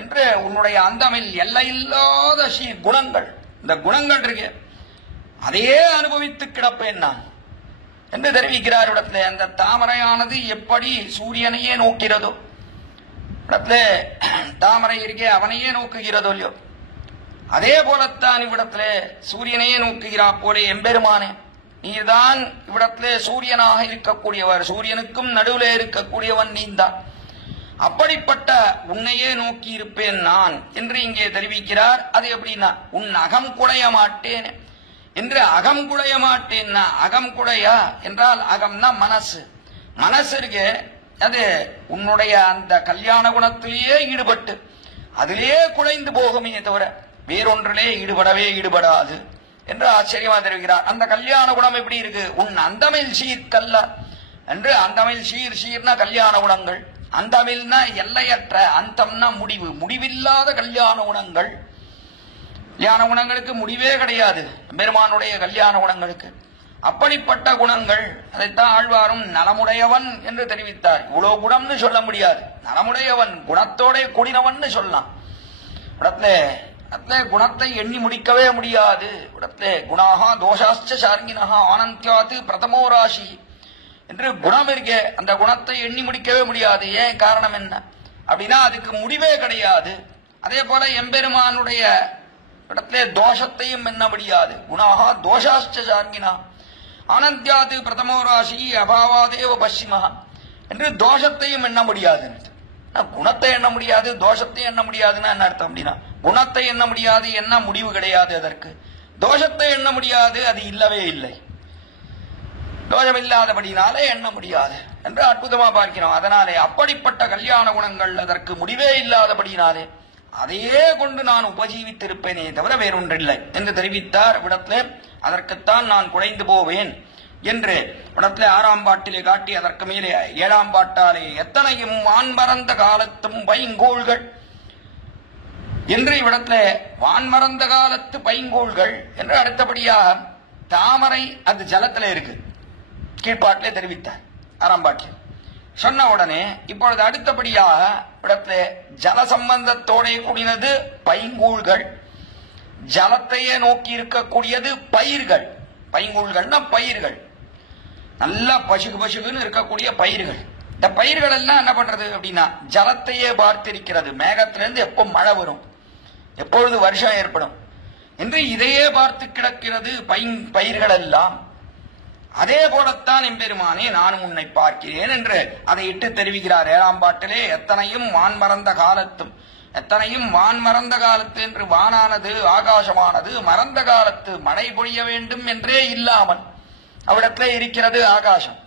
என்று உன்னுடைய அந்தமில் எல்லையில்லாத சீர் குணங்கள், இந்த குணங்கள் இருக்கு, அதையே அனுபவித்து கிடப்பேன் நான் என்று தெரிவிக்கிறார். இடத்துல அந்த தாமரையானது எப்படி சூரியனையே நோக்கிறதோ, இடத்துல தாமரை இருக்கே அவனையே நோக்குகிறதோ இல்லையோ, அதே போலத்தான் இவ்விடத்துல சூரியனையே நோக்குகிறா போலே எம்பெருமானே நீர்தான் இவ்விடத்துல சூரியனாக இருக்கக்கூடியவர், சூரியனுக்கும் நடுவில் இருக்கக்கூடியவன் நீந்தான். அப்படிப்பட்ட உன்னையே நோக்கி இருப்பேன் நான் என்று இங்கே தெரிவிக்கிறார். அது எப்படின்னா உன் அகம் குடைய மாட்டேன் என்று. அகம் குடைய மாட்டேன்னா அகம் குடையா என்றால் அகம்னா மனசு. மனசு இருக்கு, அது உன்னுடைய அந்த கல்யாண குணத்திலேயே ஈடுபட்டு அதிலே குலைந்து போகுமே தவிர வேறொன்றிலே ஈடுபடாது என்று ஆச்சரியமா தெரிவிக்கிறார். அந்த கல்யாண குணம் எப்படி இருக்கு? உன் அந்தமில் சீர் கல்ல என்று. அந்தமில் சீர்னா கல்யாண குணங்கள், அந்தமில்னா எல்லையற்ற, அந்தம்னா முடிவு, முடிவில்லாத கல்யாண குணங்கள். கல்யாண குணங்களுக்கு முடிவே கிடையாது பெருமானுடைய கல்யாண குணங்களுக்கு. அப்படிப்பட்ட குணங்கள், அதைத்தான் ஆழ்வாரும் நலமுடையவன் என்று தெரிவித்தார். இவ்வளவு குணம்னு சொல்ல முடியாது, நலமுடையவன் குணத்தோட கூடினவன் சொல்லலாம். இடத்துல குணத்தை எண்ணி முடிக்கவே முடியாது. இடத்துல குணாகா தோஷாச்ச சார்கினஹா ஆனந்தியாத்து பிரதமோ ராசி என்று குணம் இருக்கே, அந்த குணத்தை எண்ணி முடிக்கவே முடியாது. ஏன் காரணம் என்ன அப்படின்னா அதுக்கு முடிவே கிடையாது. அதே போல எம்பெருமானுடைய இடத்துல தோஷத்தையும் எண்ண முடியாது. குணாகா தோஷாச்ச சார்கினா ஆனந்தியாது பிரதமோ ராசி அபாவாதேவ பசிமா என்று தோஷத்தையும் எண்ண முடியாது. குணத்தை எண்ண முடியாது, தோஷத்தை எண்ண முடியாதுன்னா என்ன அர்த்தம் அப்படின்னா குணத்தை எண்ண முடியாது, என்ன முடிவு கிடையாது. அதற்கு தோஷத்தை எண்ண முடியாது, அது இல்லவே இல்லை. தோஷம் இல்லாதபடினாலே எண்ண முடியாது என்று அற்புதமா பார்க்கிறோம். அதனாலே அப்படிப்பட்ட கல்யாண குணங்கள் அதற்கு முடிவே இல்லாதபடினாலே அதையே கொண்டு நான் உபஜீவித்திருப்பேனே தவிர வேறொன்றில்லை என்று தெரிவித்தார். விடத்திலே அதற்குத்தான் நான் குறைந்து போவேன் என்று விடத்திலே 6ஆம் பாட்டிலே காட்டி அதற்கு மேலே 7ஆம் பாட்டாலே எத்தனையும் வான்மறந்த காலத்தும் பைங்கோள்கள் என்று இவ்விடத்துல வான்மறந்த காலத்து பைங்கோள்கள் என்று அடுத்தபடியாக தாமரை அது ஜலத்திலே இருக்கு கீழ்பாட்டிலே தெரிவித்தார். 6ஆம் பாட்டில் சொன்ன உடனே இப்பொழுது அடுத்தபடியாக இடத்துல ஜல சம்பந்தத்தோட கூடினது பைங்கூழ்கள், ஜலத்தையே நோக்கி இருக்கக்கூடியது பயிர்கள். பைங்கூழ்கள்னா பயிர்கள், நல்லா பசுகுன்னு இருக்கக்கூடிய பயிர்கள். இந்த பயிர்கள் எல்லாம் என்ன பண்றது அப்படின்னா ஜலத்தையே பார்த்திருக்கிறது. மேகத்திலிருந்து எப்போ மழை வரும், எப்பொழுது வருஷம் ஏற்படும் என்று இதையே பார்த்து கிடக்கிறது பயிர்கள் எல்லாம். அதே போலத்தான் எம்பெருமானே நானும் உன்னை பார்க்கிறேன் என்று அதை இட்டு தெரிவிக்கிறார் 7ஆம் பாட்டிலே. எத்தனையும் வான்மறந்த காலத்தும், எத்தனையும் வான்மறந்த காலத்து என்று வானானது ஆகாசமானது மறந்த காலத்து மழை பொழிய வேண்டும் என்றே இல்லாமல் அவ்விடத்திலே இருக்கிறது ஆகாசம்.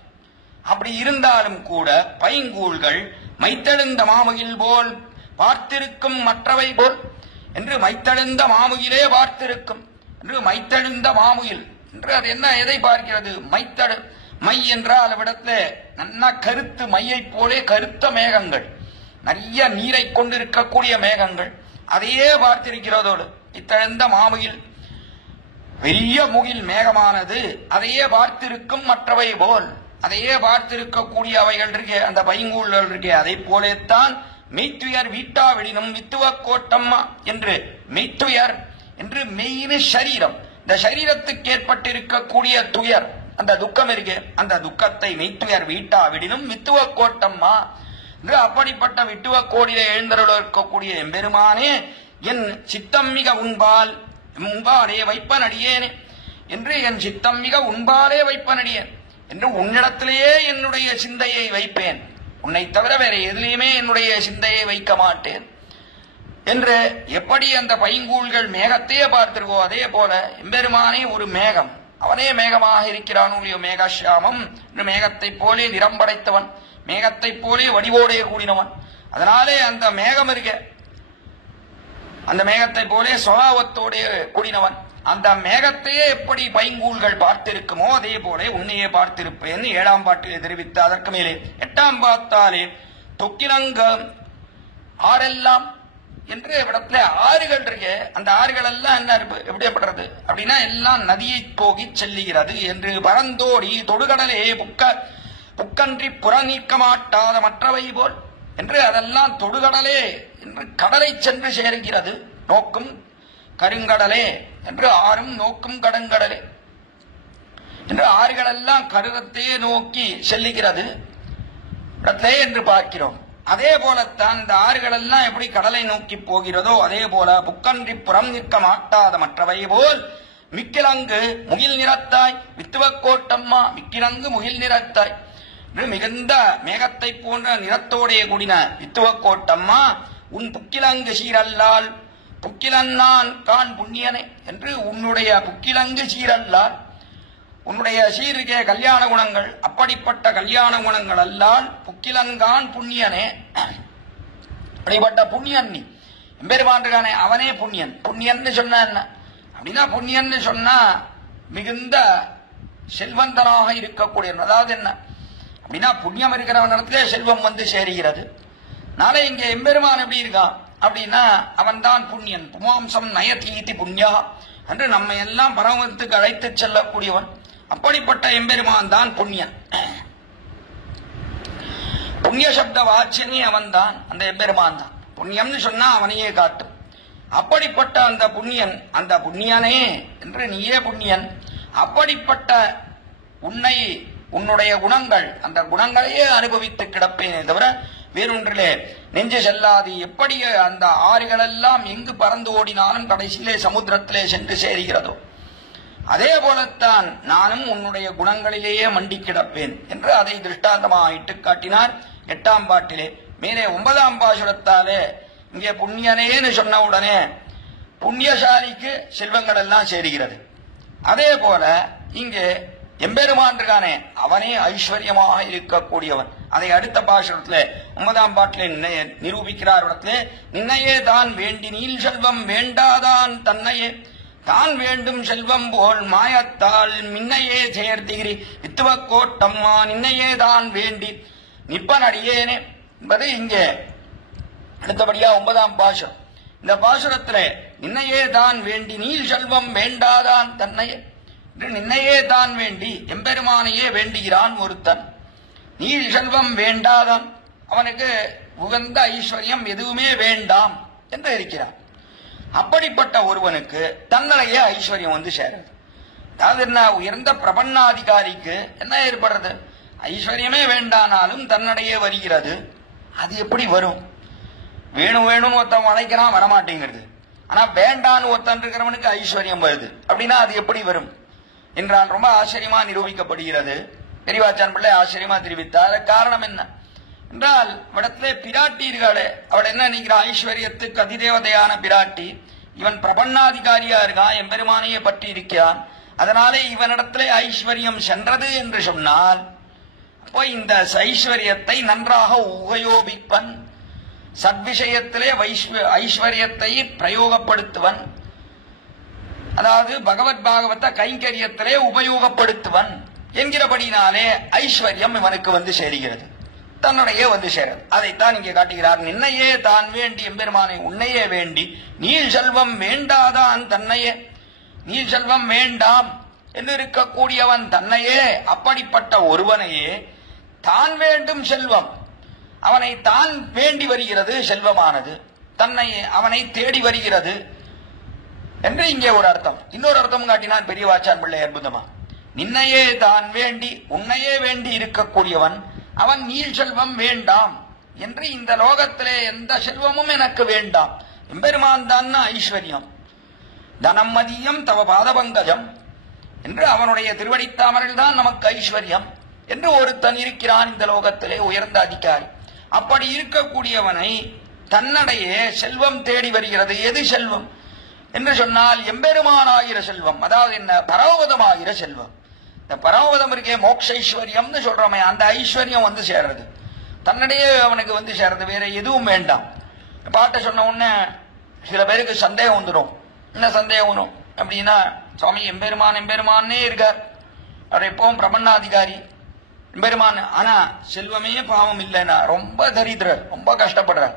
அப்படி இருந்தாலும் கூட பைங்கூழ்கள் மைத்தெழுந்த மாமுகில் போல் பார்த்திருக்கும் மற்றவை போல் என்று மைத்தெழுந்த மாமுகிலே பார்த்திருக்கும் என்று மைத்தெழுந்த மாமுகில் என்று அது என்ன எதை பார்க்கிறது? மை என்றால் அவ்விடத்துல நல்லா கருத்து மையை போலே கருத்த மேகங்கள், நிறைய நீரை கொண்டிருக்கக்கூடிய மேகங்கள், அதையே பார்த்திருக்கிறதோடு இத்தெழுந்த மாமுகில் பெரிய முகில் மேகமானது அதையே பார்த்திருக்கும் மற்றவை போல், அதையே பார்த்திருக்கக்கூடிய அவைகள் இருக்கே அந்த பைங்கூழ்கள் இருக்கே, அதை போலேத்தான் மெய்த்துயர் வீட்டாவிடினும் வித்துவ கோட்டம்மா என்று மெய்த்துயர் என்று மெய்னு சரீரம், இந்த சரீரத்துக்கு ஏற்பட்டிருக்கக்கூடிய துயர் அந்த துக்கம் இருக்கு, அந்த துக்கத்தை மெய்த்துயர் வீட்டாவிடினும் வித்துவ கோட்டம்மா என்று அப்படிப்பட்ட விட்டுவ கோடியில எழுந்தருள் இருக்கக்கூடிய எம்பெருமானே என் சித்தம் மிக உன்பாலே வைப்பனடியேனே என்று, என் சித்தம் மிக உன்பாலே வைப்பனடியேன் என்று உன்னிடத்திலேயே என்னுடைய சிந்தையை வைப்பேன், உன்னை தவிர வேற எதிலையுமே என்னுடைய சிந்தையை வைக்க மாட்டேன் என்று. எப்படி அந்த பைங்கூழ்கள் மேகத்தையே பார்த்திருக்கோ அதே போல எம்பெருமானே ஒரு மேகம், அவனே மேகமாக இருக்கிறான். மேகஷாமம் என்று மேகத்தை போலே நிறம் படைத்தவன், மேகத்தை போலே வடிவோடே கூடினவன். அதனாலே அந்த மேகம் இருக்க, அந்த மேகத்தை போலே சுபாவத்தோடே கூடினவன். அந்த மேகத்தையே எப்படி பைங்கூழ்கள் பார்த்திருக்குமோ அதே போல உன்னையே பார்த்திருப்பேன் 7ஆம் பாட்டிலே தெரிவித்த. அதற்கு மேலே 8ஆம் பாத்தாலே தொக்கிலங்க ஆரெல்லாம் என்று இடத்துல ஆறுகள் இருக்கு. அந்த ஆறுகள் எல்லாம் என்ன எப்படிப்படுறது அப்படின்னா எல்லாம் நதியை போகி செல்லுகிறது என்று பரந்தோடி தொடுகடலே புக்கன்றி புற நீக்க மாட்டாத மற்றவை போல் என்று அதெல்லாம் தொடுகடலே என்று கடலை சென்று சேர்கிறது. நோக்கும் கருங்கடலே என்று ஆறும் நோக்கும் கடுங்கடலே என்று ஆறுகள் எல்லாம் கருகத்தையே நோக்கி செல்லுகிறது இடத்திலே என்று பார்க்கிறோம். அதே போலத்தான் இந்த ஆறுகள் எல்லாம் எப்படி கடலை நோக்கி போகிறதோ அதே போல புக்கன்றி புறம் நிற்க மாட்டாத மற்றவை போல் மிக்கிலங்கு முகில் நிறத்தாய் வித்துவக்கோட்டம்மா மிக்கிலங்கு முகில் நிறத்தாய் மிகுந்த மேகத்தை போன்ற நிறத்தோடைய கூடின வித்துவக்கோட்டம்மா உன் புக்கிலங்கு சீரல்லால் புக்கிலன்னான் கான் புண்ணியனே என்று உன்னுடைய புக்கிலங்கு சீரல்லால் உன்னுடைய சீருகே கல்யாண குணங்கள் அப்படிப்பட்ட கல்யாண குணங்கள் அல்லால் புக்கிலங்கான் புண்ணியனே அப்படிப்பட்ட புண்ணியன் நீ எம்பெருமான் இருக்கானே அவனே புண்ணியன். புண்ணியன்னு சொன்ன என்ன அப்படின்னா புண்ணியன்னு சொன்னா மிகுந்த செல்வந்தனாக இருக்கக்கூடிய அதாவது என்ன அப்படின்னா புண்ணியம் இருக்கிறவனிடத்திலே செல்வம் வந்து சேருகிறது. நாளை இங்க எம்பெருமான் எப்படி இருக்கான் அப்படின்னா அவன் தான் புண்ணியன். புமாம்சம் நயதீதி புண்ணியா என்று நம்ம எல்லாம் பரமத்துக்கு அழைத்து செல்லக்கூடியவன். அப்படிப்பட்ட எம்பெருமான் தான் புண்ணியன். புண்ணிய சப்த வாச்சினி அவன் தான், அந்த எம்பெருமான் தான். புண்ணியம்னு சொன்னா அவனையே காட்டும். அப்படிப்பட்ட அந்த புண்ணியன், அந்த புண்ணியனே என்று நீயே புண்ணியன். அப்படிப்பட்ட உன்னை உன்னுடைய குணங்கள் அந்த குணங்களையே அனுபவித்து கிடப்பேனே தவிர வேறொன்றிலே நெஞ்சு செல்லாது. எப்படி அந்த ஆறுகள் எல்லாம் எங்கு பறந்து ஓடினாலும் கடைசியிலே சமுத்திரத்திலே சென்று சேருகிறதோ அதே போலத்தான் நானும் உன்னுடைய குணங்களிலேயே மண்டி கிடப்பேன் என்று அதை திருஷ்டாந்தமாக இட்டு காட்டினார் 8ஆம் பாட்டிலே. மேலே 9ஆம் பாசுரத்தாலே இங்கே புண்ணியனேன்னு சொன்ன உடனே புண்ணியசாலிக்கு செல்வங்கள் எல்லாம் சேருகிறது. அதே போல இங்கே எம்பெருமான் இருக்கானே அவனே ஐஸ்வர்யமாக இருக்கக்கூடியவன். அதை அடுத்த பாசுரத்திலே 9ஆம் பாட்டிலே நிரூபிக்கிறார். இடத்திலே நின்னையே தான் வேண்டி நீல் செல்வம் வேண்டாதான் தன்னையே தான் வேண்டும் செல்வம் போல் மாயத்தால் மின்னையே சேர்த்திகிரி வித்துவக்கோட்டம்மா நின்னையே தான் வேண்டி நிற்பனடியேனே என்பது இங்கே அடுத்தபடியா 9ஆம் பாசுரம். இந்த பாசுரத்திலே நின்னையே தான் வேண்டி நீல் செல்வம் வேண்டாதான் தன்னையே நின்னையே தான் வேண்டி எம்பெருமானையே வேண்டுகிறான் ஒருத்தன். நீல் செல்வம் வேண்டாதான் அவனுக்கு உகந்த ஐஸ்வர்யம் எதுவுமே வேண்டாம் என்று இருக்கிறான். அப்படிப்பட்ட ஒருவனுக்கு தன்னிலேயே ஐஸ்வர்யம் வந்து சேருது. அதாவது என்ன உயர்ந்த பிரபன்னாதிகாரிக்கு என்ன ஏற்படுறது? ஐஸ்வர்யமே வேண்டானாலும் தன்னிடையே வருகிறது. அது எப்படி வரும்? வேணும் வேணும்னு ஒருத்தன் அழைக்கிறான் வரமாட்டேங்கிறது. ஆனா வேண்டான்னு ஒருத்தன் இருக்கிறவனுக்கு ஐஸ்வர்யம் வருது அப்படின்னா அது எப்படி வரும் என்றால் ரொம்ப ஆச்சரியமா நிரூபிக்கப்படுகிறது. பெரியவாச்சான் பிள்ளை ஆச்சரியமா தெரிவித்தார். காரணம் என்ன என்றால் இடத்திலே பிராட்டி இருக்காளே அவள் என்ன நினைக்கிறா? ஐஸ்வர்யத்துக்கு அதிதேவதையான பிராட்டி. இவன் பிரபன்னாதிகாரியா இருக்கான், எம்பெருமானையே பற்றி இருக்கிறான். அதனாலே இவனிடத்திலே ஐஸ்வர்யம் சென்றது என்று சொன்னால் அப்போ இந்த ஐஸ்வர்யத்தை நன்றாக உபயோகிப்பன், சத்விஷயத்திலே ஐஸ்வர்யத்தை பிரயோகப்படுத்துவன், அதாவது பகவத் பாகவத கைங்கரியத்திலே உபயோகப்படுத்துவன் என்கிறபடினாலே ஐஸ்வர்யம் இவனுக்கு வந்து சேருகிறது, தன்னுடைய வந்து சேருது. அதைத்தான் இங்கே காட்டுகிறார். நின்னையே தான் வேண்டி எம்பெருமானை உன்னையே வேண்டி நீல் செல்வம் வேண்டாதான் தன்னையே. நீல் செல்வம் வேண்டாம் என்று இருக்கக்கூடியவன் தன்னையே. அப்படிப்பட்ட ஒருவனையே தான் வேண்டும் செல்வம் அவனை தான் வேண்டி வருகிறது, செல்வமானது தன்னை அவனை தேடி வருகிறது என்று இங்கே ஒரு அர்த்தம். இன்னொரு அர்த்தம் காட்டினான் பெரியவாச்சான் பிள்ளை அற்புதமா. நின்னையே தான் வேண்டி உன்னையே வேண்டி இருக்கக்கூடியவன் அவன் நீல் செல்வம் வேண்டாம் என்று இந்த லோகத்திலே எந்த செல்வமும் எனக்கு வேண்டாம், எம்பெருமான் தான் ஐஸ்வர்யம், தனம் மதியம் தவ பாதபங்கஜம் என்று அவனுடைய திருவடித்தாமரில் தான் நமக்கு ஐஸ்வர்யம் என்று ஒருத்தன் இருக்கிறான் இந்த லோகத்திலே உயர்ந்த அதிகாரி. அப்படி இருக்கக்கூடியவனை தன்னடையே செல்வம் தேடி வருகிறது. எது செல்வம் என்று சொன்னால் எம்பெருமானாகிற செல்வம், அதாவது என்ன பரமபதமாகிற செல்வம். இந்த பரமபதம் இருக்கே மோக்ஷைஸ்வர்யம்னு சொல்றோமே, அந்த ஐஸ்வர்யம் வந்து சேர்றது தன்னிடையே அவனுக்கு வந்து சேர்றது, வேற எதுவும் வேண்டாம். பாட்டை சொன்ன உடனே சில பேருக்கு சந்தேகம் வந்துடும். என்ன சந்தேகம் வரும் அப்படின்னா, சுவாமி எம்பெருமான் எம்பெருமானே இருக்கார், அவர் எப்பவும் பிரபன்னாதிகாரி எம்பெருமான், ஆனா செல்வமே பாவம் இல்லைன்னா ரொம்ப தரித்திரர், ரொம்ப கஷ்டப்படுறார்.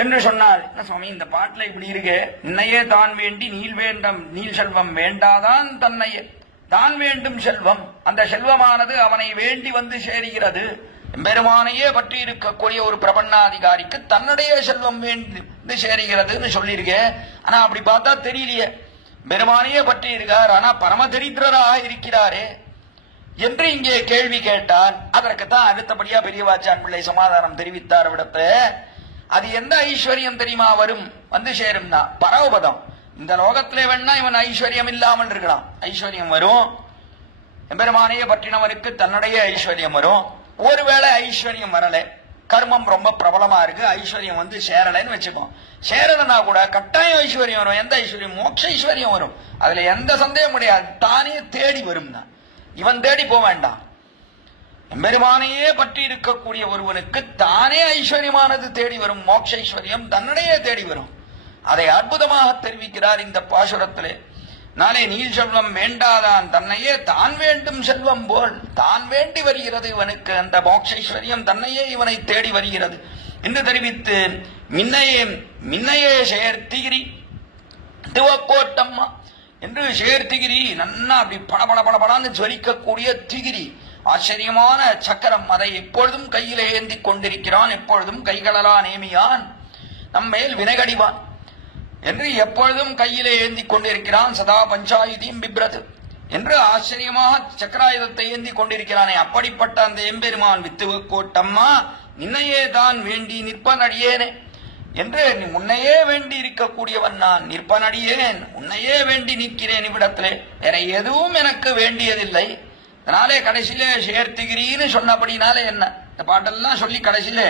என்று சொன்னாள். சுவாமி, இந்த பாட்டுல இப்படி இருக்கு, இன்னையே தான் வேண்டி நீள் வேண்டம் நீள் செல்வம் வேண்டாதான் தன்னையே தான் வேண்டும் செல்வம். அந்த செல்வமானது அவனை வேண்டி வந்து சேருகிறது. பெருமானையே பற்றி இருக்கக்கூடிய ஒரு பிரபன்னாதிகாரிக்கு தன்னுடைய செல்வம் வேண்டி சேருகிறதுன்னு சொல்லியிருக்கேன். ஆனா அப்படி பார்த்தா தெரியலையே, பெருமானையே பற்றி இருக்கார், ஆனா பரம தரித்திரராக இருக்கிறாரே என்று இங்கே கேள்வி கேட்டால், அதற்குத்தான் அடுத்தபடியா பெரியவாச்சான் பிள்ளை சமாதானம் தெரிவித்தார். விடப்ப அது எந்த ஐஸ்வர்யம் தெரியுமா வரும் வந்து சேரும்னா பரவபதம். இந்த லோகத்திலே வேணா இவன் ஐஸ்வர்யம் இல்லாமல் இருக்கலாம், ஐஸ்வர்யம் வரும். எம்பெருமானையே பற்றினவனுக்கு தன்னுடைய ஐஸ்வர்யம் வரும். ஒருவேளை ஐஸ்வர்யம் வரல, கர்மம் ரொம்ப பிரபலமா இருக்கு, ஐஸ்வர்யம் வந்து சேரலைன்னு வச்சுக்கோ. சேரலனா கூட கட்டாயம் ஐஸ்வர்யம் வரும். எந்த ஐஸ்வர்யம்? மோட்ச ஐஸ்வர்யம் வரும். அதுல எந்த சந்தேகம் கிடையாது. தானே தேடி வரும்னா, இவன் தேடி போக வேண்டாம். எம்பெருமானையே பற்றி இருக்கக்கூடிய ஒருவனுக்கு தானே ஐஸ்வர்யமானது தேடி வரும். மோட்ச ஐஸ்வர்யம் தன்னுடைய தேடி வரும். அதை அற்புதமாக தெரிவிக்கிறார் இந்த பாசுரத்திலே. நாளே நீள் செல்வம் வேண்டாதான் தன்னையே தான் வேண்டும் செல்வம் போல் தான் வேண்டி வருகிறது இவனுக்கு. அந்த மோட்சைஸ்வரியம் தன்னையே இவனை தேடி வருகிறது என்று தெரிவித்து, மின்னையே சேர்த்திகிரி திவக்கோட்டம்மா என்று சேர்த்திகிரி நன்னா அப்படி படபடபடபடான்னு ஜொலிக்கக்கூடிய திகிரி, ஆச்சரியமான சக்கரம், அதை எப்பொழுதும் கையிலே ஏந்தி கொண்டிருக்கிறான். எப்பொழுதும் கைகளலா நேமியான் நம்மேல் வினைகடிவான் என்று எப்பொழுதும் கையிலே ஏந்தி கொண்டிருக்கிறான். சதா பஞ்சாயுதியும் பிப்ரது என்று ஆச்சரியமாக சக்கராயுதத்தை ஏந்தி கொண்டிருக்கிறானே, அப்படிப்பட்ட அந்த எம்பெருமான் வித்துவக்கோட்டம்மா நின்னையே தான் வேண்டி நிற்பனடியேனே என்று, உன்னையே வேண்டி இருக்கக்கூடியவன் நான், நிற்பனடியேன், உன்னையே வேண்டி நிற்கிறேன் இவ்விடத்திலே, வேற எதுவும் எனக்கு வேண்டியதில்லை. அதனாலே கடைசியிலே சேர்த்திகிரின்னு சொன்னபடினாலே என்ன, இந்த பாட்டெல்லாம் சொல்லி கடைசியிலே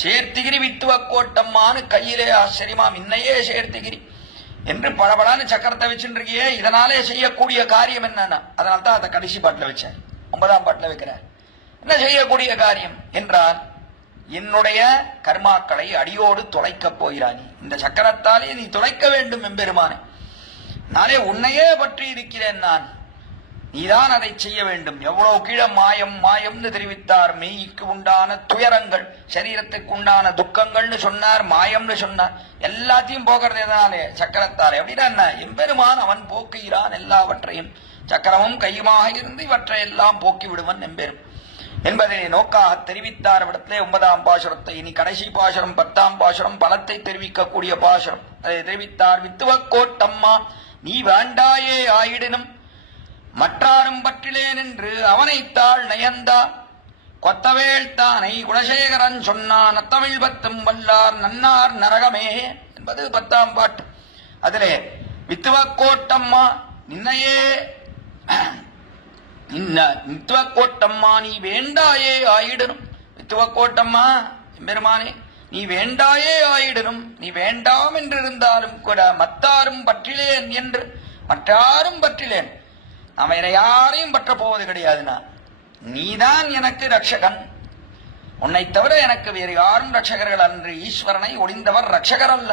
சேர்த்திகிரி வித்துவக்கோட்டம்மான்னு கையிலே ஆச்சரியமா இன்னையே சேர்த்திகிரி என்று படபடான்னு சக்கரத்தை வச்சுருக்கியே, இதனாலே செய்யக்கூடிய காரியம் என்னன்னா, அதனால்தான் அதை கடைசி பாட்டில் வச்சேன், 9ஆம் பாட்டில் வைக்கிறேன். என்ன செய்யக்கூடிய காரியம் என்றால், என்னுடைய கர்மாக்களை அடியோடு தொலைக்கப் போகிறானி, இந்த சக்கரத்தாலே நீ தொலைக்க வேண்டும் எம்பெருமானே. நானே உன்னையே பற்றி இருக்கிறேன் நான், நீதான் அதை செய்ய வேண்டும். எவ்வளவு கீழே மாயம் மாயம்னு தெரிவித்தார். மெய்க்கு உண்டான துயரங்கள், சரீரத்துக்கு உண்டான துக்கங்கள்னு சொன்னார், மாயம்னு சொன்னார். எல்லாத்தையும் போக்குறது எதனாலே? சக்கரத்தாலே. அப்படின்னா எம்பெருமான் அவன் போக்குகிறான் எல்லாவற்றையும். சக்கரமும் கையுமாக இருந்து இவற்றை எல்லாம் போக்கி விடுவன் எம்பெரும் என்பதை நோக்காக தெரிவித்தார். இடத்திலே 9ஆம் பாசுரத்தை, இனி கடைசி பாசுரம் 10ஆம் பாசுரம் பலத்தை தெரிவிக்கக்கூடிய பாசுரம். அதை தெரிவித்தார். வித்துவக்கோட்டம்மா நீ வேண்டாயே ஆயிடினும் மற்றாரும் பற்றிலேன் என்று அவனைத்தாள் நயந்தா கொத்தவேள் தானை குலசேகரன் சொன்னான் அத்தமிழ் பத்தும் வல்லார் நன்னார் நரகமே என்பது 10ஆம் பாட்டு. அதிலே வித்துவக்கோட்டம்மா நின்னையே வித்துவக்கோட்டம்மா நீ வேண்டாயே ஆயிடனும், வித்துவக்கோட்டம்மா பெருமானே நீ வேண்டாயே ஆயிடனும், நீ வேண்டாம் என்றிருந்தாலும் கூட மத்தாரும் பற்றிலேன் என்று, மற்றாரும் பற்றிலேன், நான் வேற யாரையும் பற்ற போவது கிடையாதுனா, நீதான் எனக்கு ரட்சகன், உன்னை தவிர எனக்கு வேறு யாரும் ரட்சகர்கள் அன்று, ஈஸ்வரனை ஒளிந்தவர் ரட்சகர் அல்ல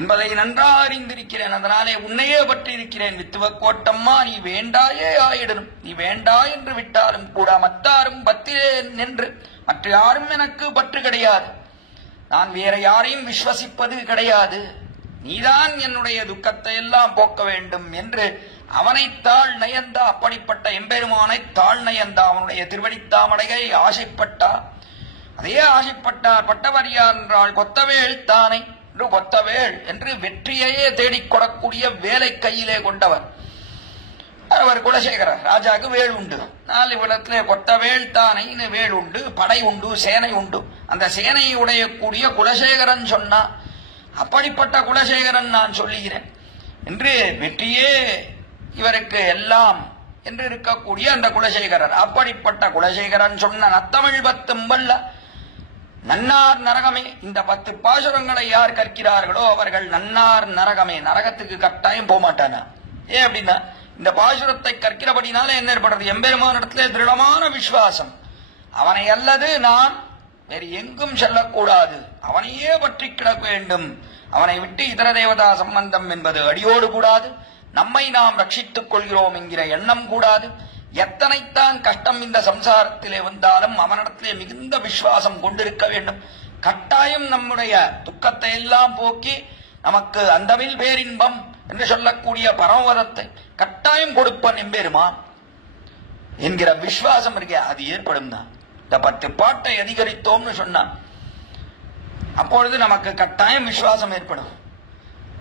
என்பதை நன்றாக அறிந்திருக்கிறேன். அதனாலே உன்னையே பற்றி இருக்கிறேன். வித்துவக்கோட்டம்மா நீ வேண்டாயே ஆயிடனும், நீ வேண்டா என்று விட்டாலும் கூட மத்தாரும் பத்திரேன் என்று, மற்ற யாரும் எனக்கு பற்று கிடையாது, நான் வேற யாரையும் விஸ்வசிப்பது கிடையாது, நீதான் என்னுடைய துக்கத்தை எல்லாம் போக்க வேண்டும் என்று அவனை தாழ் நயந்தா. அப்படிப்பட்ட எம்பெருமானை தாழ் நயந்தா, அவனுடைய திருவடித்தாமடையை ஆசைப்பட்டா. அதே ஆசைப்பட்டார். பட்டவர் யார் என்றால் கொத்தவேள் தானை என்று, கொத்தவேள் என்று வெற்றியையே தேடிக்கொடக்கூடிய வேலை கையிலே கொண்டவர் அவர் குலசேகரர். ராஜாவுக்கு வேள் உண்டு, 4 இடத்திலே கொத்தவேள் தானை வேள் உண்டு, படை உண்டு, சேனை உண்டு. அந்த சேனையை உடையக்கூடிய குலசேகரன் சொன்னா, அப்படிப்பட்ட குலசேகரன் நான் சொல்லுகிறேன் என்று வெற்றியே இவருக்கு எல்லாம் என்று இருக்கக்கூடிய அந்த குலசேகரர். அப்படிப்பட்ட குலசேகரன் சொன்ன நத்தமிழ் பத்தும் வல்ல நன்னார் நரகமே. இந்த 10 பாசுரங்களை யார் கற்கிறார்களோ அவர்கள் நன்னார் நரகமே, நரகத்துக்கு கட்டாயம் போக மாட்டானா. ஏன் அப்படின்னா, இந்த பாசுரத்தை கற்கிறபடினால என்ன ஏற்படுறது? எம்பெருமான இடத்துல திருடமான விசுவாசம். அவனை அல்லது நான் வேறு எங்கும் செல்லக்கூடாது, அவனையே பற்றி கிடக்க வேண்டும். அவனை விட்டு இதர தேவதா சம்பந்தம் என்பது அடியோடு கூடாது. நம்மை நாம் ரட்சித்துக் கொள்கிறோம் என்கிற எண்ணம் கூடாது. எத்தனைத்தான் கஷ்டம் இந்த சம்சாரத்திலே வந்தாலும் அவனிடத்திலே மிகுந்த விசுவாசம் கொண்டிருக்க வேண்டும். கட்டாயம் நம்முடைய துக்கத்தை எல்லாம் போக்கி நமக்கு அந்தமில் பேரின்பம் என்று சொல்லக்கூடிய பரமபதத்தை கட்டாயம் கொடுப்பன் எம்பெருமான் என்கிற விசுவாசம் இருக்க அது ஏற்படும் தான். இந்த 10 பாட்டை அதிகரித்தோம்னு சொன்னான், அப்பொழுது நமக்கு கட்டாயம் விசுவாசம் ஏற்படும்.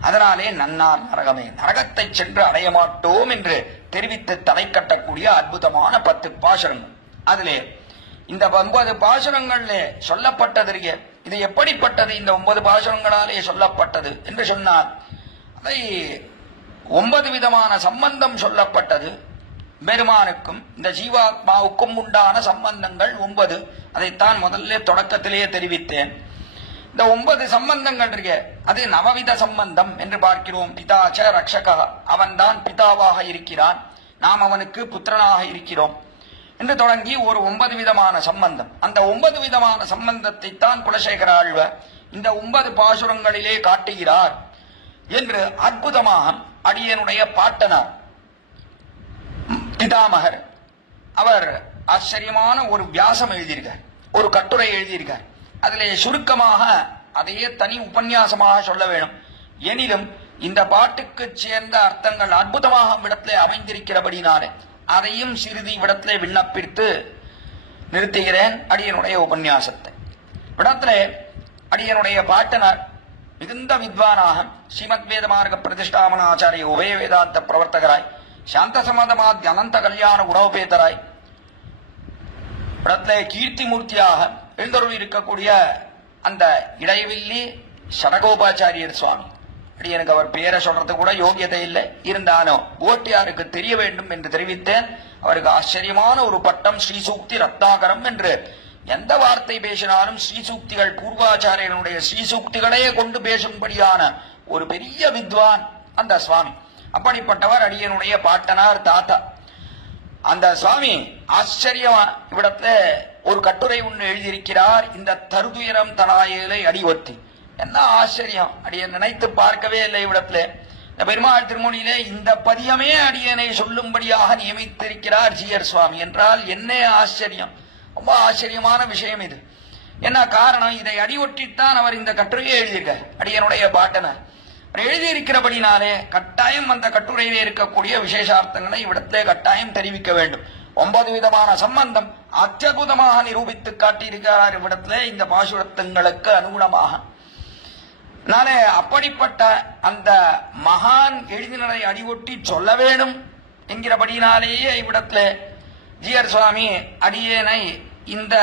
அதனாலே நன்னார் நரகமே, நரகத்தை சென்று அடைய மாட்டோம் என்று தெரிவித்து தலை கட்டக்கூடிய அற்புதமான 10 பாசுரங்கள். அதிலே இந்த 9 பாசுரங்கள்ல சொல்லப்பட்டது இது எப்படிப்பட்டது? இந்த 9 பாசுரங்களாலே சொல்லப்பட்டது என்று சொன்னார். அதை 9 விதமான சம்பந்தம் சொல்லப்பட்டது. பெருமானுக்கும் இந்த ஜீவாத்மாவுக்கும் உண்டான சம்பந்தங்கள் 9. அதைத்தான் முதல்ல தொடக்கத்திலேயே தெரிவித்தேன். இந்த 9 சம்பந்தங்கள் இருக்க அது நவவித சம்பந்தம் என்று பார்க்கிறோம். பிதாச்ச ரக்ஷகா, அவன்தான் பிதாவாக இருக்கிறான், நாம் அவனுக்கு புத்திரனாக இருக்கிறோம் என்று தொடங்கி ஒரு 9 விதமான சம்பந்தம். அந்த 9 விதமான சம்பந்தத்தை தான் குலசேகர ஆழ்வார் இந்த 9 பாசுரங்களிலே காட்டுகிறார் என்று அற்புதமாக அடியனுடைய பாட்டனார் பிதாமகர் அவர் ஆச்சரியமான ஒரு வியாசம் எழுதியிருக்கார், ஒரு கட்டுரை எழுதியிருக்கார். அதிலே சுருக்கமாக அதையே தனி உபன்யாசமாக சொல்ல வேணும். எனினும் இந்த பாட்டுக்கு சேர்ந்த அர்த்தங்கள் அற்புதமாக விடத்திலே அமைந்திருக்கிறபடினாலே அதையும் சிறிது விடத்திலே விண்ணப்பித்து நிறுத்துகிறேன் அடியனுடைய உபன்யாசத்தை. விடத்திலே அடியனுடைய பாட்டனார் மிகுந்த வித்வானாக ஸ்ரீமத் வேத மார்க்க பிரதிஷ்டாமன ஆச்சாரிய உபய வேதாந்த பிரவர்த்தகராய் சாந்த சமாதமாதி அனந்த கல்யாண குணோபேதராய் இடத்திலே கீர்த்தி மூர்த்தியாக எழுந்தருள் இருக்கக்கூடிய அந்த இடைவில்லி சடகோபாச்சாரியர் சுவாமி. எனக்கு அவர் பெயரை சொல்றது கூட யோகியதை இல்லை, இருந்தாலும் ஓட்டியாருக்கு தெரிய வேண்டும் என்று தெரிவித்தேன். அவருக்கு ஆச்சரியமான ஒரு பட்டம் ஸ்ரீசூக்தி ரத்னாகரம் என்று. எந்த வார்த்தை பேசினாலும் ஸ்ரீசூக்திகள், பூர்வாச்சாரியனுடைய ஸ்ரீசூக்திகளையே கொண்டு பேசும்படியான ஒரு பெரிய வித்வான் அந்த சுவாமி. அப்படிப்பட்டவர் அடியனுடைய பாட்டனார் தாத்தா. அந்த சுவாமி ஆச்சரியமா இவ்விடத்துல ஒரு கட்டுரை ஒன்று எழுதியிருக்கிறார். இந்த தருதுயரம் தனாயலை அடிவொத்தி. என்ன ஆச்சரியம், அடியன் நினைத்து பார்க்கவே இல்லை. இவ்விடத்துல இந்த பெருமாள் திருமொழியிலே இந்த பதியமே அடியனை சொல்லும்படியாக நியமித்திருக்கிறார் ஜீயர் சுவாமி என்றால் என்ன ஆச்சரியம். ரொம்ப ஆச்சரியமான விஷயம் இது. என்ன காரணம்? இதை அடிவொட்டித்தான் அவர் இந்த கட்டுரையை எழுதியிருக்கார் அடியனுடைய பாட்டனார். எழுதியிருக்கிறபடினாலே கட்டாயம் அந்த கட்டுரையிலே இருக்கக்கூடிய விசேஷார்த்தங்களை இவ்விடத்திலே கட்டாயம் தெரிவிக்க வேண்டும். 9 விதமான சம்பந்தம் அத்தியுதமாக நிரூபித்து காட்டியிருக்கிறார் இவ்விடத்திலே இந்த பாசுரத்தங்களுக்கு அனுகுணமாக. நானே அப்படிப்பட்ட அந்த மகான் எழுதினரை அடிவொட்டி சொல்ல வேண்டும் என்கிறபடினாலேயே இவ்விடத்திலே ஜீயர் சுவாமி அடியேனை இந்த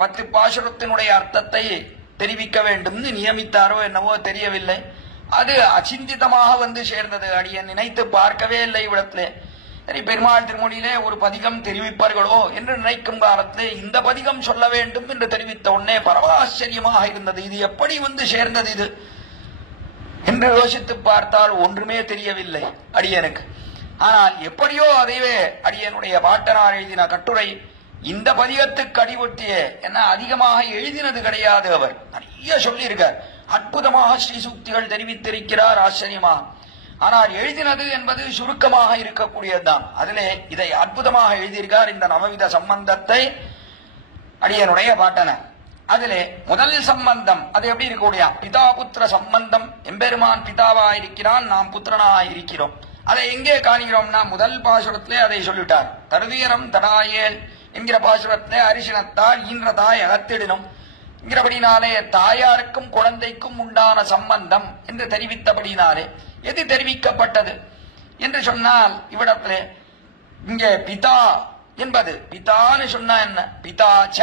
10 பாசுரத்தினுடைய அர்த்தத்தை தெரிவிக்க வேண்டும் நியமித்தாரோ என்னவோ தெரியவில்லை. அது அச்சிந்திதமாக வந்து சேர்ந்தது. அடியன் நினைத்து பார்க்கவே இல்லை இவ்விடத்திலே. சரி, பெருமாள் திருமொழியிலே ஒரு பதிகம் தெரிவிப்பார்களோ என்று நினைக்கும் காலத்திலே இந்த பதிகம் சொல்ல வேண்டும் என்று தெரிவித்த உடனே பரமாச்சரியமாக இருந்தது. இது எப்படி வந்து சேர்ந்தது இது என்று யோசித்து பார்த்தால் ஒன்றுமே தெரியவில்லை அடியனுக்கு. ஆனால் எப்படியோ அதைவே அடியனுடைய பாட்டனார் எழுதின கட்டுரை இந்த பதிகத்துக்கு அடிவொட்டிய என்ன அதிகமாக எழுதினது கிடையாது. அவர் நிறைய சொல்லியிருக்கார், அற்புதமாக ஸ்ரீசூக்திகள் தெரிவித்திருக்கிறார் ஆச்சரியமாக. ஆனால் எழுதினது என்பது சுருக்கமாக இருக்கக்கூடியதுதான். அதிலே இதை அற்புதமாக எழுதியிருக்கார் இந்த நவவித சம்பந்தத்தை அடியனுடைய பாட்டனார். அதிலே முதல் சம்பந்தம் அது எப்படி இருக்கக்கூடிய பிதா புத்திர சம்பந்தம். எம்பெருமான் பிதாவா இருக்கிறான், நாம் புத்திரனாக இருக்கிறோம். அதை எங்கே காணுகிறோம்னா முதல் பாசுரத்திலே அதை சொல்லிட்டார். தருதுயரம் தடாயேல் என்கிற பாசுரத்திலே அரிசினத்தால் ஈன்றதாய் அகத்திடணும் என்கிறபடினாலே தாயாருக்கும் குழந்தைக்கும் உண்டான சம்பந்தம் என்று தெரிவித்தபடினாலே எது தெரிவிக்கப்பட்டது என்று சொன்னால் இவ்விடத்திலே இங்கே பிதா என்பது பிதான்னு சொன்னா என்ன, பிதாச்ச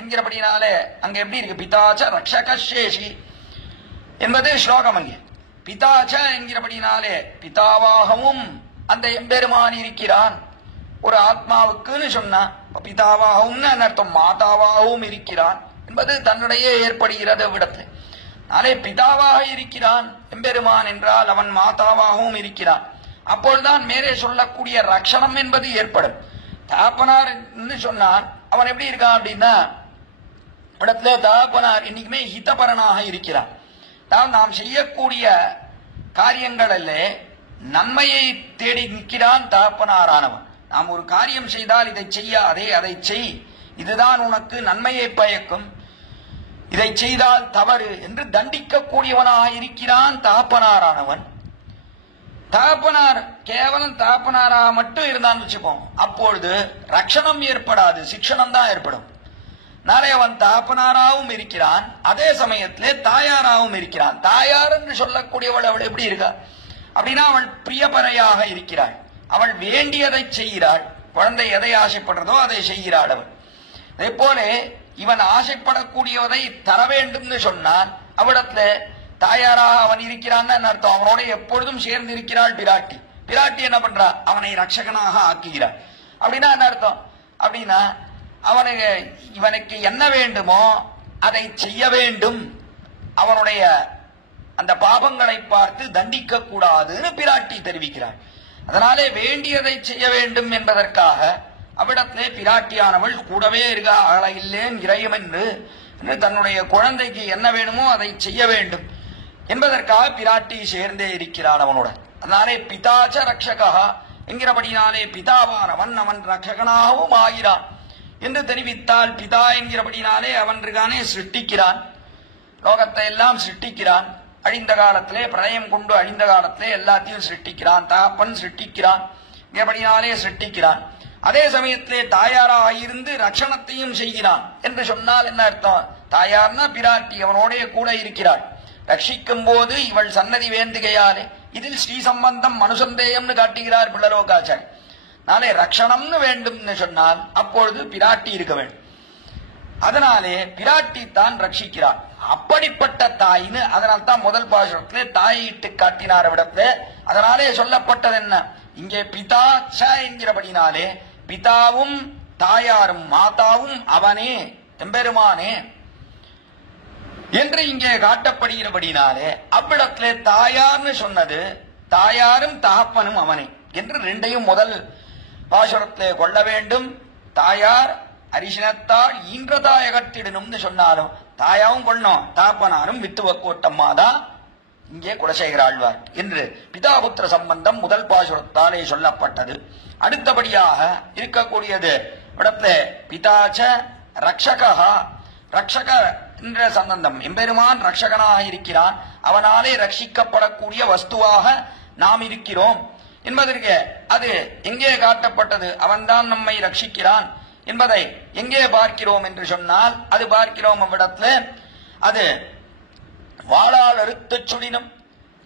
என்கிறபடினாலே அங்க எப்படி இருக்கு, பிதாச்ச ரக்ஷகசேஷி என்பது ஸ்லோகம். அங்கே பிதாச்ச என்கிறபடினாலே பிதாவாகவும் அந்த எம்பெருமான் இருக்கிறான். ஒரு ஆத்மாவுக்குன்னு சொன்னா பிதாவாகவும் அர்த்தம், மாதாவாகவும் இருக்கிறான் என்பது தன்னுடைய ஏற்படுகிறது விடத்தில். நாளே பிதாவாக இருக்கிறான் எம்பெருமான் என்றால் அவன் மாதாவாகவும் இருக்கிறான். அப்பொழுதுதான் மேலே சொல்லக்கூடிய ரக்ஷணம் என்பது ஏற்படும். தாப்பனார் சொன்னார் அவன் எப்படி இருக்கான் அப்படின்னா இடத்துல தாப்பனார் இன்னைக்குமே ஹிதபரனாக இருக்கிறான். நாம் செய்யக்கூடிய காரியங்களிலே நன்மையை தேடி நிற்கிறான் தாப்பனாரானவன். நாம் ஒரு காரியம் செய்தால் இதை செய்யாதே, அதை செய், இதுதான் உனக்கு நன்மையை பயக்கும் இதை செய்தால் தவறு என்று தண்டிக்க கூடியவனாக இருக்கிறான் தகப்பனாரானவன். தகப்பனார் கேவலம் தகப்பனாரா மட்டும் இருந்தான்னு வச்சுப்போம், அப்பொழுது ரட்சணம் ஏற்படாது, சிக்ஷணம் தான் ஏற்படும். நாளை அவன் தகப்பனாராவும் இருக்கிறான், அதே சமயத்திலே தாயாராவும் இருக்கிறான். தாயார் என்று சொல்லக்கூடியவள் அவள் எப்படி இருக்கா அப்படின்னா, அவள் பிரியபரையாக இருக்கிறாள், அவள் வேண்டியதை செய்கிறாள், குழந்தை எதை ஆசைப்படுறதோ அதை செய்கிறாள் அவள். அதே போல இவன் ஆசைப்படக்கூடியதை தர வேண்டும் சொன்னால் அவளிடத்துல தாயாராக அவன் இருக்கிறான்னு அர்த்தம். அவனோட எப்பொழுதும் சேர்ந்து இருக்கிறாள் பிராட்டி. பிராட்டி என்ன பண்றா, அவனை ரட்சகனாக ஆக்குகிறாள். அப்படின்னா என்ன அர்த்தம் அப்படின்னா, இவனுக்கு என்ன வேண்டுமோ அதை செய்ய வேண்டும், அவனுடைய அந்த பாபங்களை பார்த்து தண்டிக்க கூடாதுன்னு பிராட்டி தெரிவிக்கிறாள். அதனாலே வேண்டியதை செய்ய வேண்டும் என்பதற்காக அவ்விடத்திலே பிராட்டியானவள் கூடவே இருக்கா. அகலையில்லேன் இறையும் என்று தன்னுடைய குழந்தைக்கு என்ன வேணுமோ அதை செய்ய வேண்டும் என்பதற்காக பிராட்டி சேர்ந்தே இருக்கிறான் அவனுடன். அதனாலே பிதாச்ச ரக்ஷகா என்கிறபடினாலே பிதாவானவன் அவன் ரக்ஷகனாகவும் ஆகிறான் என்று தெரிவித்தால், பிதா என்கிறபடினாலே அவன் இருக்கானே சிருஷ்டிக்கிறான், லோகத்தை எல்லாம் சிருஷ்டிக்கிறான். அழிந்த காலத்திலே பிரளயம் கொண்டு அழிந்த காலத்திலே எல்லாத்தையும் சிருஷ்டிக்கிறான். தகப்பன் சிருஷ்டிக்கிறான் என்கிறபடினாலே சிருஷ்டிக்கிறான். அதே சமயத்திலே தாயாராக இருந்து ரட்சணத்தையும் செய்கிறான் என்று சொன்னால் என்ன அர்த்தம், தாயார்னா பிராட்டி அவனோட கூட இருக்கிறாள். ரட்சிக்கும் போது இவள் சன்னதி வேண்டுகையாலே இதில் ஸ்ரீ சம்பந்தம் மனுசந்தேயம்னு காட்டுகிறார் பிள்ளலோகாச்சாரி. நாளே ரட்சணம்னு வேண்டும் சொன்னால் அப்பொழுது பிராட்டி இருக்க வேண்டும். அதனாலே பிராட்டி தான் ரட்சிக்கிறார். அப்படிப்பட்ட தாயின்னு அதனால்தான் முதல் பாசுரத்திலே தாயிட்டு காட்டினார் விடத்துல. அதனாலே சொல்லப்பட்டது என்ன, இங்கே பிதா ச என்கிறபடினாலே பிதாவும் தாயாரும் மாதாவும் அவனே எம்பெருமானே என்று இங்கே காட்டப்படுகிறபடினாலே அவ்விடத்திலே தாயார்னு சொன்னது தாயாரும் தகப்பனும் அவனே என்று ரெண்டையும் முதல் பாசுரத்திலே கொள்ள வேண்டும். தாயார் அரிசினத்தால் ஈன்றதாயகத்திடணும்னு சொன்னாலும் தாயாவும் கொள்ளணும், தகப்பனாரும் வித்துவக்கோட்டம்மாதான் இங்கே குலசேகராழ்வார் என்று பிதாபுத்திர சம்பந்தம் முதல் பாசுரத்தாலே சொல்லப்பட்டது. அடுத்தபடியாக இருக்கக்கூடியது இடத்துல பிதாச்ச ரக்ஷகா, ரக்ஷக என்ற சம்பந்தம். எம்பெருமான் ரக்ஷகனாக இருக்கிறான், அவனாலே ரட்சிக்கப்படக்கூடிய வஸ்துவாக நாம் இருக்கிறோம் என்பதற்கு அது எங்கே காட்டப்பட்டது, அவன்தான் நம்மை ரட்சிக்கிறான் என்பதை எங்கே பார்க்கிறோம் என்று சொன்னால், அது பார்க்கிறோம் அவ்விடத்துல அது வாளால் அறுத்து சுடினம்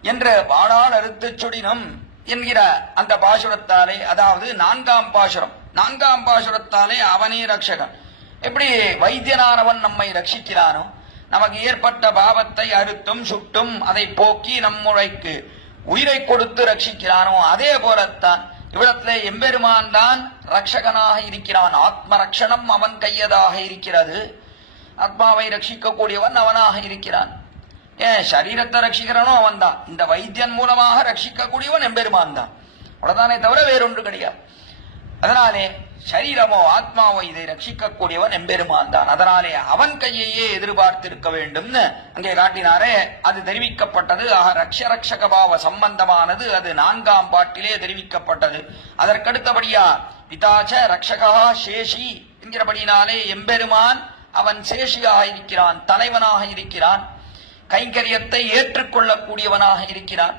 என்ற வாளால் அறுத்து சுடினம் என்கிற அந்த பாசுரத்தாலே, அதாவது நான்காம் பாசுரத்தாலே அவனே ரட்சகன். எப்படி வைத்தியனானவன் நம்மை ரட்சிக்கிறானோ, நமக்கு ஏற்பட்ட பாவத்தை அறுத்தும் சுட்டும் அதை போக்கி நம்முடைக்கு உயிரை கொடுத்து ரட்சிக்கிறானோ, அதே போலத்தான் இவ்விடத்திலே எம்பெருமான் தான் ரட்சகனாக இருக்கிறான். ஆத்ம ரட்சணம் அவன் கையதாக இருக்கிறது. ஆத்மாவை ரட்சிக்க கூடியவன் அவனாக இருக்கிறான். ஏன் சரீரத்தை ரட்சிக்கிறனோ அவன் தான். இந்த வைத்தியன் மூலமாக ரட்சிக்க கூடியவன் எம்பெருமான் தான், அவ்வளவுதானே தவிர வேறொன்று கிடையாது. அதனாலே சரீரமோ ஆத்மாவோ இதை ரட்சிக்க கூடியவன் எம்பெருமான் தான். அதனாலே அவன் கையையே எதிர்பார்த்திருக்க வேண்டும்னு அங்கே காட்டினாரே, அது தெரிவிக்கப்பட்டது. ஆக ரக்ஷக பாவ சம்பந்தமானது அது நான்காம் பாட்டிலே தெரிவிக்கப்பட்டது. அதற்கடுத்தபடியா பிதாச்ச ரக்ஷகா சேஷி என்கிறபடினாலே எம்பெருமான் அவன் சேஷியாக இருக்கிறான், தலைவனாக இருக்கிறான், கைங்கரியத்தை ஏற்றுக்கொள்ளக்கூடியவனாக இருக்கிறான்.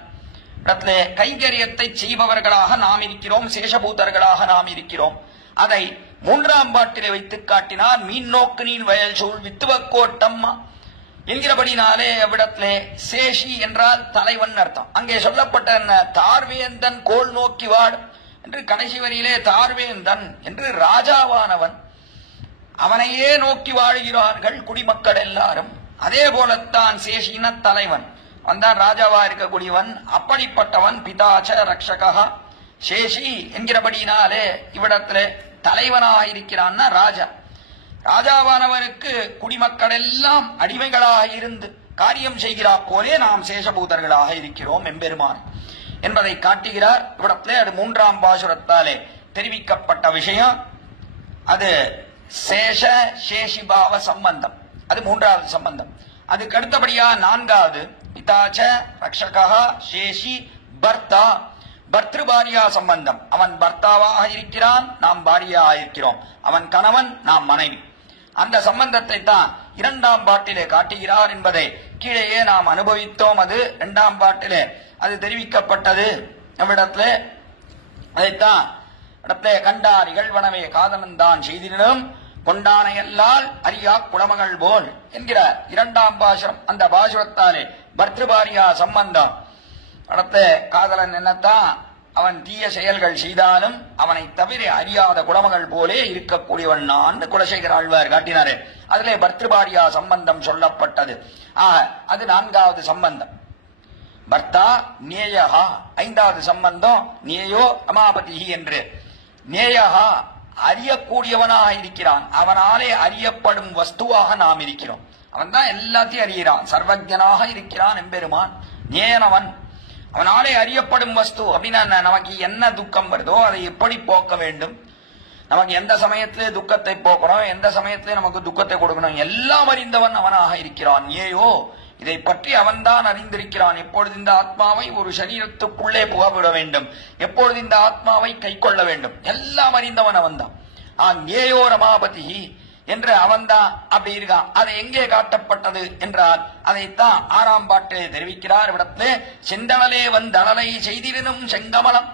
கைங்கரியத்தை செய்பவர்களாக நாம் இருக்கிறோம், சேஷபூதர்களாக நாம் இருக்கிறோம். அதை மூன்றாம் பாட்டிலே வைத்து காட்டினார். மீன் நோக்கு நீன் வயல் சூழ் வித்துவக்கோட்டம்மா என்கிறபடினாலே அவ்விடத்திலே சேஷி என்றால் தலைவன் அர்த்தம். அங்கே சொல்லப்பட்ட என்ன, தார்வேந்தன் கோல் நோக்கி வாடு என்று கடைசி வரியிலே தார்வேந்தன் என்று ராஜாவானவன் அவனையே நோக்கி வாழ்கிறார்கள் குடிமக்கள் எல்லாரும். அதே போலத்தான் சேஷின தலைவன், அவன்தான் ராஜாவா இருக்கக்கூடியவன். அப்படிப்பட்டவன் பிதாச்ச ரக்ஷகா சேஷி என்கிறபடினாலே இவ்விடத்திலே தலைவனாக இருக்கிறான்னா ராஜா. ராஜாவானவனுக்கு குடிமக்கள் எல்லாம் அடிமைகளாக இருந்து காரியம் செய்கிறார் போலே நாம் சேஷபூதர்களாக இருக்கிறோம் எம்பெருமான் என்பதை காட்டுகிறார் இவ்விடத்திலே. அது மூன்றாம் பாசுரத்தாலே தெரிவிக்கப்பட்ட விஷயம். அது சேஷ சேஷிபாவ சம்பந்தம், அது மூன்றாவது சம்பந்தம். அதுக்கு அடுத்தபடியா நான்காவது பிதாச்ச ரக்ஷகா சேஷி பர்த்தா, பர்திருபாரியா சம்பந்தம். அவன் பர்த்தாவாக இருக்கிறான், நாம் பாரியாக இருக்கிறோம். அவன் கணவன், நாம் மனைவி. அந்த சம்பந்தத்தை தான் இரண்டாம் பாட்டிலே காட்டுகிறார் என்பதை கீழேயே நாம் அனுபவித்தோம். அது இரண்டாம் பாட்டிலே அது தெரிவிக்கப்பட்டது நம்மிடத்துல. அதைத்தான் இடத்திலே கண்டார் இகழ்வனவே காதலன்தான் செய்தினும் கொண்டானையல்லால் அரியா குளமகள் போல் என்கிற இரண்டாம் பாசுரம். அந்த பாசுரத்தாலே பர்திருபாரியா சம்பந்தம். இடத்துல காதலன் என்னத்தான் அவன் தீய செயல்கள் செய்தாலும் அவனை தவிர அறியாத குளமகள் போலே இருக்கக்கூடியவன் நான் குலசேகர ஆழ்வார் காட்டினாரு. அதிலே பர்திருபாரியா சம்பந்தம் சொல்லப்பட்டது. அது நான்காவது சம்பந்தம். பர்த்தா நேயஹா ஐந்தாவது சம்பந்தம். நேயோ ரமாபதி என்று. நேயஹா அறியக்கூடியவனாக இருக்கிறான். அவனாலே அறியப்படும் வஸ்துவாக நாம் இருக்கிறோம். அவன் தான் எல்லாத்தையும் அறிகிறான். சர்வஜனாக இருக்கிறான் எம்பெருமான். நேயனவன் அவனாலே அறியப்படும் வஸ்து அப்படின்னா நமக்கு என்ன துக்கம் வருதோ அதை எப்படி போக்க வேண்டும், நமக்கு எந்த சமயத்திலே துக்கத்தை போக்கணும், எந்த சமயத்திலே நமக்கு துக்கத்தை கொடுக்கணும், எல்லாம் அறிந்தவன் அவனாக இருக்கிறான். ஏயோ இதை பற்றி அவன்தான் அறிந்திருக்கிறான். எப்பொழுது இந்த ஆத்மாவை ஒரு சரீரத்துக்குள்ளே புகவிட வேண்டும், எப்பொழுது இந்த ஆத்மாவை கை கொள்ள வேண்டும், எல்லாம் அறிந்தவன் அவன்தான். ஏயோ ரமாபதி என்று அவன்தான் அப்படி இருக்கான். அது எங்கே காட்டப்பட்டது என்றால் அதைத்தான் ஆறாம் பாட்டிலே தெரிவிக்கிறார். இடத்திலே செந்தனலே வந்தனலை செய்திருந்தும் செங்கமலம்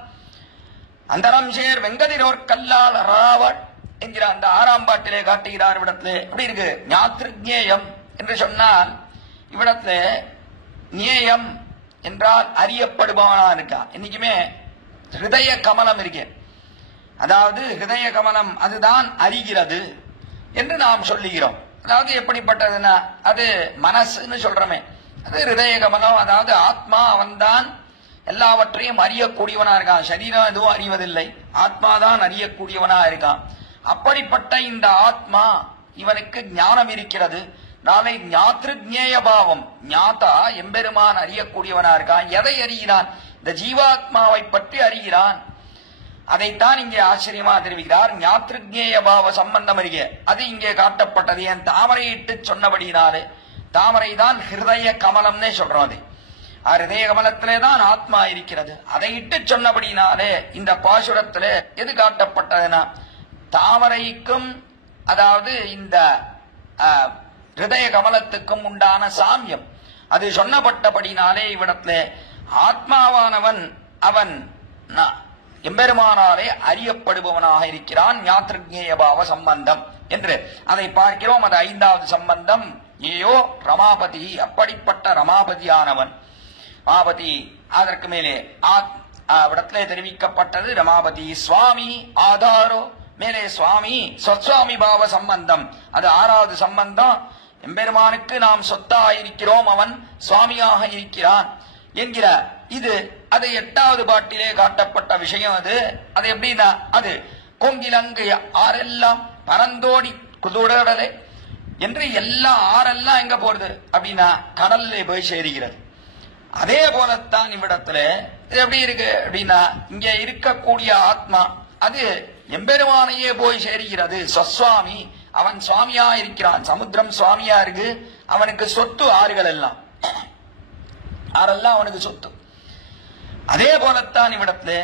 அந்தரம் சேர் வெங்கதிரோர் கல்லால் ராவள் என்கிற அந்த ஆறாம் பாட்டிலே காட்டுகிறார். இடத்திலே எப்படி இருக்கு? ஞாத்ருஜேயம் என்று சொன்னால் இவ்விடத்துல நேயம் என்றால் அறியப்படுபவனா இருக்கான். இன்னைக்குமே ஹிருதய கமலம் இருக்கு. அதாவது ஹிருதய கமலம் அதுதான் அறிகிறது என்று நாம் சொல்லுகிறோம். அதாவது எப்படிப்பட்டதுன்னா அது மனசுன்னு சொல்றமே, அது ஹிருதய கமலம். அதாவது ஆத்மா அவன்தான் எல்லாவற்றையும் அறியக்கூடியவனா இருக்கான். சரீரம் எதுவும் அறிவதில்லை, ஆத்மாதான் அறியக்கூடியவனா இருக்கான். அப்படிப்பட்ட இந்த ஆத்மா இவனுக்கு ஞானம் இருக்கிறது. நாளை ஞாத்ருஜேய பாவம். ஞாதா எம்பெருமான் அறியக்கூடியவனா இருக்கான். எதை அறிகிறான்? இந்த ஜீவாத்மாவை பற்றி அறிகிறான். அதைத்தான் இங்கே ஆச்சரியமா தெரிவிக்கிறார். ஞாத்ருஜேய பாவ சம்பந்தம் அறிக அது இங்கே காட்டப்பட்டது. என் தாமரையிட்டு சொன்னபடினாலே தாமரை தான் ஹிருதய கமலம்னே சொல்றோம். அது ஹிருதய கமலத்திலே தான் ஆத்மா இருக்கிறது. அதை இட்டு சொன்னபடினாலே இந்த பாசுரத்திலே எது காட்டப்பட்டதுன்னா தாமரைக்கும் அதாவது இந்த ஹிருதய கமலத்துக்கும் உண்டான சாமியம் அது சொன்னப்பட்டபடினாலே இவ்விடத்திலே ஆத்மாவானவன் அவன் எம்பெருமானாலே அறியப்படுபவனாக இருக்கிறான். ஞாத்ருஜேய பாவ சம்பந்தம் என்று அதை பார்க்கிறோம். அது ஐந்தாவது சம்பந்தம். ஏயோ ரமாபதி அப்படிப்பட்ட ரமாபதியானவன். ரமாபதி அதற்கு மேலே இடத்திலே தெரிவிக்கப்பட்டது. ரமாபதி சுவாமி ஆதாரோ மேலே சுவாமி சொத்சுவாமி பாவ சம்பந்தம். அது ஆறாவது சம்பந்தம். எம்பெருமானுக்கு நாம் சொத்தாக இருக்கிறோம், அவன் சுவாமியாக இருக்கிறான் என்கிற இது அது எட்டாவது பாட்டிலே காட்டப்பட்ட விஷயம். அது எப்படின்னா அது கொங்கிலங்கு ஆரெல்லாம் பரந்தோடி குதுடலே என்று எல்லா ஆரெல்லாம் எங்க போறது அப்படின்னா கடல்ல போய் சேருகிறது. அதே போலத்தான் இவ்விடத்துல இது எப்படி இருக்கு அப்படின்னா இங்க இருக்கக்கூடிய ஆத்மா அது எம்பெருமானையே போய் சேருகிறது. ஸ்வஸ்வாமி அவன் சுவாமியா இருக்கிறான். சமுத்திரம் சுவாமியா இருக்கு. அவனுக்கு சொத்து ஆறுகள் எல்லாம் ஆரெல்லாம் அவனுக்கு சொத்து. அதே போலத்தான் இவ்விடத்துல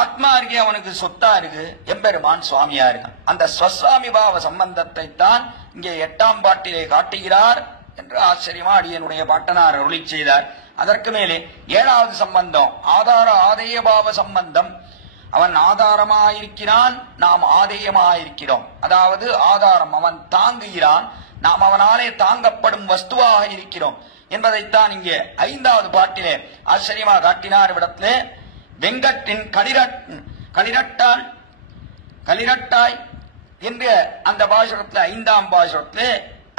ஆத்மா இருக்கே அவனுக்கு சொத்தா இருக்கு, எம்பெருமான் சுவாமியா இருக்கான். அந்த ஸ்வஸ்வாமி பாவ சம்பந்தத்தை தான் இங்கே எட்டாம் பாட்டிலே காட்டுகிறார் என்று ஆச்சரியமா அடியனுடைய பாட்டனார் அருளி செய்தார். அதற்கு மேலே ஏழாவது சம்பந்தம் ஆதார ஆதேய பாவ சம்பந்தம். அவன் ஆதாரமாயிருக்கிறான், நாம் ஆதேயமாயிருக்கிறோம். அதாவது ஆதாரம் அவன் தாங்குகிறான், நாம் அவனாலே தாங்கப்படும் வஸ்துவாக இருக்கிறோம் என்பதைத்தான் இங்கே ஐந்தாவது பாட்டிலே ஆச்சரியமா காட்டினார். இடத்திலே வெங்கட்டின் களிரட்டாய் என்ற அந்த பாசுரத்துல ஐந்தாம் பாசுரத்துல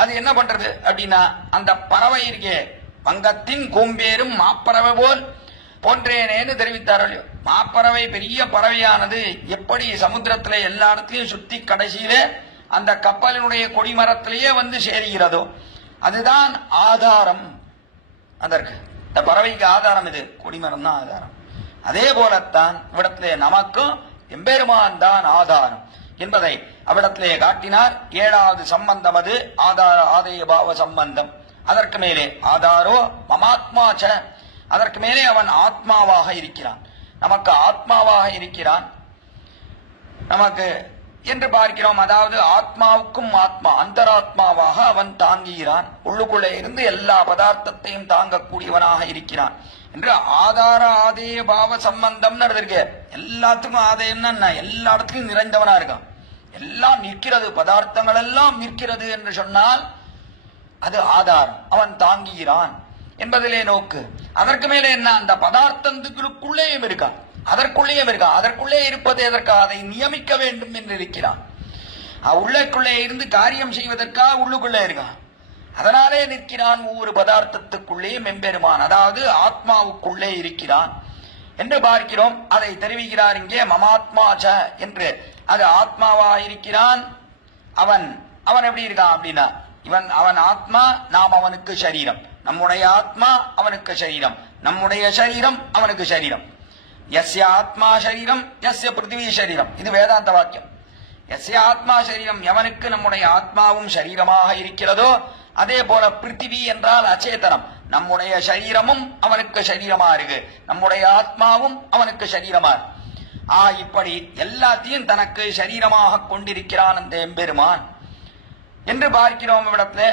அது என்ன பண்றது அப்படின்னா அந்த பறவை இருக்கே வங்கத்தின் கூம்பேரும் மாப்பறவை போல் போன்றேனேன்னு தெரிவித்தார்கள். மாப்பறவை பெரிய பறவையானது எப்படி சமுத்திரத்திலே எல்லா இடத்திலையும் சுத்தி கடைசியில அந்த கப்பலினுடைய கொடிமரத்திலேயே வந்து சேருகிறதோ அதுதான் ஆதாரம். அதற்கு இந்த பறவைக்கு ஆதாரம் இது கொடிமரம் தான் ஆதாரம். அதே போலத்தான் இவ்விடத்திலே நமக்கும் எம்பெருமான் தான் ஆதாரம் என்பதை அவ்விடத்திலே காட்டினார். ஏழாவது சம்பந்தம் அது ஆதார ஆதேய பாவ சம்பந்தம். அதற்கு மேலே ஆதாரோ மமாத்மாச்ச, அதற்கு மேலே அவன் ஆத்மாவாக இருக்கிறான், நமக்கு ஆத்மாவாக இருக்கிறான். நமக்கு என்று பார்க்கிறோம். அதாவது ஆத்மாவுக்கும் ஆத்மா அந்தராத்மாவாக அவன் தாங்குகிறான், உள்ளுக்குள்ளே இருந்து எல்லா பதார்த்தத்தையும் தாங்கக்கூடியவனாக இருக்கிறான் என்று ஆதார ஆதேய பாவ சம்பந்தம் இருக்கு. எல்லாத்துக்கும் ஆதேயம்னா எல்லா இடத்துக்கும் நிறைந்தவனா இருக்கான், எல்லாம் நிற்கிறது, பதார்த்தங்கள் எல்லாம் நிற்கிறது என்று சொன்னால் அது ஆதாரம், அவன் தாங்குகிறான் என்பதிலே நோக்கு. அதற்கு மேலே என்ன, அந்த பதார்த்தத்துக்குள்ளேயும் இருக்கான், அதற்குள்ளே இருப்பது எதற்காக, அதை நியமிக்க வேண்டும் என்று இருக்கிறான். உள்ளுக்குள்ளே இருந்து காரியம் செய்வதற்காக உள்ளுக்குள்ளே இருக்கான், அதனாலே நிற்கிறான். ஒவ்வொரு பதார்த்தத்துக்குள்ளேயும் எம்பெருமான், அதாவது ஆத்மாவுக்குள்ளே இருக்கிறான் என்று பார்க்கிறோம். அதை தெரிவிக்கிறார் இங்கே மமாத்மாச்ச என்று. அது ஆத்மாவா இருக்கிறான். அவன் எப்படி இருக்கான் அப்படின்னா, அவன் ஆத்மா, நாம் அவனுக்கு சரீரம், நம்முடைய ஆத்மா அவனுக்கு சரீரம், நம்முடைய சரீரம் அவனுக்கு சரீரம். யஸ்ய ஆத்மா சரீரம் யஸ்ய பிருத்திவி சரீரம், இது வேதாந்த வாக்கியம். யஸ்ய ஆத்மா சரீரம், எவனுக்கு நம்முடைய ஆத்மாவும் சரீரமாக இருக்கிறதோ, அதே போல பிருத்திவி என்றால் அச்சேதனம், நம்முடைய சரீரமும் அவனுக்கு சரீரமா இருக்கு, நம்முடைய ஆத்மாவும் அவனுக்கு சரீரமா. இப்படி எல்லாத்தையும் தனக்கு சரீரமாக கொண்டிருக்கிறான் அந்த எம்பெருமான் என்று பார்க்கிறோம் இவ்விடத்துல.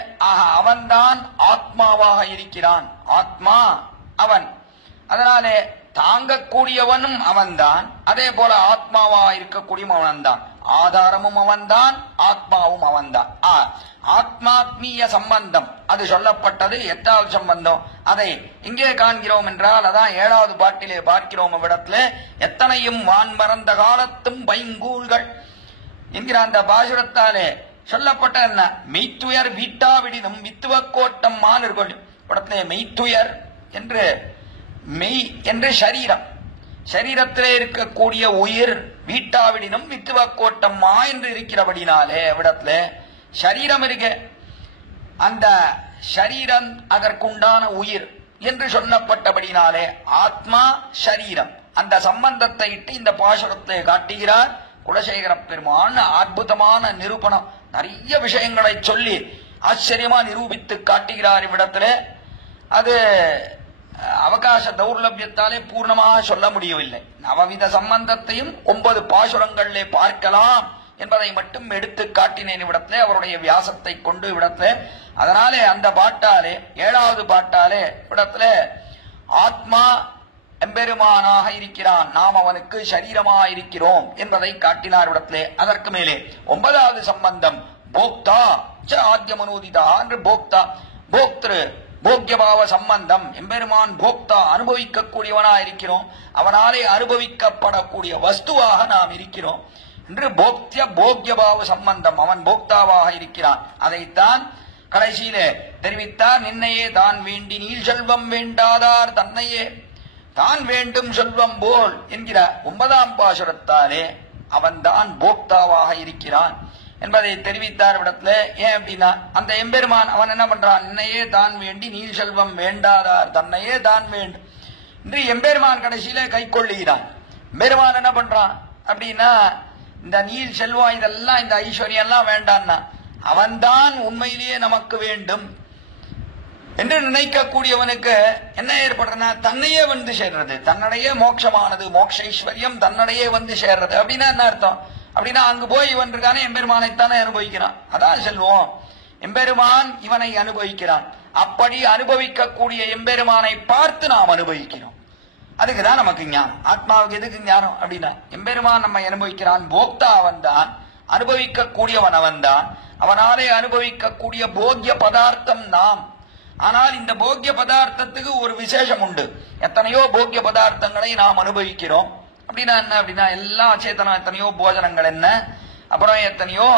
அவன்தான் ஆத்மாவாக இருக்கிறான், ஆத்மா அவன், அதனாலே தாங்கக்கூடியவனும் அவன்தான், அதே போல ஆத்மாவாக இருக்கக்கூடியவன் அவன்தான், ஆதாரமும் அவன்தான், ஆத்மாவும் அவன்தான். ஆத்மாத்மீய சம்பந்தம் அது சொல்லப்பட்டது. 8வது சம்பந்தம் அதை இங்கே காண்கிறோம் என்றால், அதான் 7வது பாட்டிலே பார்க்கிறோம் இவ்விடத்துல. எத்தனையும் வான் மறந்த காலத்தும் பைங்கூழ்கள் என்கிற அந்த பாசுரத்தாலே சொல்லப்பட்ட என்ன, மெய்த்துயர் வீட்டாவிடினும் வித்துவக்கோட்டம் மானிற்கொள். படத்திலே மெய்த்துயர் என்று, மெய் என்று சரீரம், சரீரத்திலே இருக்கக்கூடிய உயிர், வீட்டாவிடினும் வித்துவக்கோட்டம்மா என்று இருக்கிறபடினாலே விடத்துல சரீரம் இருக்க, அந்த சரீரம் அதற்குண்டான உயிர் என்று சொல்லப்பட்டபடினாலே ஆத்மா சரீரம், அந்த சம்பந்தத்தை இட்டு இந்த பாசுரத்தை காட்டுகிறார் குலசேகர பெருமான். அற்புதமான நிரூபணம், நிறைய விஷயங்களை சொல்லி ஆச்சரியமா நிரூபித்து காட்டுகிறார் இவ்விடத்துல. அது அவகாச தௌர்லபியத்தாலே பூர்ணமாக சொல்ல முடியவில்லை. நவவித சம்பந்தத்தையும் 9 பாசுரங்களிலே பார்க்கலாம் என்பதை மட்டும் எடுத்து காட்டினேன் இவ்விடத்துல, அவருடைய வியாசத்தை கொண்டு இவ்விடத்துல. அதனாலே அந்த பாட்டாலே 7வது பாட்டாலே இவ்விடத்துல ஆத்மா எம்பெருமானாக இருக்கிறான், நாம் அவனுக்கு சரீரமாக இருக்கிறோம் என்பதை காட்டினார் இடத்திலே. அதற்கு மேலே 9வது சம்பந்தம் போக்தா ஆத்ய மனோதிதா என்று போக்தா, போக்திரு போக்யபாவ சம்பந்தம். எம்பெருமான் போக்தா, அனுபவிக்கக்கூடியவனா இருக்கிறோம், அவனாலே அனுபவிக்கப்படக்கூடிய வஸ்துவாக நாம் இருக்கிறோம் என்று போக்திய போக்யபாவ சம்பந்தம், அவன் போக்தாவாக இருக்கிறான். அதைத்தான் கடைசியிலே தெரிவித்தார். நின்னையே தான் வேண்டி நீள் செல்வம் வேண்டாதார் தன்னையே தான் வேண்டும் செல்வம் போல் என்கிற 9ஆம் பாசுரத்தாலே அவன்தான் போக்தாவாக இருக்கிறான் என்பதை தெரிவித்தார் இடத்துல. ஏன் அப்படின்னா, அந்த எம்பெருமான் அவன் என்ன பண்றான், நின்னையே தான் வேண்டி நீள் செல்வம் வேண்டாதார் தன்னையே தான் வேண்டும் என்று எம்பெருமான் கடைசியில கை கொள்ளுகிறான். எம்பெருமான் என்ன பண்றான் அப்படின்னா, இந்த நீள் செல்வம் இதெல்லாம், இந்த ஐஸ்வர்யம் எல்லாம் வேண்டான்னா, அவன்தான் உண்மையிலேயே நமக்கு வேண்டும் என்று நினைக்கக்கூடியவனுக்கு என்ன ஏற்படுறதுன்னா, தன்னையே வந்து சேர்றது, தன்னுடைய மோட்சமானது, மோட்ச ஐஸ்வர்யம் தன்னுடைய வந்து சேர்றது. அப்படின்னா என்ன அர்த்தம் அப்படின்னா, அங்கு போய் இவன் இருக்கானே எம்பெருமானைத்தானே அனுபவிக்கிறான், அதான் செல்வம். எம்பெருமான் இவனை அனுபவிக்கிறான். அப்படி அனுபவிக்கக்கூடிய எம்பெருமானை பார்த்து நாம் அனுபவிக்கிறோம். அதுக்குதான் நமக்கு ஞானம். ஆத்மாவுக்கு எதுக்கு ஞானம் அப்படின்னா, எம்பெருமான் நம்மை அனுபவிக்கிறான், போக்தா அவன்தான், அனுபவிக்கக்கூடியவன் அவன்தான், அவனாலே அனுபவிக்கக்கூடிய போக்ய பதார்த்தம் நாம். ஆனால் இந்த போக்ய பதார்த்தத்துக்கு ஒரு விசேஷம் உண்டு. எத்தனையோ போக்ய பதார்த்தங்களை நாம் அனுபவிக்கிறோம். அப்படின்னா என்ன அப்படின்னா, எல்லா அச்சேதனம், எத்தனையோ போஜனங்கள் என்ன, அப்புறம் எத்தனையோ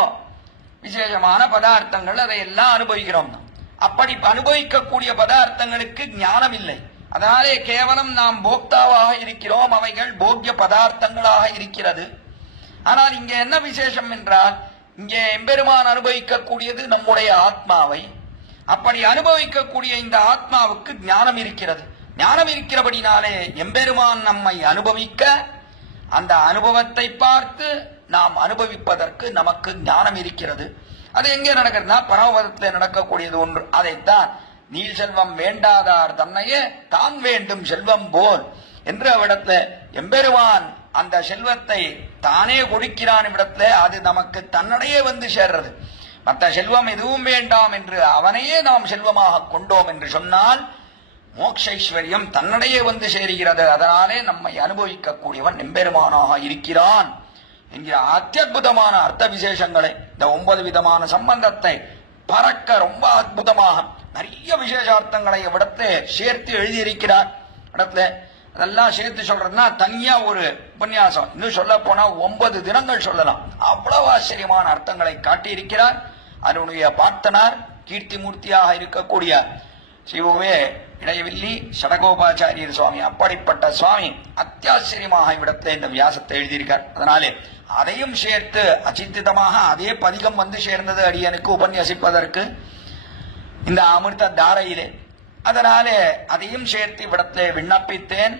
விசேஷமான பதார்த்தங்கள், அதை எல்லாம் அனுபவிக்கிறோம். அப்படி அனுபவிக்கக்கூடிய பதார்த்தங்களுக்கு ஞானம் இல்லை. அதனாலே கேவலம் நாம் போக்தாவாக இருக்கிறோம், அவைகள் போக்ய பதார்த்தங்களாக இருக்கிறது. ஆனால் இங்கே என்ன விசேஷம் என்றால், இங்கே எம்பெருமான் அனுபவிக்கக்கூடியது நம்முடைய ஆத்மாவை. அப்படி அனுபவிக்கக்கூடிய இந்த ஆத்மாவுக்கு ஞானம் இருக்கிறது. ஞானம் இருக்கிறபடினாலே எம்பெருமான் நம்மை அனுபவிக்க, அந்த அனுபவத்தை பார்த்து நாம் அனுபவிப்பதற்கு நமக்கு ஞானம் இருக்கிறது. அது எங்கே நடக்கிறதுனா, பரமபதத்தில் நடக்கக்கூடியது ஒன்று. அதைத்தான் நீள் செல்வம் வேண்டாதார் தன்னையே தான் வேண்டும் செல்வம் போல் என்று அவ்விடத்துல எம்பெருமான் அந்த செல்வத்தை தானே கொடுக்கிறான் இடத்துல அது நமக்கு தன்னடையே வந்து சேர்றது. மற்ற செல்வம் எதுவும் வேண்டாம் என்று அவனையே நாம் செல்வமாக கொண்டோம் என்று சொன்னால் மோக்ஷைஸ்வரியம் தன்னடையே வந்து சேருகிறது. அதனாலே நம்மை அனுபவிக்கக்கூடியவன் எம்பெருமானாக இருக்கிறான் என்கிற அத்தியுதமான அர்த்த விசேஷங்களை இந்த 9 விதமான சம்பந்தத்தை பறக்க ரொம்ப அற்புதமாக நிறைய விசேஷார்த்தங்களை இடத்துல சேர்த்து எழுதியிருக்கிறார். இடத்துல அதெல்லாம் சேர்த்து சொல்றதுன்னா தனியா ஒரு உபன்யாசம், இன்னும் சொல்ல போனா 9 தினங்கள் சொல்லலாம். அவ்வளவு ஆச்சரியமான அர்த்தங்களை காட்டியிருக்கிறார். அதனுடைய பார்த்தனார் கீர்த்தி மூர்த்தியாக இருக்கக்கூடிய சிவவே இடையவில்லி ஷடகோபாச்சாரியர் சுவாமி, அப்படிப்பட்ட சுவாமி அத்தியாச்சரியமாக இவ்விடத்துல இந்த வியாசத்தை எழுதியிருக்கார். அதனாலே அதையும் சேர்த்து அச்சித்திதமாக அதே பதிகம் வந்து சேர்ந்தது அடியனுக்கு உபன்யசிப்பதற்கு இந்த அமிர்த தாரையிலே. அதனாலே அதையும் சேர்த்து இவ்விடத்திலே விண்ணப்பித்தேன்.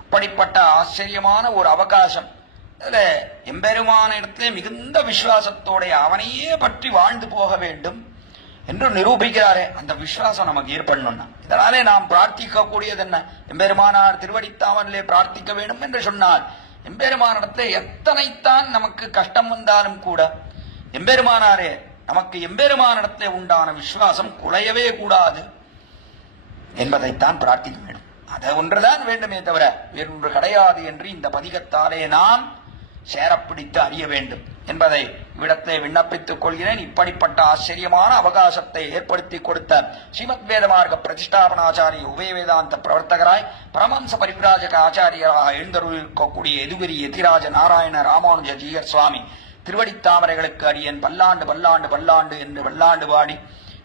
அப்படிப்பட்ட ஆச்சரியமான ஒரு அவகாசம். அதுல எம்பெருமான இடத்திலே மிகுந்த விசுவாசத்தோட அவனையே பற்றி வாழ்ந்து போக வேண்டும் என்று நிரூபிக்கிறாரே, அந்த விசுவாசம் நமக்கு ஏற்படணும்னா இதனாலே நாம் பிரார்த்திக்க கூடியது என்ன? எம்பெருமானார் திருவடித்தாமனிலே பிரார்த்திக்க வேண்டும் என்று சொன்னால் எம்பெருமானிடத்திலே எத்தனைத்தான் நமக்கு கஷ்டம் வந்தாலும் கூட எம்பெருமானாரே நமக்கு எம்பெருமானிடத்திலே உண்டான விசுவாசம் குலையவே கூடாது என்பதைத்தான் பிரார்த்திக்க வேண்டும். அதை ஒன்றுதான் வேண்டுமே தவிர வேறொன்று கிடையாது என்று இந்த பதிகத்தாலே நாம் சேரப்பிடித்து அறிய வேண்டும் என்பதை இவ்விடத்தை விண்ணப்பித்துக் கொள்கிறேன். இப்படிப்பட்ட ஆச்சரியமான அவகாசத்தை ஏற்படுத்தி கொடுத்த ஸ்ரீமத் வேதமார்க்க பிரதிஷ்டாபனாச்சாரிய உபய வேதாந்த பிரவர்த்தகராய் பரமஹம்ச பரிவிராஜக ஆச்சாரியராக எழுந்தருளிருக்கக்கூடிய எதுகிரி எதிராஜ நாராயண ராமானுஜ ஜீயர் சுவாமி திருவடித்தாமரைகளுக்கு அடியேன் பல்லாண்டு பல்லாண்டு பல்லாண்டு என்று பல்லாண்டு பாடி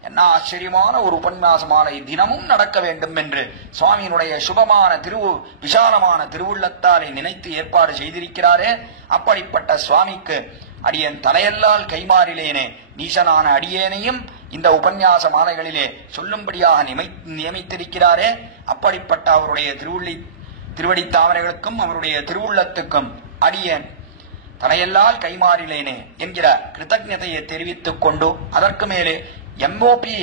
என்ன ஆச்சரியமான ஒரு உபன்யாச மாலை தினமும் நடக்க வேண்டும் என்று சுவாமியினுடைய சுபமான விசாலமான திருவுள்ளத்தாலை நினைத்து ஏற்பாடு செய்திருக்கிறாரே. அப்படிப்பட்ட சுவாமிக்கு அடியேன் தலையல்லால் கைமாறிலேனே நீசனான அடியேனையும் இந்த உபன்யாச மாலைகளிலே சொல்லும்படியாக நியமித்திருக்கிறாரே. அப்படிப்பட்ட அவருடைய திருவடி தாமரைகளுக்கும் அவருடைய திருவுள்ளத்துக்கும் அடியேன் தலையல்லால் கைமாறிலேனே என்கிற கிருத்தஜதையை தெரிவித்துக் கொண்டு அதற்கு மேலே எம்ஓபி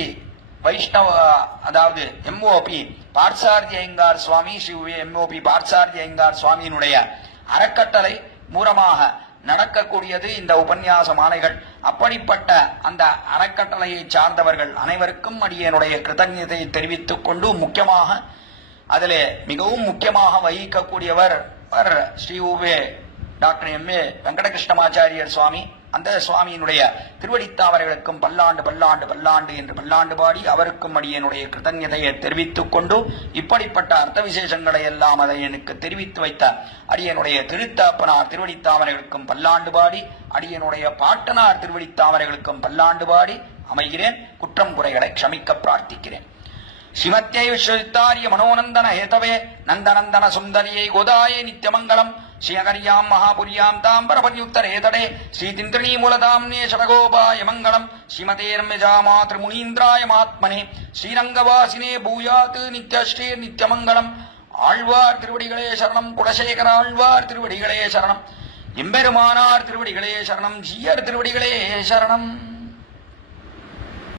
வைஷ்ணவ அதாவது எம்ஓபி பார்சாரதி ஐயங்கார் சுவாமி ஸ்ரீ எம்ஓபி பார்சாரதி ஐயங்கார் சுவாமியினுடைய அறக்கட்டளை மூலமாக நடக்கக்கூடியது இந்த உபன்யாச மாலைகள். அப்படிப்பட்ட அந்த அறக்கட்டளையை சார்ந்தவர்கள் அனைவருக்கும் அடியனுடைய கிருத்தஜதையை தெரிவித்துக் கொண்டு முக்கியமாக அதிலே மிகவும் முக்கியமாக வகிக்கக்கூடியவர் ஸ்ரீ உவே டாக்டர் எம்.ஏ. வெங்கடகிருஷ்ணமாச்சாரியர் சுவாமி. அந்த சுவாமியினுடைய திருவடித்தாமரைகளுக்கும் பல்லாண்டு பல்லாண்டு பல்லாண்டு என்று பல்லாண்டு பாடி அவருக்கும் அடியனுடைய கிருத்தஜதையை தெரிவித்துக் கொண்டு இப்படிப்பட்ட அர்த்த விசேஷங்களை எல்லாம் அதை எனக்கு தெரிவித்து வைத்த அடியனுடைய திருத்தாப்பனார் திருவடித்தாமரைகளுக்கும் பல்லாண்டு பாடி அடியனுடைய பாட்டனார் திருவடித்தாமரைகளுக்கும் பல்லாண்டு பாடி அமைகிறேன். குற்றம் குறைகளை க்ஷமிக்க பிரார்த்திக்கிறேன். ஸ்ரீமத்யை விஸ்வவித்தாரிய மனோநந்தன ஹேதவே நந்தநந்தன சுந்தரியை கோதாயே நித்தியமங்கலம் ஸ்ரீநகரியாம் மகாபுரியாம் தாம்பரபரியுத்தரேதடே ஸ்ரீதிந்திரணி மூலதாம்னே ஷடகோபாய மங்களம் ஸ்ரீமதே ரம்யஜாமா திரிமுனீந்திராய மாத்மனே ஸ்ரீரங்கவாசினே பூயாத் நித்யஸ்ரீ நித்தியமங்கலம். ஆழ்வார் திருவடிகளே சரணம். குலசேகர ஆழ்வார் திருவடிகளே சரணம். எம்பெருமானார் திருவடிகளே சரணம். ஜீயர் திருவடிகளே சரணம்.